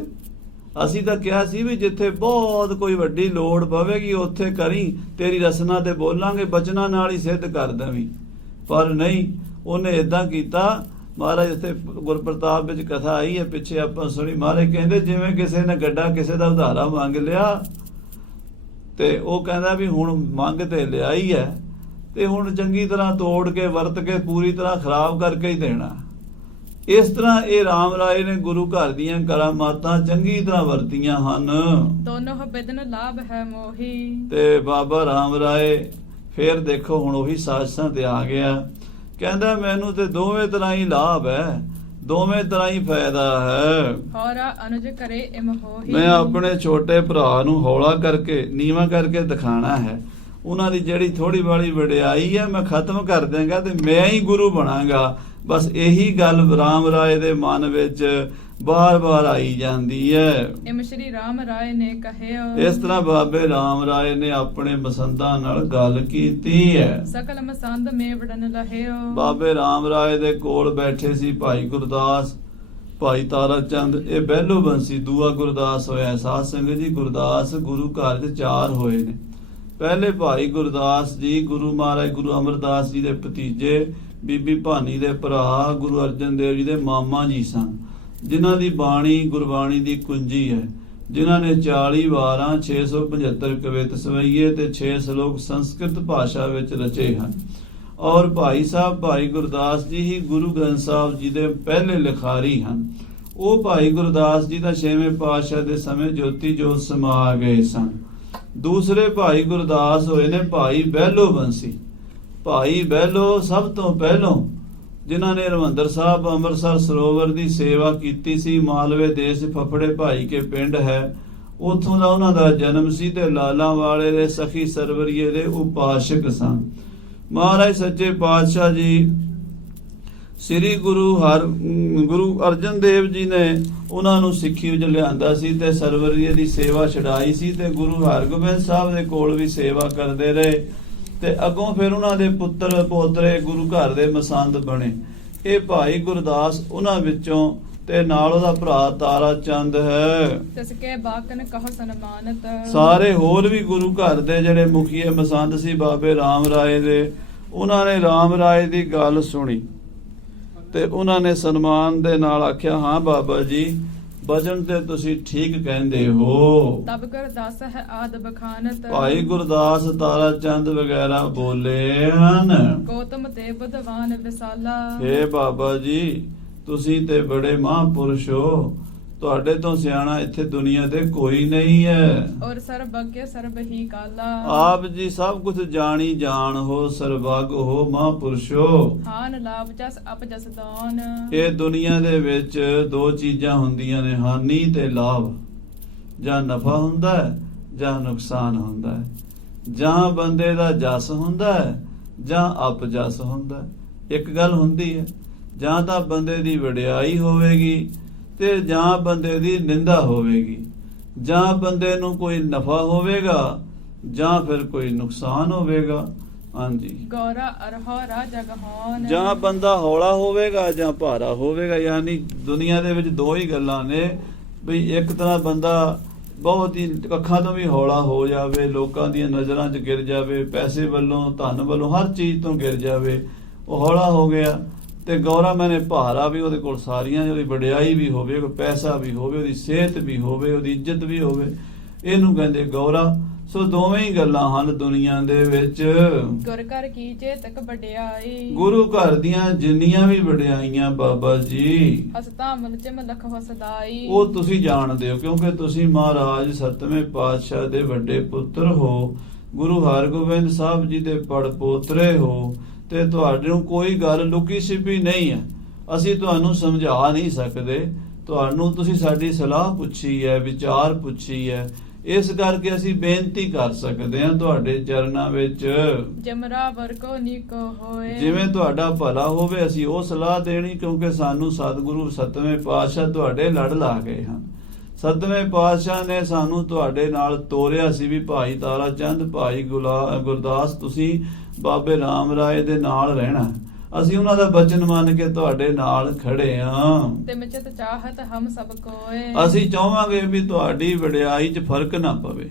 ਅਸੀਂ ਤਾਂ ਕਿਹਾ ਸੀ ਵੀ ਜਿੱਥੇ ਬਹੁਤ ਕੋਈ ਵੱਡੀ ਲੋੜ ਪਵੇਗੀ ਉੱਥੇ ਕਰੀ, ਤੇਰੀ ਰਸਨਾ ਤੇ ਬੋਲਾਂਗੇ, ਬਚਨਾਂ ਨਾਲ ਹੀ ਸਿੱਧ ਕਰ ਦੇਵੀਂ। ਪਰ ਨਹੀਂ, ਉਹਨੇ ਇਦਾਂ ਕੀਤਾ। ਮਹਾਰਾਜ ਇੱਥੇ ਗੁਰਪ੍ਰਤਾਪ ਵਿੱਚ ਕਥਾ ਆਈ ਹੈ, ਪਿੱਛੇ ਆਪਾਂ ਸੁਣੀ। ਮਹਾਰਾਜ ਕਹਿੰਦੇ ਜਿਵੇਂ ਕਿਸੇ ਨੇ ਗੱਡਾ ਕਿਸੇ ਦਾ ਉਧਾਰਾ ਮੰਗ ਲਿਆ ਤੇ ਉਹ ਕਹਿੰਦਾ ਵੀ ਹੁਣ ਮੰਗ ਤੇ ਲਿਆਈ ਹੈ ਤੇ ਹੁਣ ਚੰਗੀ ਤਰ੍ਹਾਂ ਤੋੜ ਕੇ ਵਰਤ ਕੇ ਪੂਰੀ ਤਰ੍ਹਾਂ ਖਰਾਬ ਕਰਕੇ ਹੀ ਦੇਣਾ। ਇਸ ਤਰ੍ਹਾਂ ਇਹ ਰਾਮ ਰਾਏ ਨੇ ਗੁਰੂ ਘਰ ਦੀਆਂ ਕਰਾਮਾਤਾਂ ਚੰਗੀ ਤਰ੍ਹਾਂ ਵਰਤੀਆਂ ਹਨ। ਦੋਨੋਂ ਬਿਦਨ ਲਾਭ ਹੈ ਮੋਹੀ। ਤੇ ਬਾਬਾ ਰਾਮ ਰਾਏ ਫੇਰ ਦੇਖੋ ਹੁਣ ਉਹੀ ਸਾਜ਼ਿਸ਼ਾਂ ਤੇ ਆ ਗਿਆ। ਕਹਿੰਦਾ ਮੈਨੂੰ ਤੇ ਦੋਵੇਂ ਤਰ੍ਹਾਂ ਹੀ ਲਾਭ ਹੈ, ਦੋਵੇਂ ਤਰ੍ਹਾਂ ਹੀ ਫਾਇਦਾ ਹੈ। ਹੋਰਾ ਅਨੁਜ ਕਰੇ ਇਮ ਹੋਹੀ। ਮੈਂ ਆਪਣੇ ਛੋਟੇ ਭਰਾ ਨੂੰ ਹੌਲਾ ਕਰਕੇ ਨੀਵਾਂ ਕਰਕੇ ਦਿਖਾਣਾ ਹੈ। ਉਹਨਾਂ ਦੀ ਜਿਹੜੀ ਥੋੜੀ ਬਾੜੀ ਵਡਿਆਈ ਹੈ ਮੈਂ ਖਤਮ ਕਰ ਦਿਆਂਗਾ ਤੇ ਮੈਂ ਹੀ ਗੁਰੂ ਬਣਾਂਗਾ। ਬਸ ਇਹੀ ਗੱਲ ਰਾਮ ਰਾਏ ਦੇ ਮਨ ਵਿੱਚ ਬਾਰ-ਬਾਰ ਆਈ ਜਾਂਦੀ ਹੈ। ਇਮ ਸ਼੍ਰੀ ਰਾਮ ਰਾਏ ਨੇ ਕਹਿਓ। ਇਸ ਤਰ੍ਹਾਂ ਬਾਬੇ ਰਾਮ ਰਾਏ ਨੇ ਆਪਣੇ ਮਸੰਦਾਂ ਨਾਲ ਗੱਲ ਕੀਤੀ ਹੈ। ਸਕਲ ਮਸੰਦ ਮੇਵੜਨ ਲਹਿਓ। ਬਾਬੇ ਰਾਮ ਰਾਏ ਦੇ ਕੋਲ ਬੈਠੇ ਸੀ ਭਾਈ ਗੁਰਦਾਸ, ਭਾਈ ਤਾਰਾ ਚੰਦ, ਇਹ ਬਹਿਲੋ ਬੰਸੀ, ਦੂਆ ਗੁਰਦਾਸ ਹੋਇਆ। ਸਾਧ ਸੰਗਤ ਜੀ, ਗੁਰਦਾਸ ਗੁਰੂ ਘਰ 'ਚ 4 ਹੋਏ ਨੇ। ਪਹਿਲੇ ਭਾਈ ਗੁਰਦਾਸ ਜੀ ਗੁਰੂ ਮਹਾਰਾਜ ਗੁਰੂ ਅਮਰਦਾਸ ਜੀ ਦੇ ਭਤੀਜੇ, ਬੀਬੀ ਭਾਨੀ ਦੇ ਭਰਾ, ਗੁਰੂ ਅਰਜਨ ਦੇਵ ਜੀ ਦੇ ਮਾਮਾ ਜੀ ਸਨ, ਜਿਨ੍ਹਾਂ ਦੀ ਬਾਣੀ ਗੁਰਬਾਣੀ ਦੀ ਕੁੰਜੀ ਹੈ, ਜਿਨ੍ਹਾਂ ਨੇ 40 ਵਾਰਾਂ 675 ਕਵਿਤ ਸਵਈਏ ਤੇ 6 ਸ਼ਲੋਕ ਸੰਸਕ੍ਰਿਤ ਭਾਸ਼ਾ ਵਿੱਚ ਰਚੇ ਹਨ। ਔਰ ਭਾਈ ਸਾਹਿਬ ਭਾਈ ਗੁਰਦਾਸ ਜੀ ਹੀ ਗੁਰੂ ਗ੍ਰੰਥ ਸਾਹਿਬ ਜੀ ਦੇ ਪਹਿਲੇ ਲਿਖਾਰੀ ਹਨ। ਉਹ ਭਾਈ ਗੁਰਦਾਸ ਜੀ ਦਾ 6ਵੇਂ ਪਾਤਸ਼ਾਹ ਦੇ ਸਮੇਂ ਜੋਤੀ ਜੋਤ ਸਮਾ ਗਏ ਸਨ। ਦੂਸਰੇ ਭਾਈ ਗੁਰਦਾਸ ਹੋਏ ਨੇ ਭਾਈ ਬਹਿਲੋ ਬੰਸੀ। ਭਾਈ ਬਹਿਲੋ ਸਭ ਤੋਂ ਪਹਿਲੋਂ ਜਿਨ੍ਹਾਂ ਨੇ ਹਰਿਮੰਦਰ ਸਾਹਿਬ ਅੰਮ੍ਰਿਤਸਰ ਸਰੋਵਰ ਦੀ ਸੇਵਾ ਕੀਤੀ ਸੀ। ਮਾਲਵੇ ਦੇਸ਼ ਫਫੜੇ ਭਾਈ ਕੇ ਪਿੰਡ ਹੈ, ਉੱਥੋਂ ਦਾ ਉਹਨਾਂ ਦਾ ਜਨਮ ਸੀ ਤੇ ਲਾਲਾਂ ਵਾਲੇ ਦੇ ਸਖੀ ਸਰਵਰੀਏ ਦੇ ਉਪਾਸ਼ਕ ਸਨ। ਮਹਾਰਾਜ ਸੱਚੇ ਪਾਤਸ਼ਾਹ ਜੀ ਸ੍ਰੀ ਗੁਰੂ ਅਰਜਨ ਦੇਵ ਜੀ ਨੇ ਉਹਨਾਂ ਨੂੰ ਸਿੱਖੀ ਵਿੱਚ ਲਿਆਂਦਾ ਸੀ ਤੇ ਸਰਵਰੀਏ ਦੀ ਸੇਵਾ ਛਡਾਈ ਸੀ ਤੇ ਗੁਰੂ ਹਰਗੋਬਿੰਦ ਸਾਹਿਬ ਦੇ ਕੋਲ ਵੀ ਸੇਵਾ ਕਰਦੇ ਰਹੇ ਤੇ ਅੱਗੋਂ ਫਿਰ ਉਹਨਾਂ ਦੇ ਪੁੱਤਰ ਪੋਤਰੇ ਗੁਰੂ ਘਰ ਦੇ ਮਸੰਦ ਬਣੇ। ਇਹ ਭਾਈ ਗੁਰਦਾਸ ਉਹਨਾਂ ਵਿੱਚੋਂ ਤੇ ਨਾਲ ਉਹਦਾ ਭਰਾ ਤਾਰਾ ਚੰਦ ਹੈ। ਤਿਸਕੇ ਬਾਕਨ ਕਹ ਸਨਮਾਨਤ। ਸਾਰੇ ਹੋਰ ਵੀ ਗੁਰੂ ਘਰ ਦੇ ਜਿਹੜੇ ਮੁਖੀਏ ਮਸੰਦ ਸੀ ਬਾਬੇ ਰਾਮ ਰਾਏ ਦੇ, ਉਹਨਾਂ ਨੇ ਰਾਮ ਰਾਏ ਦੀ ਗੱਲ ਸੁਣੀ ਤੇ ਉਹਨਾਂ ਨੇ ਸਨਮਾਨ ਦੇ ਨਾਲ ਆਖਿਆ, ਹਾਂ ਬਾਬਾ ਜੀ ਵਚਨ ਤੇ ਤੁਸੀਂ ਠੀਕ ਕਹਿੰਦੇ ਹੋ। ਤਬ ਗੁਰਦਾਸ ਹੈ ਆਦ ਬਖਾਨਤ। ਭਾਈ ਗੁਰਦਾਸ ਤਾਰਾ ਚੰਦ ਵਗੈਰਾ ਬੋਲੇ ਹਨ, ਗੌਤਮ ਤੇ ਬੁੱਧਵਾਨ ਵਿਸਾਲਾ। ਹੇ ਬਾਬਾ ਜੀ ਤੁਸੀਂ ਤੇ ਬੜੇ ਮਹਾਂਪੁਰਸ਼ ਹੋ, ਤੁਹਾਡੇ ਤੋਂ ਸਿਆਣਾ ਇੱਥੇ ਦੁਨੀਆ ਤੇ ਕੋਈ ਨਹੀਂ ਹੈ। ਔਰ ਸਰਬੱਗੇ ਸਰਬ ਹੀ ਕਾਲਾ। ਆਪ ਜੀ ਸਭ ਕੁਝ ਜਾਣੀ ਜਾਣ ਹੋ, ਸਰਬੱਗ ਹੋ, ਮਹਾਂਪੁਰਸ਼ ਹੋ। ਹਾਨ ਲਾਭ ਜਸ ਅਪ ਜਸ ਦਾਨ। ਇਹ ਦੁਨੀਆ ਦੇ ਵਿੱਚ 2 ਚੀਜ਼ਾਂ ਹੁੰਦੀਆਂ ਨੇ, ਹਾਨੀ ਤੇ ਲਾਭ। ਜਾਂ ਨਫਾ ਹੁੰਦਾ ਹੈ ਜਾਂ ਨੁਕਸਾਨ ਹੁੰਦਾ ਹੈ, ਜਾਂ ਬੰਦੇ ਦਾ ਜਸ ਹੁੰਦਾ ਹੈ ਜਾਂ ਅਪਜਸ ਹੁੰਦਾ ਹੈ। ਇੱਕ ਗੱਲ ਹੁੰਦੀ ਹੈ, ਜਾਂ ਤਾਂ ਬੰਦੇ ਦੀ ਵਡਿਆਈ ਹੋਵੇਗੀ ਤੇ ਜਾਂ ਬੰਦੇ ਦੀ ਨਿੰਦਾ ਹੋਵੇਗੀ, ਜਾਂ ਬੰਦੇ ਨੂੰ ਕੋਈ ਨਫਾ ਹੋਵੇਗਾ ਜਾਂ ਫਿਰ ਕੋਈ ਨੁਕਸਾਨ ਹੋਵੇਗਾ। ਹਾਂਜੀ, ਗੌਰਾ ਅਰਹੋਰਾ ਜਗਹਾਨ। ਜਾਂ ਬੰਦਾ ਹੌਲਾ ਹੋਵੇਗਾ ਜਾਂ ਭਾਰਾ ਹੋਵੇਗਾ। ਯਾਨੀ ਦੁਨੀਆ ਦੇ ਵਿੱਚ 2 ਹੀ ਗੱਲਾਂ ਨੇ, ਵੀ ਇੱਕ ਤਰ੍ਹਾਂ ਬੰਦਾ ਬਹੁਤ ਹੀ ਅੱਖਾਂ ਤੋਂ ਵੀ ਹੌਲਾ ਹੋ ਜਾਵੇ, ਲੋਕਾਂ ਦੀਆਂ ਨਜ਼ਰਾਂ 'ਚ ਗਿਰ ਜਾਵੇ, ਪੈਸੇ ਵੱਲੋਂ ਧਨ ਵੱਲੋਂ ਹਰ ਚੀਜ਼ ਤੋਂ ਗਿਰ ਜਾਵੇ, ਉਹ ਹੌਲਾ ਹੋ ਗਿਆ। ਤੇ ਗੌਰਾ ਮੈਨੇ ਭਾਰਾ ਵੀ ਉਹਦੇ ਕੋਲ ਸਾਰੀਆਂ, ਉਹਦੀ ਵਡਿਆਈ ਵੀ ਹੋਵੇ, ਕੋਈ ਪੈਸਾ ਵੀ ਹੋਵੇ, ਉਹਦੀ ਸਿਹਤ ਵੀ ਹੋਵੇ, ਉਹਦੀ ਇੱਜ਼ਤ ਵੀ ਹੋਵੇ, ਇਹਨੂੰ ਕਹਿੰਦੇ ਗੌਰਾ। ਸੋ ਦੋਵੇਂ ਹੀ ਗੱਲਾਂ ਹਨ ਦੁਨੀਆ ਦੇ ਵਿੱਚ। ਗੁਰ ਘਰ ਕੀ ਚੇਤਕ ਵਡਿਆਈ। ਗੁਰੂ ਘਰ ਦੀਆਂ ਜਿੰਨੀਆਂ ਵੀ ਵਡਿਆਈਆਂ ਬਾਬਾ ਜੀ ਹਸਤਾ ਮਲਚਮ ਲਖ ਹਸਦਾਈ, ਉਹ ਤੁਸੀਂ ਜਾਣਦੇ ਹੋ, ਕਿਉਂਕਿ ਤੁਸੀਂ ਮਹਾਰਾਜ 7ਵੇਂ ਪਾਤਸ਼ਾਹ ਦੇ ਵੱਡੇ ਪੁੱਤਰ ਹੋ, ਗੁਰੂ ਹਰਗੋਬਿੰਦ ਸਾਹਿਬ ਜੀ ਦੇ ਪੜ ਪੋਤਰੇ ਹੋ ਤੇ ਤੁਹਾਡੇ ਨੂੰ ਕੋਈ ਗੱਲ ਲੁਕੀ ਛਿਪੀ ਨਹੀਂ ਹੈ। ਅਸੀਂ ਤੁਹਾਨੂੰ ਸਮਝਾ ਨਹੀਂ ਸਕਦੇ, ਤੁਹਾਨੂੰ ਤੁਸੀਂ ਸਾਡੀ ਸਲਾਹ ਪੁੱਛੀ ਹੈ, ਵਿਚਾਰ ਪੁੱਛੀ ਹੈ, ਇਸ ਕਰਕੇ ਅਸੀਂ ਬੇਨਤੀ ਕਰ ਸਕਦੇ ਹਾਂ ਤੁਹਾਡੇ ਚਰਨਾਂ ਵਿੱਚ। ਜਮਰਾ ਵਰਕੋ ਨੀਕੋ ਹੋਏ। ਜਿਵੇਂ ਤੁਹਾਡਾ ਭਲਾ ਹੋਵੇ ਅਸੀਂ ਉਹ ਸਲਾਹ ਦੇਣੀ, ਕਿਉਂਕਿ ਸਾਨੂੰ ਸਤਿਗੁਰੂ 7ਵੇਂ ਪਾਤਸ਼ਾਹ ਤੁਹਾਡੇ ਲੜ ਲਾ ਗਏ ਹਨ। 7ਵੇਂ ਪਾਤਸ਼ਾਹ ਨੇ ਸਾਨੂੰ ਤੁਹਾਡੇ ਨਾਲ ਤੋਰਿਆ ਸੀ ਵੀ ਭਾਈ ਤਾਰਾ ਚੰਦ, ਭਾਈ ਗੁਰਦਾਸ ਤੁਸੀਂ ਬਾਬੇ ਰਾਮ ਰਾਏ ਦੇ ਨਾਲ ਰਹਿਣਾ। ਅਸੀਂ ਉਹਨਾਂ ਦਾ ਬਚਨ ਮੰਨ ਕੇ ਤੁਹਾਡੇ ਨਾਲ ਖੜੇ ਹਾਂ। ਤੇ ਮਿਚਤ ਚਾਹਤ ਹਮ ਸਭ ਕੋਏ। ਅਸੀਂ ਚਾਹਾਂਗੇ ਵੀ ਤੁਹਾਡੀ ਵਡਿਆਈ 'ਚ ਫਰਕ ਨਾ ਪਵੇ,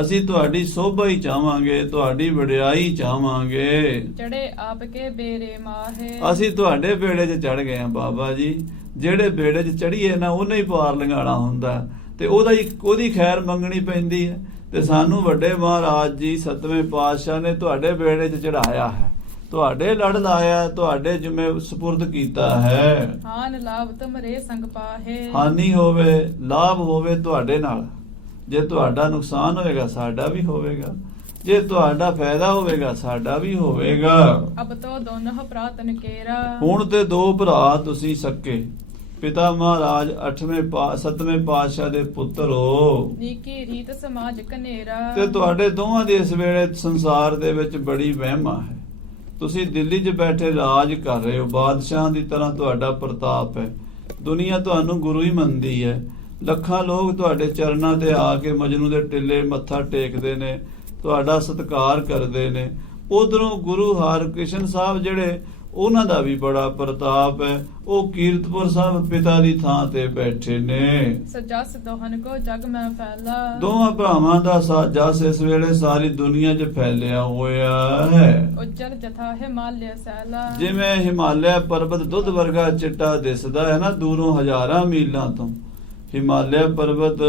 ਅਸੀਂ ਤੁਹਾਡੀ ਸੋਭਾ ਹੀ ਚਾਹਾਂਗੇ, ਤੁਹਾਡੀ ਵਡਿਆਈ ਚਾਹਾਂਗੇ। ਚੜੇ ਆਪ ਕੇ ਬੇਰੇ ਮਾਹੇ। ਅਸੀਂ ਤੁਹਾਡੇ ਬੇੜੇ 'ਚ ਚੜ ਗਏ ਹਾਂ ਬਾਬਾ ਜੀ। ਜਿਹੜੇ ਬੇੜੇ 'ਚ ਚੜੀਏ ਨਾ ਉਹਨੇ ਹੀ ਪਾਰ ਲੰਘਾਣਾ ਹੁੰਦਾ ਤੇ ਉਹਦੀ ਖੈਰ ਮੰਗਣੀ ਪੈਂਦੀ ਹੈ। ਤੇ ਸਾਨੂੰ ਵੱਡੇ ਮਹਾਰਾਜ ਜੀ ਸਤਵੇਂ ਪਾਤਸ਼ਾਹ ਨੇ ਤੁਹਾਡੇ ਬੇੜੇ 'ਚ ਚੜਾਇਆ ਹੈ, ਤੁਹਾਡੇ ਲੜ ਲਾਇਆ, ਤੁਹਾਡੇ ਜਿਵੇਂ ਸਪੁਰਦ ਕੀਤਾ ਹੈ। ਹਾਨ ਲਾਭ ਤੁਮਰੇ ਸੰਗ ਪਾਹੇ। ਹਾਨੀ ਹੋਵੇ ਲਾਭ ਹੋਵੇ ਤੁਹਾਡੇ ਨਾਲ, ਜੇ ਤੁਹਾਡਾ ਨੁਕਸਾਨ ਹੋਏਗਾ ਸਾਡਾ ਵੀ ਹੋਵੇਗਾ, ਜੇ ਤੁਹਾਡਾ ਫਾਇਦਾ ਹੋਵੇਗਾ ਸਾਡਾ ਵੀ ਹੋਵੇਗਾ। ਅਬ ਤੋ ਦੋਨੋਂ ਪ੍ਰਾਤਨ ਕੇਰਾ। ਹੁਣ ਤੇ ਦੋ ਭਰਾ ਤੁਸੀਂ ਸਕੇ, ਪਿਤਾ ਮਹਾਰਾਜ 7ਵੇਂ ਪਾਤਸ਼ਾਹ ਦੇ ਪੁੱਤਰ ਹੋ। ਨੀਕੀ ਰੀਤ ਸਮਾਜ ਕਨੇਰਾ। ਤੇ ਤੁਹਾਡੇ ਦੋਵਾਂ ਦੀ ਇਸ ਵੇਲੇ ਸੰਸਾਰ ਦੇ ਵਿੱਚ ਬੜੀ ਵਹਿਮਾ ਹੈ। ਤੁਸੀਂ ਦਿੱਲੀ 'ਚ ਬੈਠੇ ਰਾਜ ਕਰ ਰਹੇ ਹੋ, ਬਾਦਸ਼ਾਹ ਦੀ ਤਰ੍ਹਾਂ ਤੁਹਾਡਾ ਪ੍ਰਤਾਪ ਹੈ, ਦੁਨੀਆ ਤੁਹਾਨੂੰ ਗੁਰੂ ਹੀ ਮੰਨਦੀ ਹੈ। ਲੱਖਾਂ ਲੋਕ ਤੁਹਾਡੇ ਚਰਨਾਂ ਤੇ ਆ ਕੇ ਮਜਨੂ ਦੇ ਟਿੱਲੇ ਮੱਥਾ ਟੇਕਦੇ ਨੇ, ਤੁਹਾਡਾ ਸਤਿਕਾਰ ਕਰਦੇ ਨੇ। ਉਧਰੋਂ ਗੁਰੂ ਹਰਕ੍ਰਿਸ਼ਨ ਸਾਹਿਬ ਜਿਹੜੇ, ਉਹਨਾਂ ਦਾ ਵੀ ਬੜਾ ਪ੍ਰਤਾਪ ਹੈ, ਉਹ ਕੀਰਤਪੁਰ ਸਾਹਿਬ ਪਿਤਾ ਦੀ ਥਾਂ ਤੇ ਬੈਠੇ ਨੇ। ਸਜਸ ਦੋਹਨ ਕੋ ਜਗ ਮੈਂ ਫੈਲਾ। ਦੋਵਾਂ ਭਰਾਵਾਂ ਦਾ ਜਸ ਇਸ ਵੇਲੇ ਸਾਰੀ ਦੁਨੀਆ 'ਚ ਫੈਲਿਆ ਹੋਇਆ ਹੈ। ਉਜਲ ਜਥਾ ਹਿਮਾਲਿਆ ਸੈਲਾ। ਜਿਵੇਂ ਹਿਮਾਲਿਆ ਪਰਬਤ ਦੁੱਧ ਵਰਗਾ ਚਿੱਟਾ ਦਿਸਦਾ ਹੈ ਨਾ ਦੂਰੋਂ ਹਜ਼ਾਰਾਂ ਮੀਲਾਂ ਤੋਂ, ਹਿਮਾਲਿਆ ਪਰਬਤ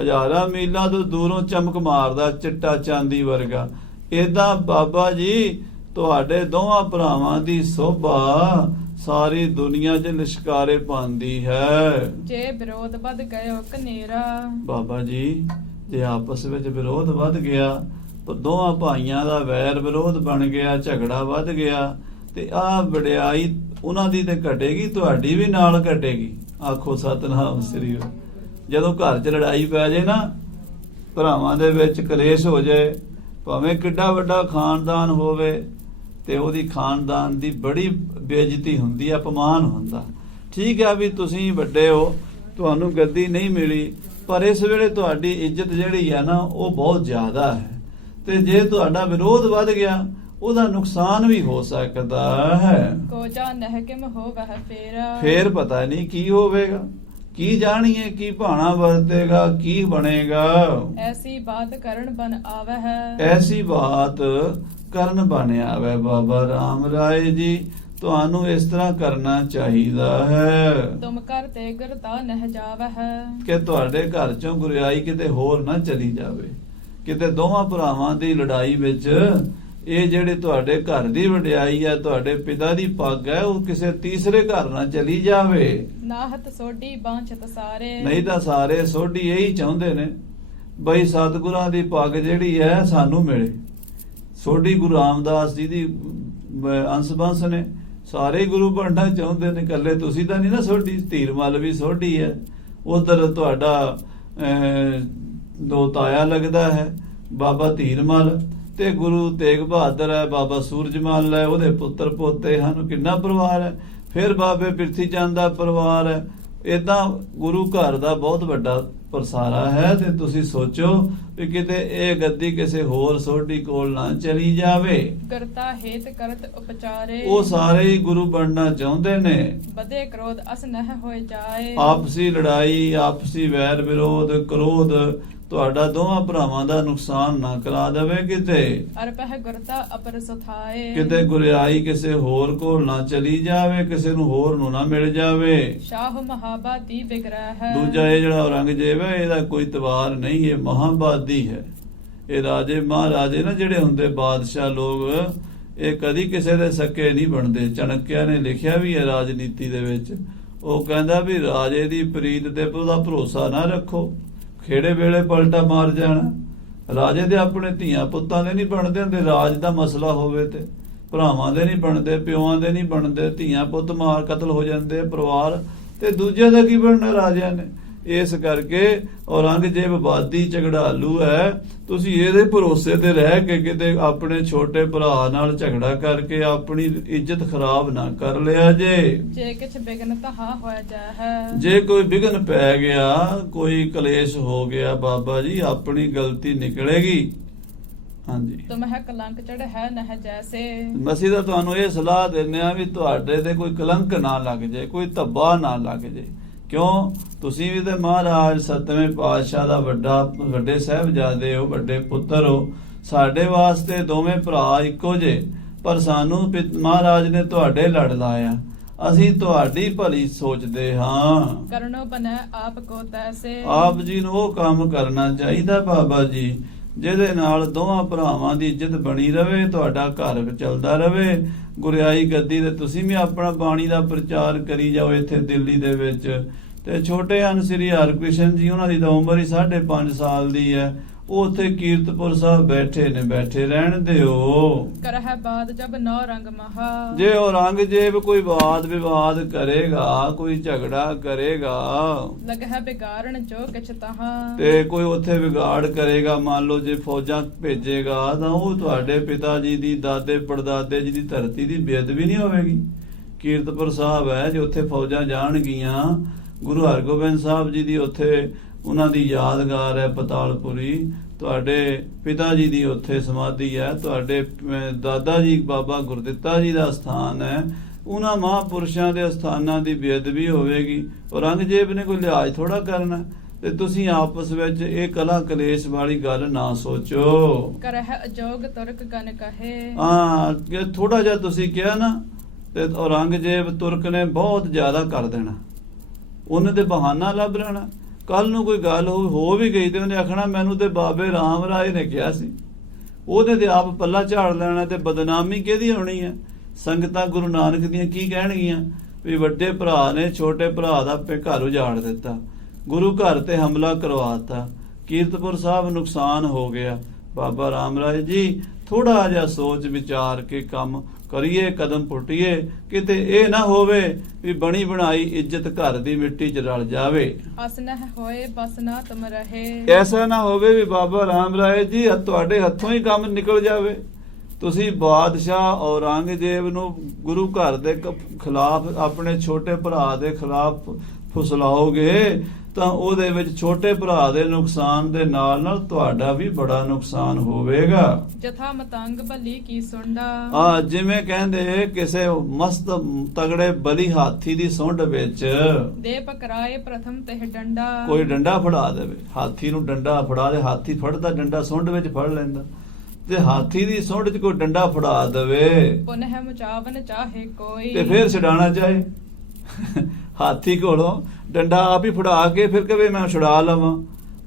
ਹਜ਼ਾਰਾਂ ਮੀਲਾਂ ਤੋਂ ਦੂਰੋਂ ਚਮਕ ਮਾਰਦਾ ਚਿੱਟਾ ਚਾਂਦੀ ਵਰਗਾ। ਏਦਾਂ ਬਾਬਾ ਜੀ ਤੁਹਾਡੇ ਦੋਵਾਂ ਭਰਾਵਾਂ ਦੀ ਸੋਭਾ ਸਾਰੀ ਦੁਨੀਆ 'ਚ ਲਿਸ਼ਕਾਰੇ ਪਾਉਂਦੀ ਹੈ। ਜੇ ਵਿਰੋਧ ਵੱਧ ਗਇਓ ਕਨੇਰਾ। ਬਾਬਾ ਜੀ ਜੇ ਆਪਸ ਵਿੱਚ ਵਿਰੋਧ ਵੱਧ ਗਿਆ, ਦੋਵਾਂ ਭਾਈਆਂ ਦਾ ਵੈਰ ਵਿਰੋਧ ਬਣ ਗਿਆ, ਝਗੜਾ ਵੱਧ ਗਿਆ, ਤੇ ਆਹ ਵਡਿਆਈ ਉਹਨਾਂ ਦੀ ਤੇ ਘਟੇਗੀ, ਤੁਹਾਡੀ ਵੀ ਨਾਲ ਘਟੇਗੀ। ਆਖੋ ਸਤਿਨਾਮ ਸ੍ਰੀ ਵਾਹਿਗੁਰੂ। ਜਦੋਂ ਘਰ 'ਚ ਲੜਾਈ ਪੈ ਜਾਏ ਨਾ, ਭਰਾਵਾਂ ਦੇ ਵਿੱਚ ਕਲੇਸ਼ ਹੋ ਜਾਏ, ਭਾਵੇਂ ਕਿੱਡਾ ਵੱਡਾ ਖਾਨਦਾਨ ਹੋਵੇ, ਤੇ ਉਹਦੀ ਖਾਨਦਾਨ ਦੀ ਬੜੀ ਬੇਇੱਜ਼ਤੀ ਹੁੰਦੀ, ਅਪਮਾਨ ਹੁੰਦਾ। ਠੀਕ ਹੈ ਵੀ ਤੁਸੀਂ ਵੱਡੇ ਹੋ, ਤੁਹਾਨੂੰ ਗੱਦੀ ਨਹੀਂ ਮਿਲੀ, ਪਰ ਇਸ ਵੇਲੇ ਤੁਹਾਡੀ ਇੱਜ਼ਤ ਜਿਹੜੀ ਹੈ ਨਾ ਉਹ ਬਹੁਤ ਜ਼ਿਆਦਾ ਹੈ, ਤੇ ਜੇ ਤੁਹਾਡਾ ਵਿਰੋਧ ਵੱਧ ਗਿਆ ਉਹਦਾ ਨੁਕਸਾਨ ਵੀ ਹੋ ਸਕਦਾ ਹੈ। ਕੋ ਜਾਣਹਿ ਕਿਮ ਹੋਵਹਿ ਫੇਰਾ। ਫੇਰ ਪਤਾ ਨਹੀਂ ਕੀ ਹੋਵੇਗਾ, ਕੀ ਜਾਣੀਏ ਕੀ ਭਾਣਾ ਵਰਤੇਗਾ, ਕੀ ਬਣੇਗਾ। ਐਸੀ ਬਾਤ ਕਰਨ ਬਨ ਆਵਹਿ। ਐਸੀ ਬਾਤ ਕਰਨ ਬਣ ਆਵੇ। ਬਾਬਾ ਰਾਮ ਰਾਏ ਜੀ ਤੁਹਾਨੂੰ ਇਸ ਤਰ੍ਹਾਂ ਕਰਨਾ ਚਾਹੀਦਾ ਹੈ। ਤੁਮ ਕਰਤੇ ਗੁਰਤਾ ਨਹਿ ਜਾਵਹਿ। ਕਿ ਤੁਹਾਡੇ ਘਰ ਚੋਂ ਗੁਰਿਆਈ ਕਿਤੇ ਹੋਰ ਨਾ ਚਲੀ ਜਾਵੇ, ਕਿਤੇ ਦੋਵਾਂ ਭਰਾਵਾਂ ਦੀ ਲੜਾਈ ਵਿੱਚ ਇਹ ਜਿਹੜੇ ਤੁਹਾਡੇ ਘਰ ਦੀ ਵਡਿਆਈ ਹੈ, ਤੁਹਾਡੇ ਪਿਤਾ ਦੀ ਪੱਗ ਹੈ, ਉਹ ਕਿਸੇ ਤੀਸਰੇ ਘਰ ਨਾ ਚਲੀ ਜਾਵੇ। ਨਾਹਤ ਸੋਢੀ ਬਾਂਛਤ ਸਾਰੇ। ਨਹੀਂ ਤਾਂ ਸਾਰੇ ਸੋਢੀ ਇਹੀ ਚਾਹੁੰਦੇ ਨੇ ਬਈ ਸਤਿਗੁਰਾਂ ਦੀ ਪੱਗ ਜਿਹੜੀ ਹੈ ਸਾਨੂੰ ਮਿਲੇ। ਸੋਢੀ ਗੁਰੂ ਰਾਮਦਾਸ ਜੀ ਦੀ ਅੰਸ਼ ਬੰਸ ਨੇ, ਸਾਰੇ ਗੁਰੂ ਬਣਨਾ ਚਾਹੁੰਦੇ ਨੇ, ਇਕੱਲੇ ਤੁਸੀਂ ਤਾਂ ਨਹੀਂ ਨਾ ਸੋਢੀ। ਧੀਰਮਲ ਵੀ ਸੋਢੀ ਹੈ, ਉਧਰ ਤੁਹਾਡਾ ਦੋ ਤਾਇਆ ਲੱਗਦਾ ਹੈ ਬਾਬਾ ਧੀਰਮਲ, ਤੇ ਗੁਰੂ ਤੇਗ ਬਹਾਦਰ ਹੈ, ਬਾਬਾ ਸੂਰਜਮਲ ਹੈ, ਉਹਦੇ ਪੁੱਤਰ ਪੋਤੇ ਹਨ, ਕਿੰਨਾ ਪਰਿਵਾਰ ਹੈ। ਫਿਰ ਬਾਬੇ ਪ੍ਰਿਥੀ ਚੰਦ ਦਾ ਪਰਿਵਾਰ ਹੈ। ਏਦਾਂ ਗੁਰੂ ਘਰ ਦਾ ਬਹੁਤ ਵੱਡਾ ਪਰਸਾਰਾ ਹੈ, ਤੇ ਤੁਸੀਂ ਸੋਚੋ ਵੀ ਕਿਤੇ ਇਹ ਗੱਦੀ ਕਿਸੇ ਹੋਰ ਸੋਢੀ ਕੋਲ ਨਾ ਚਲੀ ਜਾਵੇ। ਕਰਤਾ ਹੇਤ ਕਰਤ ਉਪਚਾਰੇ। ਉਹ ਸਾਰੇ ਹੀ ਗੁਰੂ ਬਣਨਾ ਚਾਹੁੰਦੇ ਨੇ। ਬਦੇ ਕ੍ਰੋਧ ਅਸ ਨਹਿ ਹੋਏ ਜਾਏ। ਆਪਸੀ ਲੜਾਈ, ਆਪਸੀ ਵੈਰ ਵਿਰੋਧ, ਕ੍ਰੋਧ ਤੁਹਾਡਾ ਦੋਵਾਂ ਭਰਾਵਾਂ ਦਾ ਨੁਕਸਾਨ ਨਾ ਕਰਾ ਦੇਵੇ ਕਿਤੇ। ਅਰਪਹਿ ਗੁਰਤਾ ਅਪਰ ਸੁਥਾਏ। ਕਿਤੇ ਗੁਰਿਆਈ ਕਿਸੇ ਹੋਰ ਕੋਲ ਨਾ ਚਲੀ ਜਾਵੇ, ਕਿਸੇ ਨੂੰ ਹੋਰ ਨੂੰ ਨਾ ਮਿਲ ਜਾਵੇ। ਸ਼ਾਹ ਮਹਾਬਾਦੀ ਬਿਗਰਹਿ ਹੈ। ਦੂਜਾ ਇਹ ਜਿਹੜਾ ਔਰੰਗਜ਼ੇਬ ਹੈ, ਇਹਦਾ ਕੋਈ ਤਵਾਰ ਨਹੀਂ, ਇਹ ਮਹਾਬਾਦੀ ਹੈ। ਇਹ ਰਾਜੇ ਮਹਾਰਾਜੇ ਨਾ ਜਿਹੜੇ ਹੁੰਦੇ ਬਾਦਸ਼ਾਹ ਲੋਕ, ਇਹ ਕਦੀ ਕਿਸੇ ਦੇ ਸਕੇ ਨਹੀਂ ਬਣਦੇ। ਚਾਣਕਿਆ ਨੇ ਲਿਖਿਆ ਵੀ ਹੈ ਰਾਜਨੀਤੀ ਦੇ ਵਿੱਚ, ਉਹ ਕਹਿੰਦਾ ਵੀ ਰਾਜੇ ਦੀ ਪ੍ਰੀਤ ਤੇ ਉਹਦਾ ਭਰੋਸਾ ਨਾ ਰੱਖੋ, ਖੇੜੇ ਵੇਲੇ ਪਲਟਾ ਮਾਰ ਜਾਣਾ। ਰਾਜੇ ਦੇ ਆਪਣੇ ਧੀਆਂ ਪੁੱਤਾਂ ਦੇ ਨਹੀਂ ਬਣਦੇ ਹੁੰਦੇ, ਰਾਜ ਦਾ ਮਸਲਾ ਹੋਵੇ ਤੇ ਭਰਾਵਾਂ ਦੇ ਨਹੀਂ ਬਣਦੇ, ਪਿਓਾਂ ਦੇ ਨਹੀਂ ਬਣਦੇ, ਧੀਆਂ ਪੁੱਤ ਮਾਰ ਕਤਲ ਹੋ ਜਾਂਦੇ ਪਰਿਵਾਰ, ਤੇ ਦੂਜਿਆਂ ਦਾ ਕੀ ਬਣਨਾ ਰਾਜਿਆਂ ਨੇ। ਇਸ ਕਰਕੇ ਔਰੰਗਜ਼ੇਬ ਬਾਦੀ ਝਗੜਾਲੂ ਹੈ। ਤੁਸੀਂ ਇਹਦੇ ਭਰੋਸੇ ਤੇ ਰਹਿ ਕੇ ਕਿਤੇ ਆਪਣੇ ਛੋਟੇ ਭਰਾ ਨਾਲ ਝਗੜਾ ਕਰਕੇ ਆਪਣੀ ਇੱਜ਼ਤ ਖਰਾਬ ਨਾ ਕਰ ਲਿਆ ਜੇ ਕਿਛ ਬਿਗਨ ਤਹਾ ਹੋਇਆ ਜਾਏ। ਜੇ ਕੋਈ ਵਿਘਨ ਪੈ ਗਿਆ, ਕੋਈ ਕਲੇਸ਼ ਹੋ ਗਿਆ, ਬਾਬਾ ਜੀ ਆਪਣੀ ਗਲਤੀ ਨਿਕਲੇਗੀ। ਹਾਂਜੀ, ਤੁਮਹਿ ਕਲੰਕ ਚੜ ਹੈ ਨਹਿ ਜੈਸੇ। ਅਸੀਂ ਤਾਂ ਤੁਹਾਨੂੰ ਇਹ ਸਲਾਹ ਦਿੰਦੇ ਆ ਵੀ ਤੁਹਾਡੇ ਤੇ ਕੋਈ ਕਲੰਕ ਨਾ ਲੱਗ ਜਾਏ, ਕੋਈ ਧੱਬਾ ਨਾ ਲੱਗ ਜਾਏ। ਕਿਉਂ? ਤੁਸੀਂ ਵੀ ਤੇ ਮਹਾਰਾਜ 7ਵੇਂ ਪਾਤਸ਼ਾਹ ਦਾ ਵੱਡੇ ਸਾਹਿਬਜ਼ਾਦੇ ਹੋ, ਵੱਡੇ ਪੁੱਤਰ ਹੋ। ਸਾਡੇ ਵਾਸਤੇ ਦੋਵੇਂ ਭਰਾ ਇੱਕੋ ਜੇ, ਪਰ ਸਾਨੂੰ ਮਹਾਰਾਜ ਨੇ ਤੁਹਾਡੇ ਲੜ ਲਾਇਆ। ਅਸੀਂ ਤੁਹਾਡੀ ਭਲੀ ਸੋਚਦੇ ਹਾਂ। ਕਰਨੋ ਬਨੈ ਆਪ ਕੋ ਤੈਸੇ। ਆਪ ਜੀ ਨੂੰ ਉਹ ਕੰਮ ਕਰਨਾ ਚਾਹੀਦਾ ਬਾਬਾ ਜੀ ਜਿਹਦੇ ਨਾਲ ਦੋਵਾਂ ਭਰਾਵਾਂ ਦੀ ਇੱਜ਼ਤ ਬਣੀ ਰਵੇ, ਤੁਹਾਡਾ ਘਰ ਚੱਲਦਾ ਰਵੇ। ਗੁਰਿਆਈ ਗੱਦੀ ਤੇ ਤੁਸੀਂ ਵੀ ਆਪਣਾ ਬਾਣੀ ਦਾ ਪ੍ਰਚਾਰ ਕਰੀ ਜਾਓ ਇੱਥੇ ਦਿੱਲੀ ਦੇ ਵਿੱਚ। ਤੇ ਛੋਟੇ ਹਨ ਸ੍ਰੀ ਹਰਕ੍ਰਿਸ਼ਨ ਜੀ, ਉਹਨਾਂ ਦੀ ਤਾਂ ਉਮਰ ਹੀ 5.5 ਸਾਲ ਦੀ ਹੈ। ਉਹ ਉੱਥੇ ਕੀਰਤਪੁਰ ਸਾਹਿਬ ਬੈਠੇ ਨੇ, ਬੈਠੇ ਰਹਿਣ ਦਿਓ। ਕਰਹਿ ਬਾਦ ਜਬ ਨੌ ਰੰਗ ਮਹਾ। ਜੇ ਔਰੰਗਜ਼ੇਬ ਕੋਈ ਵਾਦ ਵਿਵਾਦ ਕਰੇਗਾ, ਕੋਈ ਝਗੜਾ ਕਰੇਗਾ, ਲਗਹਿ ਬਿਗਾੜਨ ਜੋ ਕਿਛ ਤਹਾਂ। ਤੇ ਕੋਈ ਉੱਥੇ ਵਿਗਾੜ ਕਰੇਗਾ, ਮੰਨ ਲਓ ਜੇ ਫੌਜਾਂ ਭੇਜੇਗਾ, ਤਾਂ ਉਹ ਤੁਹਾਡੇ ਪਿਤਾ ਜੀ ਦੀ, ਦਾਦੇ ਪੜਦਾਦੇ ਜੀ ਦੀ ਧਰਤੀ ਦੀ ਬੇਅਦਬੀ ਨਹੀਂ ਹੋਵੇਗੀ। ਕੀਰਤਪੁਰ ਸਾਹਿਬ ਹੈ, ਜੇ ਉੱਥੇ ਫੌਜਾਂ ਜਾਣਗੀਆਂ, ਗੁਰੂ ਹਰਗੋਬਿੰਦ ਸਾਹਿਬ ਜੀ ਦੀ ਉੱਥੇ ਉਹਨਾਂ ਦੀ ਯਾਦਗਾਰ ਹੈ ਪਤਾਲਪੁਰੀ, ਤੁਹਾਡੇ ਪਿਤਾ ਜੀ ਦੀ ਉੱਥੇ ਸਮਾਧੀ ਹੈ, ਤੁਹਾਡੇ ਦਾਦਾ ਜੀ ਬਾਬਾ ਗੁਰਦਿੱਤਾ ਜੀ ਦਾ ਸਥਾਨ ਹੈ। ਉਹਨਾਂ ਮਹਾਂਪੁਰਸ਼ਾਂ ਦੇ ਸਥਾਨਾਂ ਦੀ ਬੇਅਦਬੀ ਹੋਵੇਗੀ। ਔਰੰਗਜ਼ੇਬ ਨੇ ਕੋਈ ਲਿਹਾਜ਼ ਥੋੜਾ ਕਰਨਾ। ਤੇ ਤੁਸੀਂ ਆਪਸ ਵਿੱਚ ਇਹ ਕਲਾ ਕਲੇਸ਼ ਵਾਲੀ ਗੱਲ ਨਾ ਸੋਚੋ। ਕਰਹਿ ਅਜੋਗ ਤੁਰਕ ਗਨ ਕਹੇ। ਕਿ ਥੋੜਾ ਜਿਹਾ ਤੁਸੀਂ ਕਿਹਾ ਨਾ, ਤੇ ਔਰੰਗਜ਼ੇਬ ਤੁਰਕ ਨੇ ਬਹੁਤ ਜ਼ਿਆਦਾ ਕਰ ਦੇਣਾ, ਉਹਨੇ ਤੇ ਬਹਾਨਾ ਲੱਭ ਲੈਣਾ। ਕੱਲ ਨੂੰ ਕੋਈ ਗੱਲ ਹੋ ਵੀ ਗਈ ਤੇ ਉਹਨੇ ਆਖਣਾ ਮੈਨੂੰ ਤੇ ਬਾਬੇ ਰਾਮ ਰਾਏ ਨੇ ਕਿਹਾ ਸੀ। ਉਹਨੇ ਤੇ ਆਪ ਪੱਲਾ ਝਾੜ ਲੈਣਾ, ਤੇ ਬਦਨਾਮੀ ਕਿਹਦੀ ਹੋਣੀ ਹੈ? ਸੰਗਤਾਂ ਗੁਰੂ ਨਾਨਕ ਦੀਆਂ ਕੀ ਕਹਿਣਗੀਆਂ ਵੀ ਵੱਡੇ ਭਰਾ ਨੇ ਛੋਟੇ ਭਰਾ ਦਾ ਘਰ ਉਜਾੜ ਦਿੱਤਾ, ਗੁਰੂ ਘਰ ਤੇ ਹਮਲਾ ਕਰਵਾਤਾ, ਕੀਰਤਪੁਰ ਸਾਹਿਬ ਨੁਕਸਾਨ ਹੋ ਗਿਆ। ਬਾਬਾ ਰਾਮ ਰਾਏ ਜੀ ਥੋੜਾ ਜਿਹਾ ਸੋਚ ਵਿਚਾਰ ਕੇ ਕੰਮ ਕਰੀਏ, ਕਦਮ ਪੁੱਟੀਏ, ਕਿਤੇ ਇਹ ਨਾ ਹੋਵੇ ਵੀ ਬਣੀ ਬਣਾਈ ਇੱਜ਼ਤ ਘਰ ਦੀ ਮਿੱਟੀ 'ਚ ਰਲ ਜਾਵੇ। ਅਸਨਹ ਹੋਏ ਬਸ ਨਾ ਤੁਮ ਰਹੇ। ਐਸਾ ਨਾ ਹੋਵੇ ਵੀ ਬਾਬਾ ਰਾਮ ਰਾਏ ਜੀ ਤੁਹਾਡੇ ਹੱਥੋਂ ਹੀ ਕੰਮ ਨਿਕਲ ਜਾਵੇ। ਤੁਸੀਂ ਬਾਦਸ਼ਾਹ ਔਰੰਗਜ਼ੇਬ ਨੂੰ ਗੁਰੂ ਘਰ ਦੇ ਖਿਲਾਫ, ਆਪਣੇ ਛੋਟੇ ਭਰਾ ਦੇ ਖਿਲਾਫ ਫੁਸਲਾਓਗੇ ਤਾਂ ਉਹਦੇ ਵਿੱਚ ਛੋਟੇ ਭਰਾ ਦੇ ਨੁਕਸਾਨ ਦੇ ਨਾਲ ਨਾਲ ਤੁਹਾਡਾ ਵੀ ਬੜਾ ਨੁਕਸਾਨ ਹੋਵੇਗਾ। ਜਥਾ ਮਤੰਗ ਬਲੀ ਕੀ ਸੁੰਡਾ। ਜਿਵੇਂ ਕਹਿੰਦੇ ਕਿਸੇ ਮਸਤ ਤਗੜੇ ਬਲੀ ਹਾਥੀ ਦੀ ਸੁੰਡ ਵਿੱਚ ਦੇ ਪਕਰਾਏ ਪ੍ਰਥਮ ਤੇ ਡੰਡਾ। ਕੋਈ ਡੰਡਾ ਫੜਾ ਦੇਵੇ, ਹਾਥੀ ਨੂੰ ਡੰਡਾ ਫੜਾ ਦੇ, ਹਾਥੀ ਫੜਦਾ ਡੰਡਾ ਸੁੰਡ ਵਿੱਚ ਫੜ ਲੈਂਦਾ, ਤੇ ਹਾਥੀ ਦੀ ਸੁੰਡ 'ਚ ਕੋਈ ਡੰਡਾ ਫੜਾ ਦੇਵੇ ਪੁਨਹ ਮਚਾਵਨ ਚਾਹੇ ਕੋਈ। ਤੇ ਫਿਰ ਛਡਾਣਾ ਚਾਹੇ ਹਾਥੀ ਕੋਲੋਂ ਡੰਡਾ ਆਪ ਹੀ ਫੜਾ ਕੇ ਫਿਰ ਕਹੇ ਮੈਂ ਛੁਡਾ ਲਵਾਂ,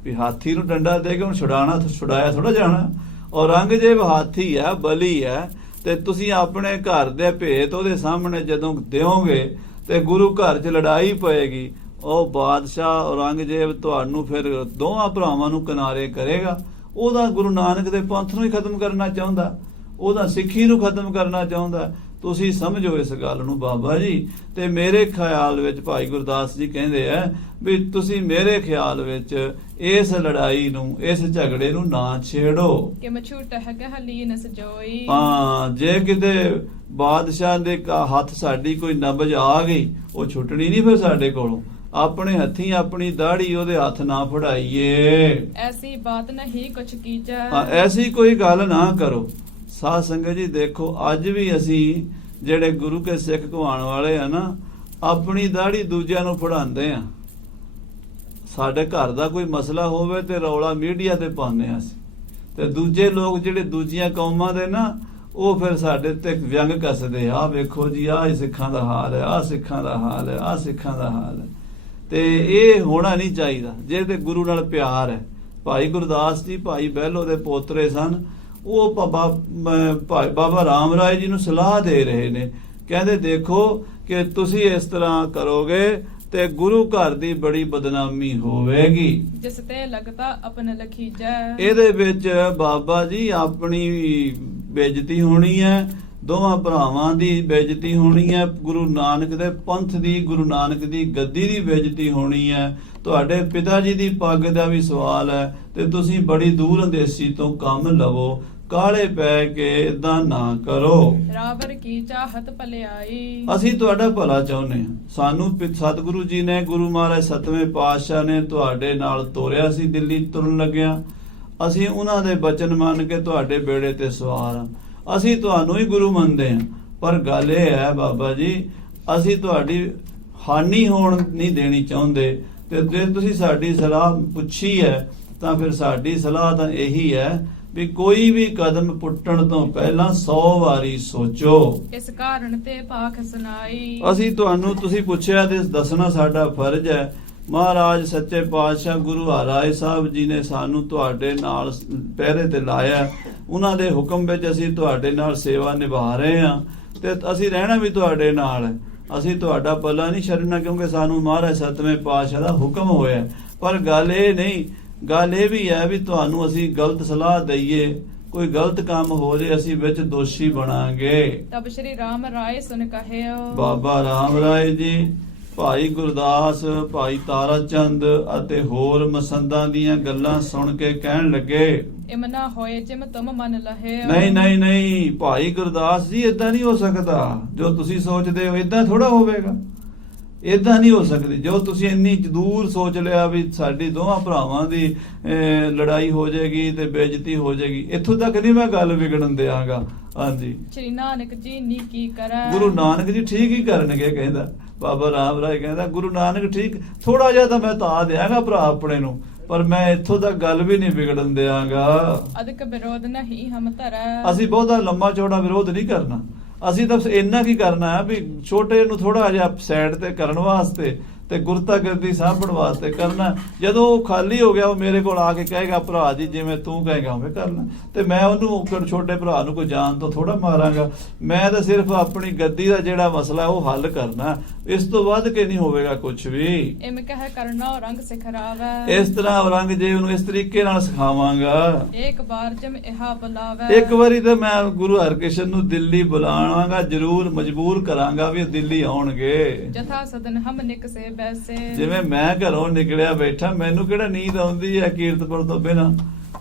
ਵੀ ਹਾਥੀ ਨੂੰ ਡੰਡਾ ਦੇ ਕੇ ਹੁਣ ਛੁਡਾਇਆ ਥੋੜਾ ਜਾਣਾ। ਔਰੰਗਜ਼ੇਬ ਹਾਥੀ ਹੈ, ਬਲੀ ਹੈ, ਤੇ ਤੁਸੀਂ ਆਪਣੇ ਘਰ ਦੇ ਭੇਤ ਉਹਦੇ ਸਾਹਮਣੇ ਜਦੋਂ ਦਿਓਗੇ ਤੇ ਗੁਰੂ ਘਰ 'ਚ ਲੜਾਈ ਪਏਗੀ। ਉਹ ਬਾਦਸ਼ਾਹ ਔਰੰਗਜ਼ੇਬ ਤੁਹਾਨੂੰ ਫਿਰ ਦੋਵਾਂ ਭਰਾਵਾਂ ਨੂੰ ਕਿਨਾਰੇ ਕਰੇਗਾ। ਉਹਦਾ ਗੁਰੂ ਨਾਨਕ ਦੇ ਪੰਥ ਨੂੰ ਹੀ ਖਤਮ ਕਰਨਾ ਚਾਹੁੰਦਾ, ਉਹਦਾ ਸਿੱਖੀ ਨੂੰ ਖਤਮ ਕਰਨਾ ਚਾਹੁੰਦਾ। ਤੁਸੀਂ ਸਮਝੋ ਇਸ ਗੱਲ ਨੂੰ ਬਾਬਾ ਜੀ। ਤੇ ਮੇਰੇ ਖਿਆਲ ਵਿੱਚ ਭਾਈ ਗੁਰਦਾਸ ਜੀ ਕਹਿੰਦੇ ਆ ਵੀ ਤੁਸੀਂ ਮੇਰੇ ਖਿਆਲ ਵਿੱਚ ਇਸ ਲੜਾਈ ਨੂੰ, ਇਸ ਝਗੜੇ ਨੂੰ ਨਾ ਛੇੜੋ। ਕਿ ਮਛੂਟ ਹੈ ਲੀਨ ਸਜੋਈ। ਜੇ ਕਿਤੇ ਬਾਦਸ਼ਾਹ ਦੇ ਹੱਥ ਸਾਡੀ ਕੋਈ ਨਬਜ ਆ ਗਈ, ਉਹ ਛੁੱਟਣੀ ਨਹੀਂ ਫਿਰ ਸਾਡੇ ਕੋਲੋਂ। ਆਪਣੇ ਹੱਥੀਂ ਆਪਣੀ ਦਾੜੀ ਉਹਦੇ ਹੱਥ ਨਾ ਫੜਾਈਏ। ਐਸੀ ਬਾਤ ਨਹੀਂ ਕੁਛ ਕੀਜੈ। ਐਸੀ ਕੋਈ ਗੱਲ ਨਾ ਕਰੋ। ਸਾਧ ਸੰਗਤ ਜੀ ਦੇਖੋ, ਅੱਜ ਵੀ ਅਸੀਂ ਜਿਹੜੇ ਗੁਰੂ ਕੇ ਸਿੱਖ ਕਹਾਉਣ ਵਾਲੇ ਆ ਨਾ, ਆਪਣੀ ਦਾੜੀ ਦੂਜਿਆਂ ਨੂੰ ਫੜਾਉਂਦੇ ਆ। ਸਾਡੇ ਘਰ ਦਾ ਕੋਈ ਮਸਲਾ ਹੋਵੇ ਤੇ ਰੌਲਾ ਮੀਡੀਆ ਤੇ ਪਾਉਂਦੇ ਆ ਅਸੀਂ, ਤੇ ਦੂਜੇ ਲੋਕ ਜਿਹੜੇ ਦੂਜੀਆਂ ਕੌਮਾਂ ਦੇ ਨਾ, ਉਹ ਫਿਰ ਸਾਡੇ ਤੇ ਵਿਅੰਗ ਕੱਸਦੇ ਆ, ਵੇਖੋ ਜੀ ਆਹ ਸਿੱਖਾਂ ਦਾ ਹਾਲ ਹੈ, ਆਹ ਸਿੱਖਾਂ ਦਾ ਹਾਲ ਹੈ, ਆਹ ਸਿੱਖਾਂ ਦਾ ਹਾਲ ਹੈ। ਤੇ ਇਹ ਹੋਣਾ ਨਹੀਂ ਚਾਹੀਦਾ। ਜੇ ਤੇ ਗੁਰੂ ਨਾਲ ਪਿਆਰ ਹੈ, ਭਾਈ ਗੁਰਦਾਸ ਜੀ ਭਾਈ ਬਹਿਲੋ ਦੇ ਪੋਤਰੇ ਸਨ, ਉਹ ਬਾਬਾ ਰਾਮ ਰਾਏ ਜੀ ਨੂੰ ਸਲਾਹ ਦੇ ਰਹੇ ਨੇ, ਕਹਿੰਦੇ ਦੇਖੋ ਕਿ ਤੁਸੀਂ ਇਸ ਤਰ੍ਹਾਂ ਕਰੋਗੇ ਤੇ ਗੁਰੂ ਘਰ ਦੀ ਬੜੀ ਬਦਨਾਮੀ ਹੋਵੇਗੀ। ਜਿਸ ਤੇ ਲਗਤਾ ਆਪਨ ਲਖੀਜੈ। ਇਹਦੇ ਵਿੱਚ ਬਾਬਾ ਜੀ ਆਪਣੀ ਬੇਇੱਜ਼ਤੀ ਹੋਣੀ ਹੈ, ਦੋਵਾਂ ਭਰਾਵਾਂ ਦੀ ਬੇਇੱਜ਼ਤੀ ਹੋਣੀ ਹੈ, ਗੁਰੂ ਨਾਨਕ ਦੇ ਪੰਥ ਦੀ, ਗੁਰੂ ਨਾਨਕ ਦੀ ਗੱਦੀ ਦੀ ਬੇਇੱਜ਼ਤੀ ਹੋਣੀ ਹੈ, ਤੁਹਾਡੇ ਪਿਤਾ ਜੀ ਦੀ ਪੱਗ ਦਾ ਵੀ ਸਵਾਲ ਹੈ। ਤੇ ਤੁਸੀਂ ਬੜੀ ਦੂਰ ਅੰਦੇਸੀ ਤੋਂ ਕੰਮ ਲਵੋ, ਕਾਲੇ ਪੈ ਕੇ ਇਦਾਂ ਨਾ ਕਰੋ। ਰਾਵਰ ਕੀ ਚਾਹਤ ਭਲਾਈ। ਅਸੀਂ ਤੁਹਾਡਾ ਭਲਾ ਚਾਹੁੰਦੇ ਹਾਂ। ਸਾਨੂੰ ਸਤਿਗੁਰੂ ਜੀ ਨੇ, ਗੁਰੂ ਮਹਾਰਾਜ ਸਤਵੇਂ ਪਾਤਸ਼ਾਹ ਨੇ ਤੁਹਾਡੇ ਨਾਲ ਤੋਰਿਆ ਸੀ ਦਿੱਲੀ ਤੁਰਨ ਲੱਗਿਆ। ਅਸੀਂ ਉਹਨਾਂ ਦੇ ਬਚਨ ਮੰਨ ਕੇ ਤੁਹਾਡੇ ਬੇੜੇ ਤੇ ਸਵਾਰ ਹਾਂ। ਅਸੀਂ ਤੁਹਾਨੂੰ ਹੀ ਗੁਰੂ ਮੰਨਦੇ ਹਾਂ। ਪਰ ਗੱਲ ਇਹ ਹੈ ਬਾਬਾ ਜੀ, ਅਸੀਂ ਤੁਹਾਡੀ ਹਾਨੀ ਹੋਣ ਨਹੀਂ ਦੇਣੀ ਚਾਹੁੰਦੇ। ਤੇ ਜੇ ਤੁਸੀਂ ਸਾਡੀ ਸਲਾਹ ਪੁੱਛੀ ਹੈ ਤਾਂ ਫਿਰ ਸਾਡੀ ਸਲਾਹ ਤਾਂ ਇਹੀ ਹੈ, ਵੀ ਕੋਈ ਵੀ ਕਦਮ ਪੁੱਟਣ ਤੋਂ ਪਹਿਲਾਂ 100 ਵਾਰੀ ਸੋਚੋ। ਇਸ ਕਾਰਨ ਤੇ ਭਾਖ ਸੁਣਾਈ। ਅਸੀਂ ਤੁਹਾਨੂੰ, ਤੁਸੀਂ ਪੁੱਛਿਆ ਤੇ ਦੱਸਣਾ ਸਾਡਾ ਫਰਜ਼ ਹੈ। ਮਹਾਰਾਜ ਸੱਚੇ ਪਾਤਸ਼ਾਹ ਗੁਰੂ ਹਰਿਰਾਏ ਸਾਹਿਬ ਜੀ ਨੇ ਸਾਨੂੰ ਤੁਹਾਡੇ ਨਾਲ ਪਹਿਰੇ ਤੇ ਲਾਇਆ। ਉਹਨਾਂ ਦੇ ਹੁਕਮ ਵਿੱਚ ਅਸੀਂ ਤੁਹਾਡੇ ਨਾਲ ਸੇਵਾ ਨਿਭਾ ਰਹੇ ਹਾਂ ਤੇ ਅਸੀਂ ਰਹਿਣਾ ਵੀ ਤੁਹਾਡੇ ਨਾਲ ਹੈ। ਅਸੀਂ ਤੁਹਾਡਾ ਪੱਲਾ ਨਹੀਂ ਛੱਡਣਾ, ਕਿਉਂਕਿ ਸਾਨੂੰ ਮਹਾਰਾਜ ਸਤਵੇਂ ਪਾਤਸ਼ਾਹ ਦਾ ਹੁਕਮ ਹੋਇਆ। ਪਰ ਗੱਲ ਇਹ ਨਹੀਂ, ਗੱਲ ਇਹ ਵੀ ਹੈ ਵੀ ਤੁਹਾਨੂੰ ਅਸੀਂ ਗਲਤ ਸਲਾਹ ਦਈਏ, ਕੋਈ ਗਲਤ ਕੰਮ ਹੋ ਜੇ, ਅਸੀਂ ਵਿੱਚ ਦੋਸ਼ੀ ਬਣਾਂਗੇ। ਤਬ ਸ਼੍ਰੀ ਰਾਮ ਰਾਏ ਸੁਨ ਕਹਿਓ। ਬਾਬਾ ਰਾਮ ਰਾਏ ਜੀ, ਭਾਈ ਗੁਰਦਾਸ, ਭਾਈ ਤਾਰਾ ਚੰਦ ਅਤੇ ਹੋਰ ਮਸੰਦਾਂ ਦੀਆਂ ਗੱਲਾਂ ਸੁਣ ਕੇ ਕਹਿਣ ਲੱਗੇ, ਇਮ ਨਾ ਹੋਏ ਜਿਮ ਤੁਮ ਮਨ ਲਹੇ। ਨਹੀਂ ਨਹੀਂ ਨਹੀਂ ਭਾਈ ਗੁਰਦਾਸ ਜੀ, ਇਦਾਂ ਨਹੀਂ ਹੋ ਸਕਦਾ। ਜੋ ਤੁਸੀਂ ਸੋਚਦੇ ਹੋ ਇਦਾਂ ਥੋੜਾ ਹੋਵੇਗਾ, ਇਦਾਂ ਨਹੀਂ ਹੋ ਸਕਦੀ। ਜੋ ਤੁਸੀਂ ਇੰਨੀ ਦੂਰ ਸੋਚ ਲਿਆ ਵੀ ਸਾਡੀ ਦੋਵਾਂ ਭਰਾਵਾਂ ਦੀ ਲੜਾਈ ਹੋ ਜਾਏਗੀ ਤੇ ਬੇਇੱਜ਼ਤੀ ਹੋ ਜਾਏਗੀ, ਇੱਥੋਂ ਤੱਕ ਨਹੀਂ ਮੈਂ ਗੱਲ ਵਿਗੜਨ ਦਿਆਂਗਾ। ਹਾਂਜੀ, ਸ਼੍ਰੀ ਨਾਨਕ ਜੀ ਨੀ ਕੀ ਕਰੈ। ਗੁਰੂ ਨਾਨਕ ਜੀ ਠੀਕ ਹੀ ਕਰਨਗੇ, ਕਹਿੰਦਾ ਬਾਬਾ ਰਾਮ ਰਾਏ, ਕਹਿੰਦਾ ਗੁਰੂ ਨਾਨਕ ਠੀਕ, ਥੋੜਾ ਜਿਹਾ ਤਾਂ ਮੈਂ ਤਾਂ ਦਿਆਂਗਾ ਭਰਾ ਆਪਣੇ ਨੂੰ, ਪਰ ਮੈਂ ਇੱਥੋਂ ਤੱਕ ਗੱਲ ਵੀ ਨਹੀਂ ਵਿਗੜਨ ਦਿਆਂਗਾ। ਅਧਿਕ ਵਿਰੋਧ ਨਹੀਂ ਹਮ ਧਰੈ। ਅਸੀਂ ਬਹੁਤਾ ਲੰਮਾ ਚੌੜਾ ਵਿਰੋਧ ਨਹੀਂ ਕਰਨਾ। ਅਸੀਂ ਤਾਂ ਇੰਨਾ ਕੀ ਕਰਨਾ ਹੈ ਵੀ ਛੋਟੇ ਨੂੰ ਥੋੜਾ ਜਿਹਾ ਸਾਈਡ ਤੇ ਕਰਨ ਵਾਸਤੇ ਤੇ ਗੁਰਤਾ ਗੱਦੀ ਸਾਂਭਣ ਵਾਸਤੇ ਕਰਨਾ। ਜਦੋਂ ਉਹ ਖਾਲੀ ਹੋ ਗਿਆ, ਉਹ ਮੇਰੇ ਕੋਲ ਆ ਕੇ ਕਹੇਗਾ ਭਰਾ ਜੀ ਜਿਵੇਂ ਤੂੰ ਕਹੇਗਾ ਉਵੇਂ ਕਰਨਾ, ਤੇ ਮੈਂ ਉਹਨੂੰ ਛੋਟੇ ਭਰਾ ਨੂੰ ਕੋਈ ਜਾਨ ਤੋਂ ਥੋੜਾ ਮਾਰਾਂਗਾ। ਮੈਂ ਤਾਂ ਸਿਰਫ ਆਪਣੀ ਗੱਦੀ ਦਾ ਜਿਹੜਾ ਮਸਲਾ ਉਹ ਹੱਲ ਕਰਨਾ, ਇਸ ਤੋਂ ਵੱਧ ਕੇ ਨਹੀਂ ਹੋਵੇਗਾ ਕੁਝ ਵੀ। ਇਮ ਕਹਿ ਕਰਨਾ ਰੰਗ ਸਿਖਰਾਵੇ। ਇਸ ਤਰ੍ਹਾਂ ਔਰੰਗਜ਼ੇਬ ਇਸ ਤਰੀਕੇ ਨਾਲ ਸਿਖਾਵਾਂਗਾ। ਇੱਕ ਵਾਰ ਜਮ ਇਹਾ ਬੁਲਾਵੇ। ਇੱਕ ਵਾਰੀ ਤਾਂ ਮੈਂ ਗੁਰੂ ਹਰਕ੍ਰਿਸ਼ਨ ਨੂੰ ਦਿੱਲੀ ਬੁਲਾਵਾਂਗਾ, ਜ਼ਰੂਰ ਮਜਬੂਰ ਕਰਾਂਗਾ ਵੀ ਦਿੱਲੀ ਆਉਣਗੇ। ਜਥਾ ਸਦਨ ਹਮ ਨਿਕਸੇ ਬੈਸੇ। ਜਿਵੇਂ ਮੈਂ ਘਰੋਂ ਨਿਕਲਿਆ ਬੈਠਾ, ਮੈਨੂੰ ਕਿਹੜਾ ਨੀਂਦ ਆਉਂਦੀ ਹੈ ਕੀਰਤਪੁਰ ਤੋਂ ਬਿਨਾਂ।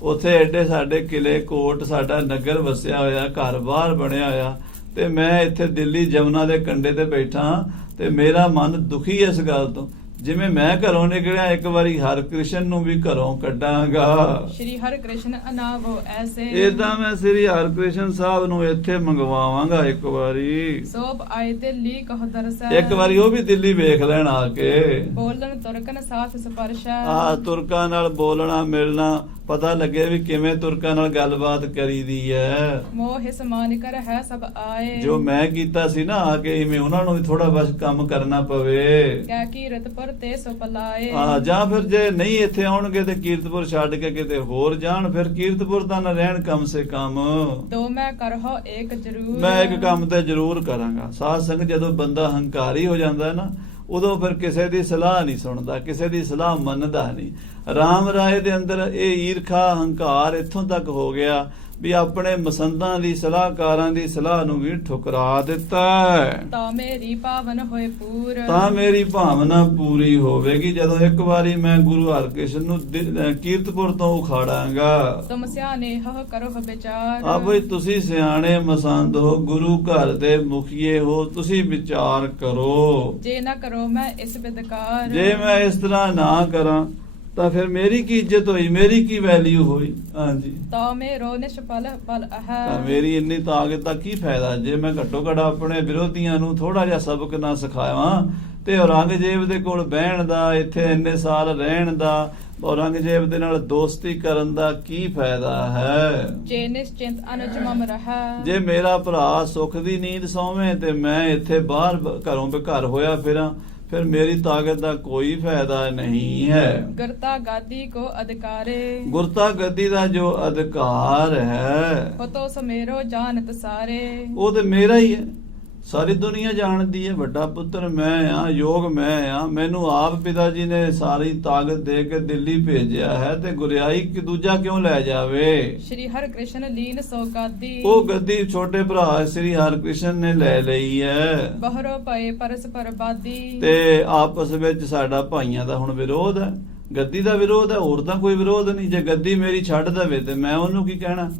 ਉੱਥੇ ਐਡੇ ਸਾਡੇ ਕਿਲੇ ਕੋਟ, ਸਾਡਾ ਨਗਰ ਵਸਿਆ ਹੋਇਆ, ਘਰ-ਬਾਰ ਬਣਿਆ ਹੋਇਆ, ਤੇ ਮੈਂ ਇੱਥੇ ਦਿੱਲੀ ਜਮਨਾ ਦੇ ਕੰਢੇ ਤੇ ਬੈਠਾ ਤੇ ਮੇਰਾ ਮਨ ਦੁਖੀ ਇਸ ਗੱਲ ਤੋਂ। ਜਿਵੇਂ ਮੈਂ ਘਰੋਂ ਨਿਕਲਿਆ, ਇੱਕ ਵਾਰੀ ਹਰਕ੍ਰਿਸ਼ਨ ਨੂੰ ਵੀ ਘਰੋਂ ਕੱਢਾਂਗਾ। ਸ਼੍ਰੀ ਹਰਿਕ੍ਰਿਸ਼ਨ ਅਨਾਵੋ ਐਸੇ। ਏਦਾਂ ਮੈਂ ਸ੍ਰੀ ਹਰਕ੍ਰਿਸ਼ਨ ਸਾਹਿਬ ਨੂੰ ਇੱਥੇ ਮੰਗਵਾਵਾਂਗਾ ਇੱਕ ਵਾਰੀ। ਸੋਭ ਆਏ ਦਿੱਲੀ ਕਹ ਦਰਸੈ। ਇੱਕ ਵਾਰੀ ਉਹ ਵੀ ਦਿੱਲੀ ਵੇਖ ਲੈਣ ਆ ਕੇ। ਬੋਲਣ ਤੁਰਕਨ ਸਾਥ ਸਪਰਸ਼ੈ। ਆ ਤੁਰਕਾਂ ਨਾਲ ਬੋਲਣਾ ਮਿਲਣਾ, ਪਤਾ ਲੱਗੇ ਵੀ ਕਿਵੇਂ ਤੁਰਕਾਂ ਨਾਲ ਗੱਲਬਾਤ ਕਰੀਦੀ ਹੈ। ਮੋਹ ਸਮਾਨ ਕਰ ਹੈ ਸਭ ਆਏ। ਜੋ ਮੈਂ ਕੀਤਾ ਸੀ ਨਾ ਆ ਕੇ, ਇਵੇਂ ਉਹਨਾਂ ਨੂੰ ਵੀ ਥੋੜਾ ਬਸ ਕੰਮ ਕਰਨਾ ਪਵੇ। ਕਹਿ ਕੀਰਤ ਪਰ ਤੇ ਸੋ ਪਲਾਏ। ਜਾਂ ਫਿਰ ਜੇ ਨਹੀਂ ਇੱਥੇ ਆਉਣਗੇ ਤੇ ਕੀਰਤਪੁਰ ਛੱਡ ਕੇ ਕਿਤੇ ਹੋਰ ਜਾਣ, ਫਿਰ ਕੀਰਤਪੁਰ ਤਾਂ ਨਾ ਰਹਿਣ ਕਮ ਸੇ ਕਮ। ਦੋ ਮੈਂ ਕਰਹੁ ਇੱਕ ਜ਼ਰੂਰ। ਮੈਂ ਇੱਕ ਕੰਮ ਤੇ ਜ਼ਰੂਰ ਕਰਾਂਗਾ। ਸਾਧ ਸੰਗਤ, ਜਦੋਂ ਬੰਦਾ ਹੰਕਾਰੀ ਹੋ ਜਾਂਦਾ ਨਾ, ਉਦੋਂ ਫਿਰ ਕਿਸੇ ਦੀ ਸਲਾਹ ਨਹੀਂ ਸੁਣਦਾ, ਕਿਸੇ ਦੀ ਸਲਾਹ ਮੰਨਦਾ ਨਹੀਂ। ਰਾਮ ਰਾਏ ਦੇ ਅੰਦਰ ਇਹ ਈਰਖਾ ਹੰਕਾਰ ਇੱਥੋਂ ਤੱਕ ਹੋ ਗਿਆ ਵੀ ਆਪਣੇ ਮਸੰਦਾਂ ਦੀ, ਸਲਾਹਕਾਰਾਂ ਦੀ ਸਲਾਹ ਨੂੰ ਵੀ ਠੁਕਰਾ ਦਿੱਤਾ। ਤਾਂ ਮੇਰੀ ਪਾਵਨ ਹੋਏ ਪੂਰ। ਤਾਂ ਮੇਰੀ ਭਾਵਨਾ ਪੂਰੀ ਹੋਵੇਗੀ ਜਦੋਂ ਇੱਕ ਵਾਰੀ ਮੈਂ ਗੁਰੂ ਹਰਕ੍ਰਿਸ਼ਨ ਨੂੰ ਕੀਰਤਪੁਰ ਤੋਂ ਉਖਾੜਾਂਗਾ। ਤੁਮ ਸਿਆਣੇ ਹੋ ਕਰੋ ਵਿਚਾਰ। ਆ ਬਈ ਤੁਸੀਂ ਸਿਆਣੇ ਮਸੰਦ ਹੋ, ਗੁਰੂ ਘਰ ਦੇ ਮੁਖੀਏ ਹੋ, ਤੁਸੀਂ ਵਿਚਾਰ ਕਰੋ। ਜੇ ਨਾ ਕਰੋ ਮੈਂ ਇਸ ਬਿਦਕਾਰ। ਜੇ ਮੈਂ ਇਸ ਤਰ੍ਹਾਂ ਨਾ ਕਰਾਂ ਤਾਂ ਫਿਰ ਮੇਰੀ ਕੀ ਇੱਜ਼ਤ ਹੋਈ, ਮੇਰੀ ਕੀ ਵੈਲਿਊ ਹੋਈ। ਹਾਂਜੀ, ਤਾਂ ਮੇਰੋ ਨਿਸ਼ਫਲ ਬਲ ਤਾਂ ਹੈ। ਮੇਰੀ ਇੰਨੀ ਤਾਕਤ ਦਾ ਕੀ ਫਾਇਦਾ ਜੇ ਮੈਂ ਘੱਟੋ ਘੱਟ ਆਪਣੇ ਵਿਰੋਧੀਆਂ ਨੂੰ ਥੋੜਾ ਜਿਹਾ ਸਬਕ ਨਾ ਸਿਖਾਵਾਂ। ਤੇ ਔਰੰਗਜ਼ੇਬ ਦੇ ਕੋਲ ਬਹਿਣ ਦਾ, ਇੱਥੇ ਇੰਨੇ ਸਾਲ ਰਹਿਣ ਦਾ, ਔਰੰਗਜ਼ੇਬ ਦੇ ਨਾਲ ਦੋਸਤੀ ਕਰਨ ਦਾ ਕੀ ਫਾਇਦਾ ਹੈ। ਜੇ ਨਿਸ਼ਚਿੰਤ ਅਨਜ ਮਮ ਰਹਾ। ਜੇ ਮੇਰਾ ਭਰਾ ਸੁੱਖ ਦੀ ਨੀਂਦ ਸੌਵੇਂ ਤੇ ਮੈਂ ਇੱਥੇ ਬਾਹਰ ਘਰੋਂ ਬੇਘਰ ਹੋਇਆ ਫਿਰਾਂ, ਫਿਰ ਮੇਰੀ ਤਾਕਤ ਦਾ ਕੋਈ ਫਾਇਦਾ ਨਹੀਂ ਹੈ। ਗੁਰਤਾ ਗਾਦੀ ਕੋ ਅਧਿਕਾਰੇ। ਗੁਰਤਾ ਗੱਦੀ ਦਾ ਜੋ ਅਧਿਕਾਰ ਹੈ ਹੋ ਤੋ ਸਮੇਰੋ ਜਾਣਤ ਸਾਰੇ। ਉਹ ਤੇ ਮੇਰਾ ਹੀ ਹੈ, ਸਾਰੀ ਦੁਨੀਆ ਜਾਣਦੀ ਹੈ। ਵੱਡਾ ਪੁੱਤਰ ਮੈਂ ਆ, ਯੋਗ ਮੈਂ ਆ। ਮੈਨੂੰ ਆਪ ਪਿਤਾ ਜੀ ਨੇ ਸਾਰੀ ਤਾਕਤ ਦੇ ਕੇ ਦਿੱਲੀ ਭੇਜਿਆ ਹੈ, ਤੇ ਗੁਰਿਆਈ ਕਿ ਦੂਜਾ ਕਿਉਂ ਲੈ ਜਾਵੇ। ਸ਼੍ਰੀ ਹਰਿਕ੍ਰਿਸ਼ਨ ਲੀਨ ਸੋ ਗਾਦੀ। ਉਹ ਗੱਦੀ ਛੋਟੇ ਭਰਾ ਸ੍ਰੀ ਹਰਿਕ੍ਰਿਸ਼ਨ ਨੇ ਲੈ ਲਈ ਹੈ। ਬਹਰੋ ਪਏ ਪਰਸਪਰ ਬਾਦੀ। ਤੇ ਆਪਸ ਵਿੱਚ ਸਾਡਾ ਭਾਈਆਂ ਦਾ ਹੁਣ ਵਿਰੋਧ ਹੈ, ਗੱਦੀ ਦਾ ਵਿਰੋਧ ਹੈ, ਹੋਰ ਤਾਂ ਕੋਈ ਵਿਰੋਧ ਨਹੀਂ। ਜੇ ਗੱਦੀ ਮੇਰੀ ਛੱਡ ਦੇਵੇ ਤੇ ਮੈਂ ਉਹਨੂੰ ਕੀ ਕਹਿਣਾ।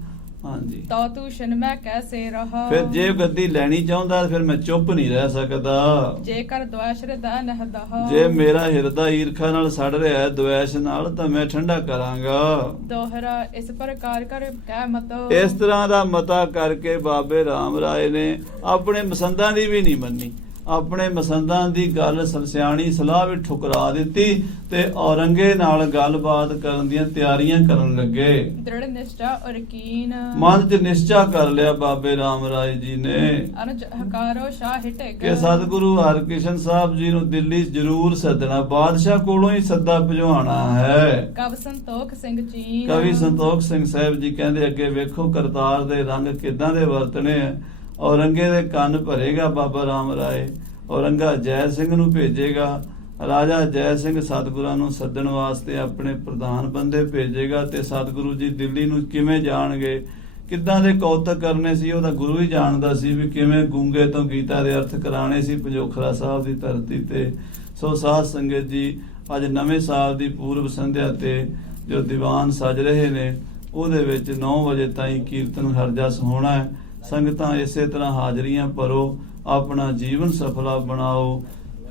ਹਾਂਜੀ, ਤੋ ਤੂਸ਼ਨ ਮੈਂ ਕੈਸੇ ਰਹਾ। ਫਿਰ ਜੇ ਗੱਦੀ ਲੈਣੀ ਚਾਹੁੰਦਾ ਫਿਰ ਮੈਂ ਚੁੱਪ ਨਹੀਂ ਰਹਿ ਸਕਦਾ। ਜੇਕਰ ਦੁਆਸ਼ ਹਿਰਦਾ ਨਹਦਾ। ਜੇ ਮੇਰਾ ਹਿਰਦਾ ਈਰਖਾ ਨਾਲ ਸੜ ਰਿਹਾ ਹੈ, ਦੁਆਸ਼ ਨਾਲ, ਤਾਂ ਮੈਂ ਠੰਡਾ ਕਰਾਂਗਾ। ਦੋਹਰਾ ਇਸ ਪ੍ਰਕਾਰ ਕਰ ਕਹਿ ਮਤੋ। ਇਸ ਤਰ੍ਹਾਂ ਦਾ ਮਤਾ ਕਰਕੇ ਬਾਬੇ ਰਾਮ ਰਾਏ ਨੇ ਆਪਣੇ ਮਸੰਦਾਂ ਦੀ ਵੀ ਨਹੀਂ ਮੰਨੀ, ਆਪਣੇ ਮਸੰਦਾਂ ਦੀ ਗੱਲ ਸਿਆਣੀ ਸਲਾਹ ਵੀ ਠੁਕਰਾ ਦਿੱਤੀ ਤੇ ਔਰੰਗੇ ਨਾਲ ਗੱਲਬਾਤ ਕਰਨ ਦੀਆਂ ਤਿਆਰੀਆਂ ਕਰਨ ਲੱਗੇ। ਦ੍ਰਿੜ ਨਿਸ਼ਚਾ ਔਰ ਕੀਨ ਮਨ 'ਚ ਨਿਸ਼ਚਾ ਕਰ ਲਿਆ ਬਾਬੇ ਰਾਮ ਰਾਏ ਜੀ ਨੇ ਅਨਜ ਹਕਾਰੋ ਸ਼ਾਹ ਟਿਕ ਕਿ ਸਤਿਗੁਰੂ ਹਰਕ੍ਰਿਸ਼ਨ ਸਾਹਿਬ ਜੀ ਨੂੰ ਦਿੱਲੀ ਜ਼ਰੂਰ ਸੱਦਣਾ, ਬਾਦਸ਼ਾਹ ਕੋਲੋਂ ਹੀ ਸੱਦਾ ਭਿਜਵਾਉਣਾ ਹੈ। ਕਵ ਸੰਤੋਖ ਸਿੰਘ ਚੀਨ ਕਵੀ ਸੰਤੋਖ ਸਿੰਘ ਸਾਹਿਬ ਜੀ ਕਹਿੰਦੇ ਅੱਗੇ ਵੇਖੋ ਕਰਤਾਰ ਦੇ ਰੰਗ ਕਿੱਦਾਂ ਦੇ ਵਰਤਣੇ ਆ। ਔਰੰਗੇ ਦੇ ਕੰਨ ਭਰੇਗਾ ਬਾਬਾ ਰਾਮ ਰਾਏ, ਔਰੰਗਾ ਜੈ ਸਿੰਘ ਨੂੰ ਭੇਜੇਗਾ, ਰਾਜਾ ਜੈ ਸਿੰਘ ਸਤਿਗੁਰਾਂ ਨੂੰ ਸੱਦਣ ਵਾਸਤੇ ਆਪਣੇ ਪ੍ਰਧਾਨ ਬੰਦੇ ਭੇਜੇਗਾ ਤੇ ਸਤਿਗੁਰੂ ਜੀ ਦਿੱਲੀ ਨੂੰ ਕਿਵੇਂ ਜਾਣਗੇ, ਕਿੱਦਾਂ ਦੇ ਕੌਤਕ ਕਰਨੇ ਸੀ ਉਹਦਾ ਗੁਰੂ ਹੀ ਜਾਣਦਾ ਸੀ ਵੀ ਕਿਵੇਂ ਗੂੰਗੇ ਤੋਂ ਗੀਤਾ ਦੇ ਅਰਥ ਕਰਾਣੇ ਸੀ ਪੰਜੋਖਰਾ ਸਾਹਿਬ ਦੀ ਧਰਤੀ ਤੇ। ਸੋ ਸਾਧ ਸੰਗਤ ਜੀ, ਅੱਜ ਨਵੇਂ ਸਾਲ ਦੀ ਪੂਰਬ ਸੰਧਿਆ ਤੇ ਜੋ ਦੀਵਾਨ ਸਜ ਰਹੇ ਨੇ ਉਹਦੇ ਵਿੱਚ 9 ਵਜੇ ਤਾਈਂ ਕੀਰਤਨ ਹਰਜਸ ਹੋਣਾ ਹੈ। ਸੰਗਤਾਂ ਇਸੇ ਤਰ੍ਹਾਂ ਹਾਜ਼ਰੀਆਂ ਭਰੋ, ਆਪਣਾ ਜੀਵਨ ਸਫਲਾ ਬਣਾਓ।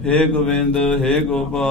ਹੇ ਗੋਬਿੰਦ, ਹੇ ਗੋਪਾਲ।